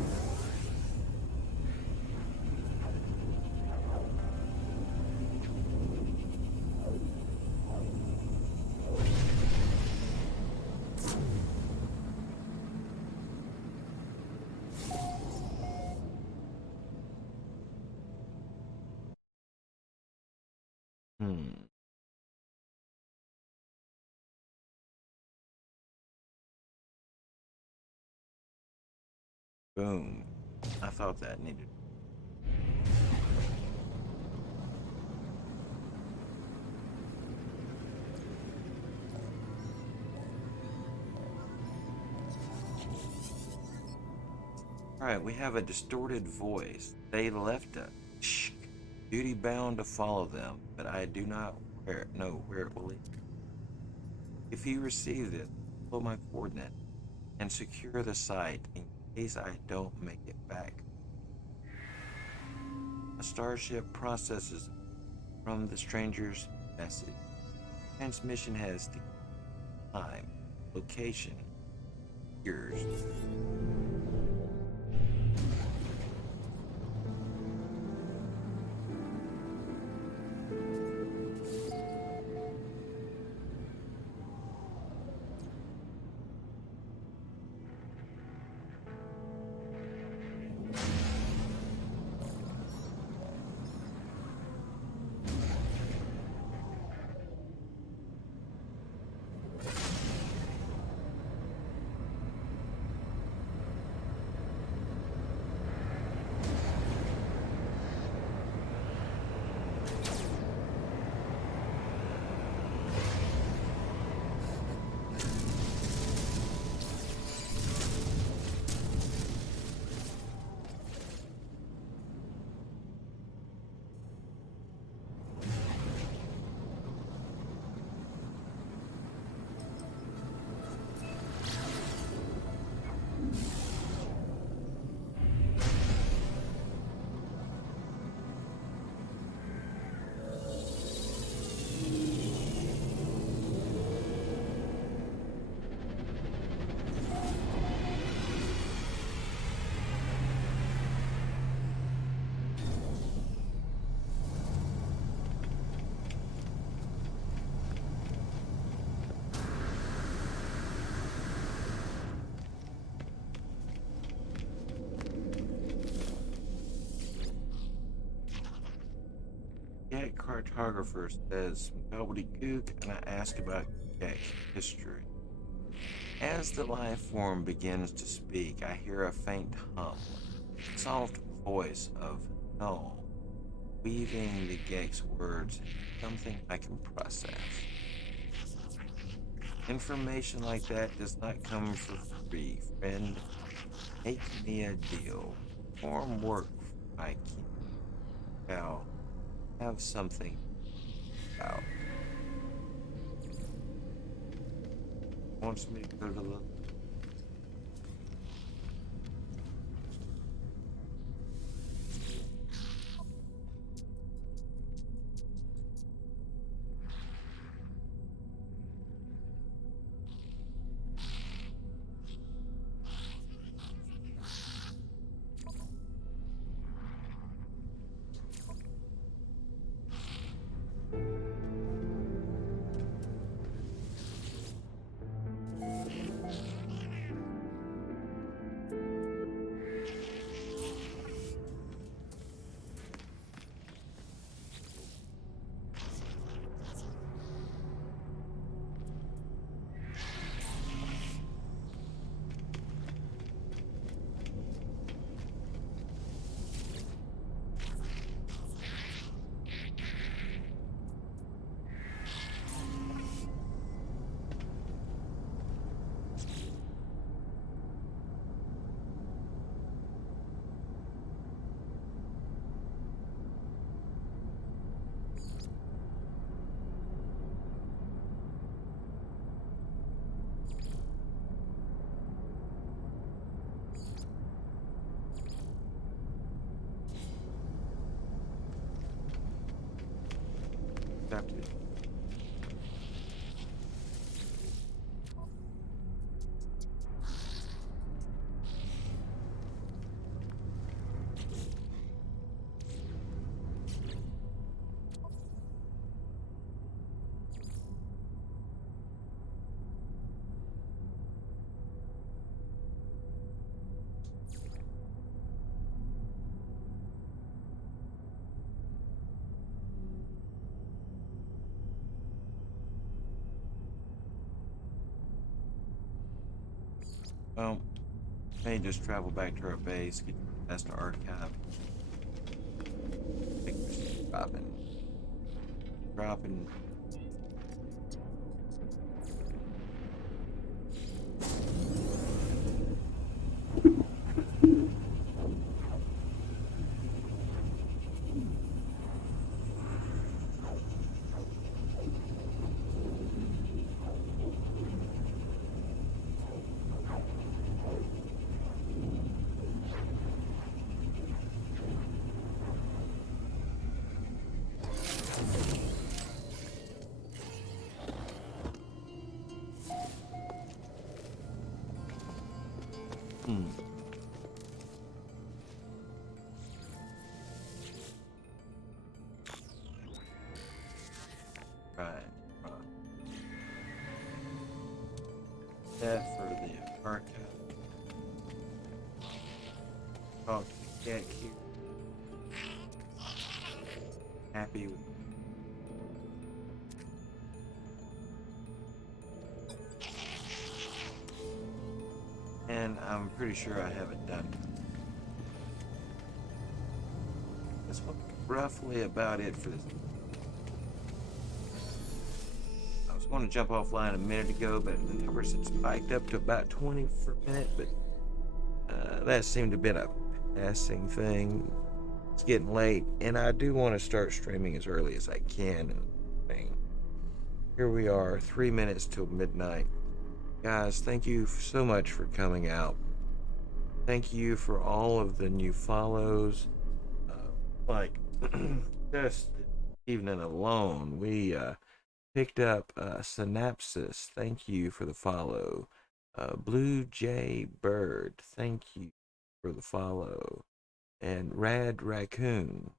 Boom. I thought that needed. Alright, we have a distorted voice. They left us. Shh. Duty bound to follow them, but I do not know where it will lead. If you receive this, follow my coordinates and secure the site in case I don't make it back. A starship processes from the stranger's message. Transmission has the time, location, years. Yak cartographer says some gobbledygook, and I ask about Yak's history. As the life form begins to speak, I hear a faint hum, soft voice of no, weaving the Gek's words into something I can process. Information like that does not come for free, friend. Make me a deal. Perform work for my king. Now, have something about. Wants me to go to the. Have to. Well, may just travel back to our base, get the best archive. I think we're just dropping. Right. That for the archive. Talk to the cat here. Happy with. And I'm pretty sure I have it done. That's roughly about it for this. I was going to jump offline a minute ago, but the numbers had spiked up to about 20 per minute, but that seemed to have been a passing thing. It's getting late, and I do want to start streaming as early as I can. And here we are, 3 minutes till midnight. Guys, thank you so much for coming out. Thank you for all of the new follows. Like, just this evening alone, we picked up Synapsis. Thank you for the follow. Blue Jay Bird. Thank you for the follow. And Rad Raccoon.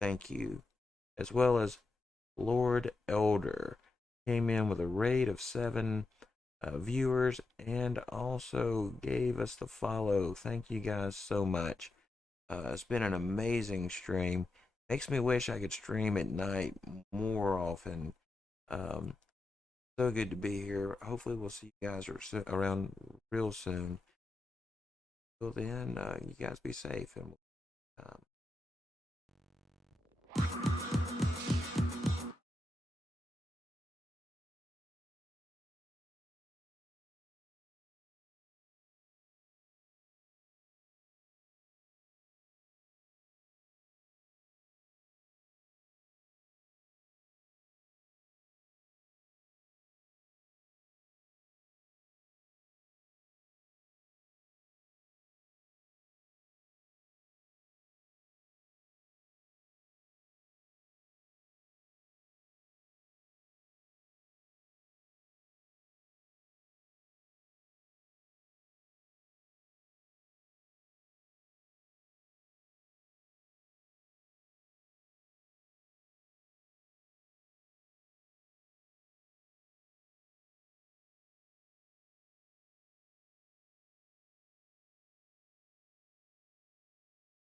Thank you. As well as Lord Elder. Came in with a rate of 7 viewers and also gave us the follow. Thank you guys so much. It's been an amazing stream. Makes me wish I could stream at night more often. So good to be here. Hopefully we'll see you guys around real soon. Till then, you guys be safe and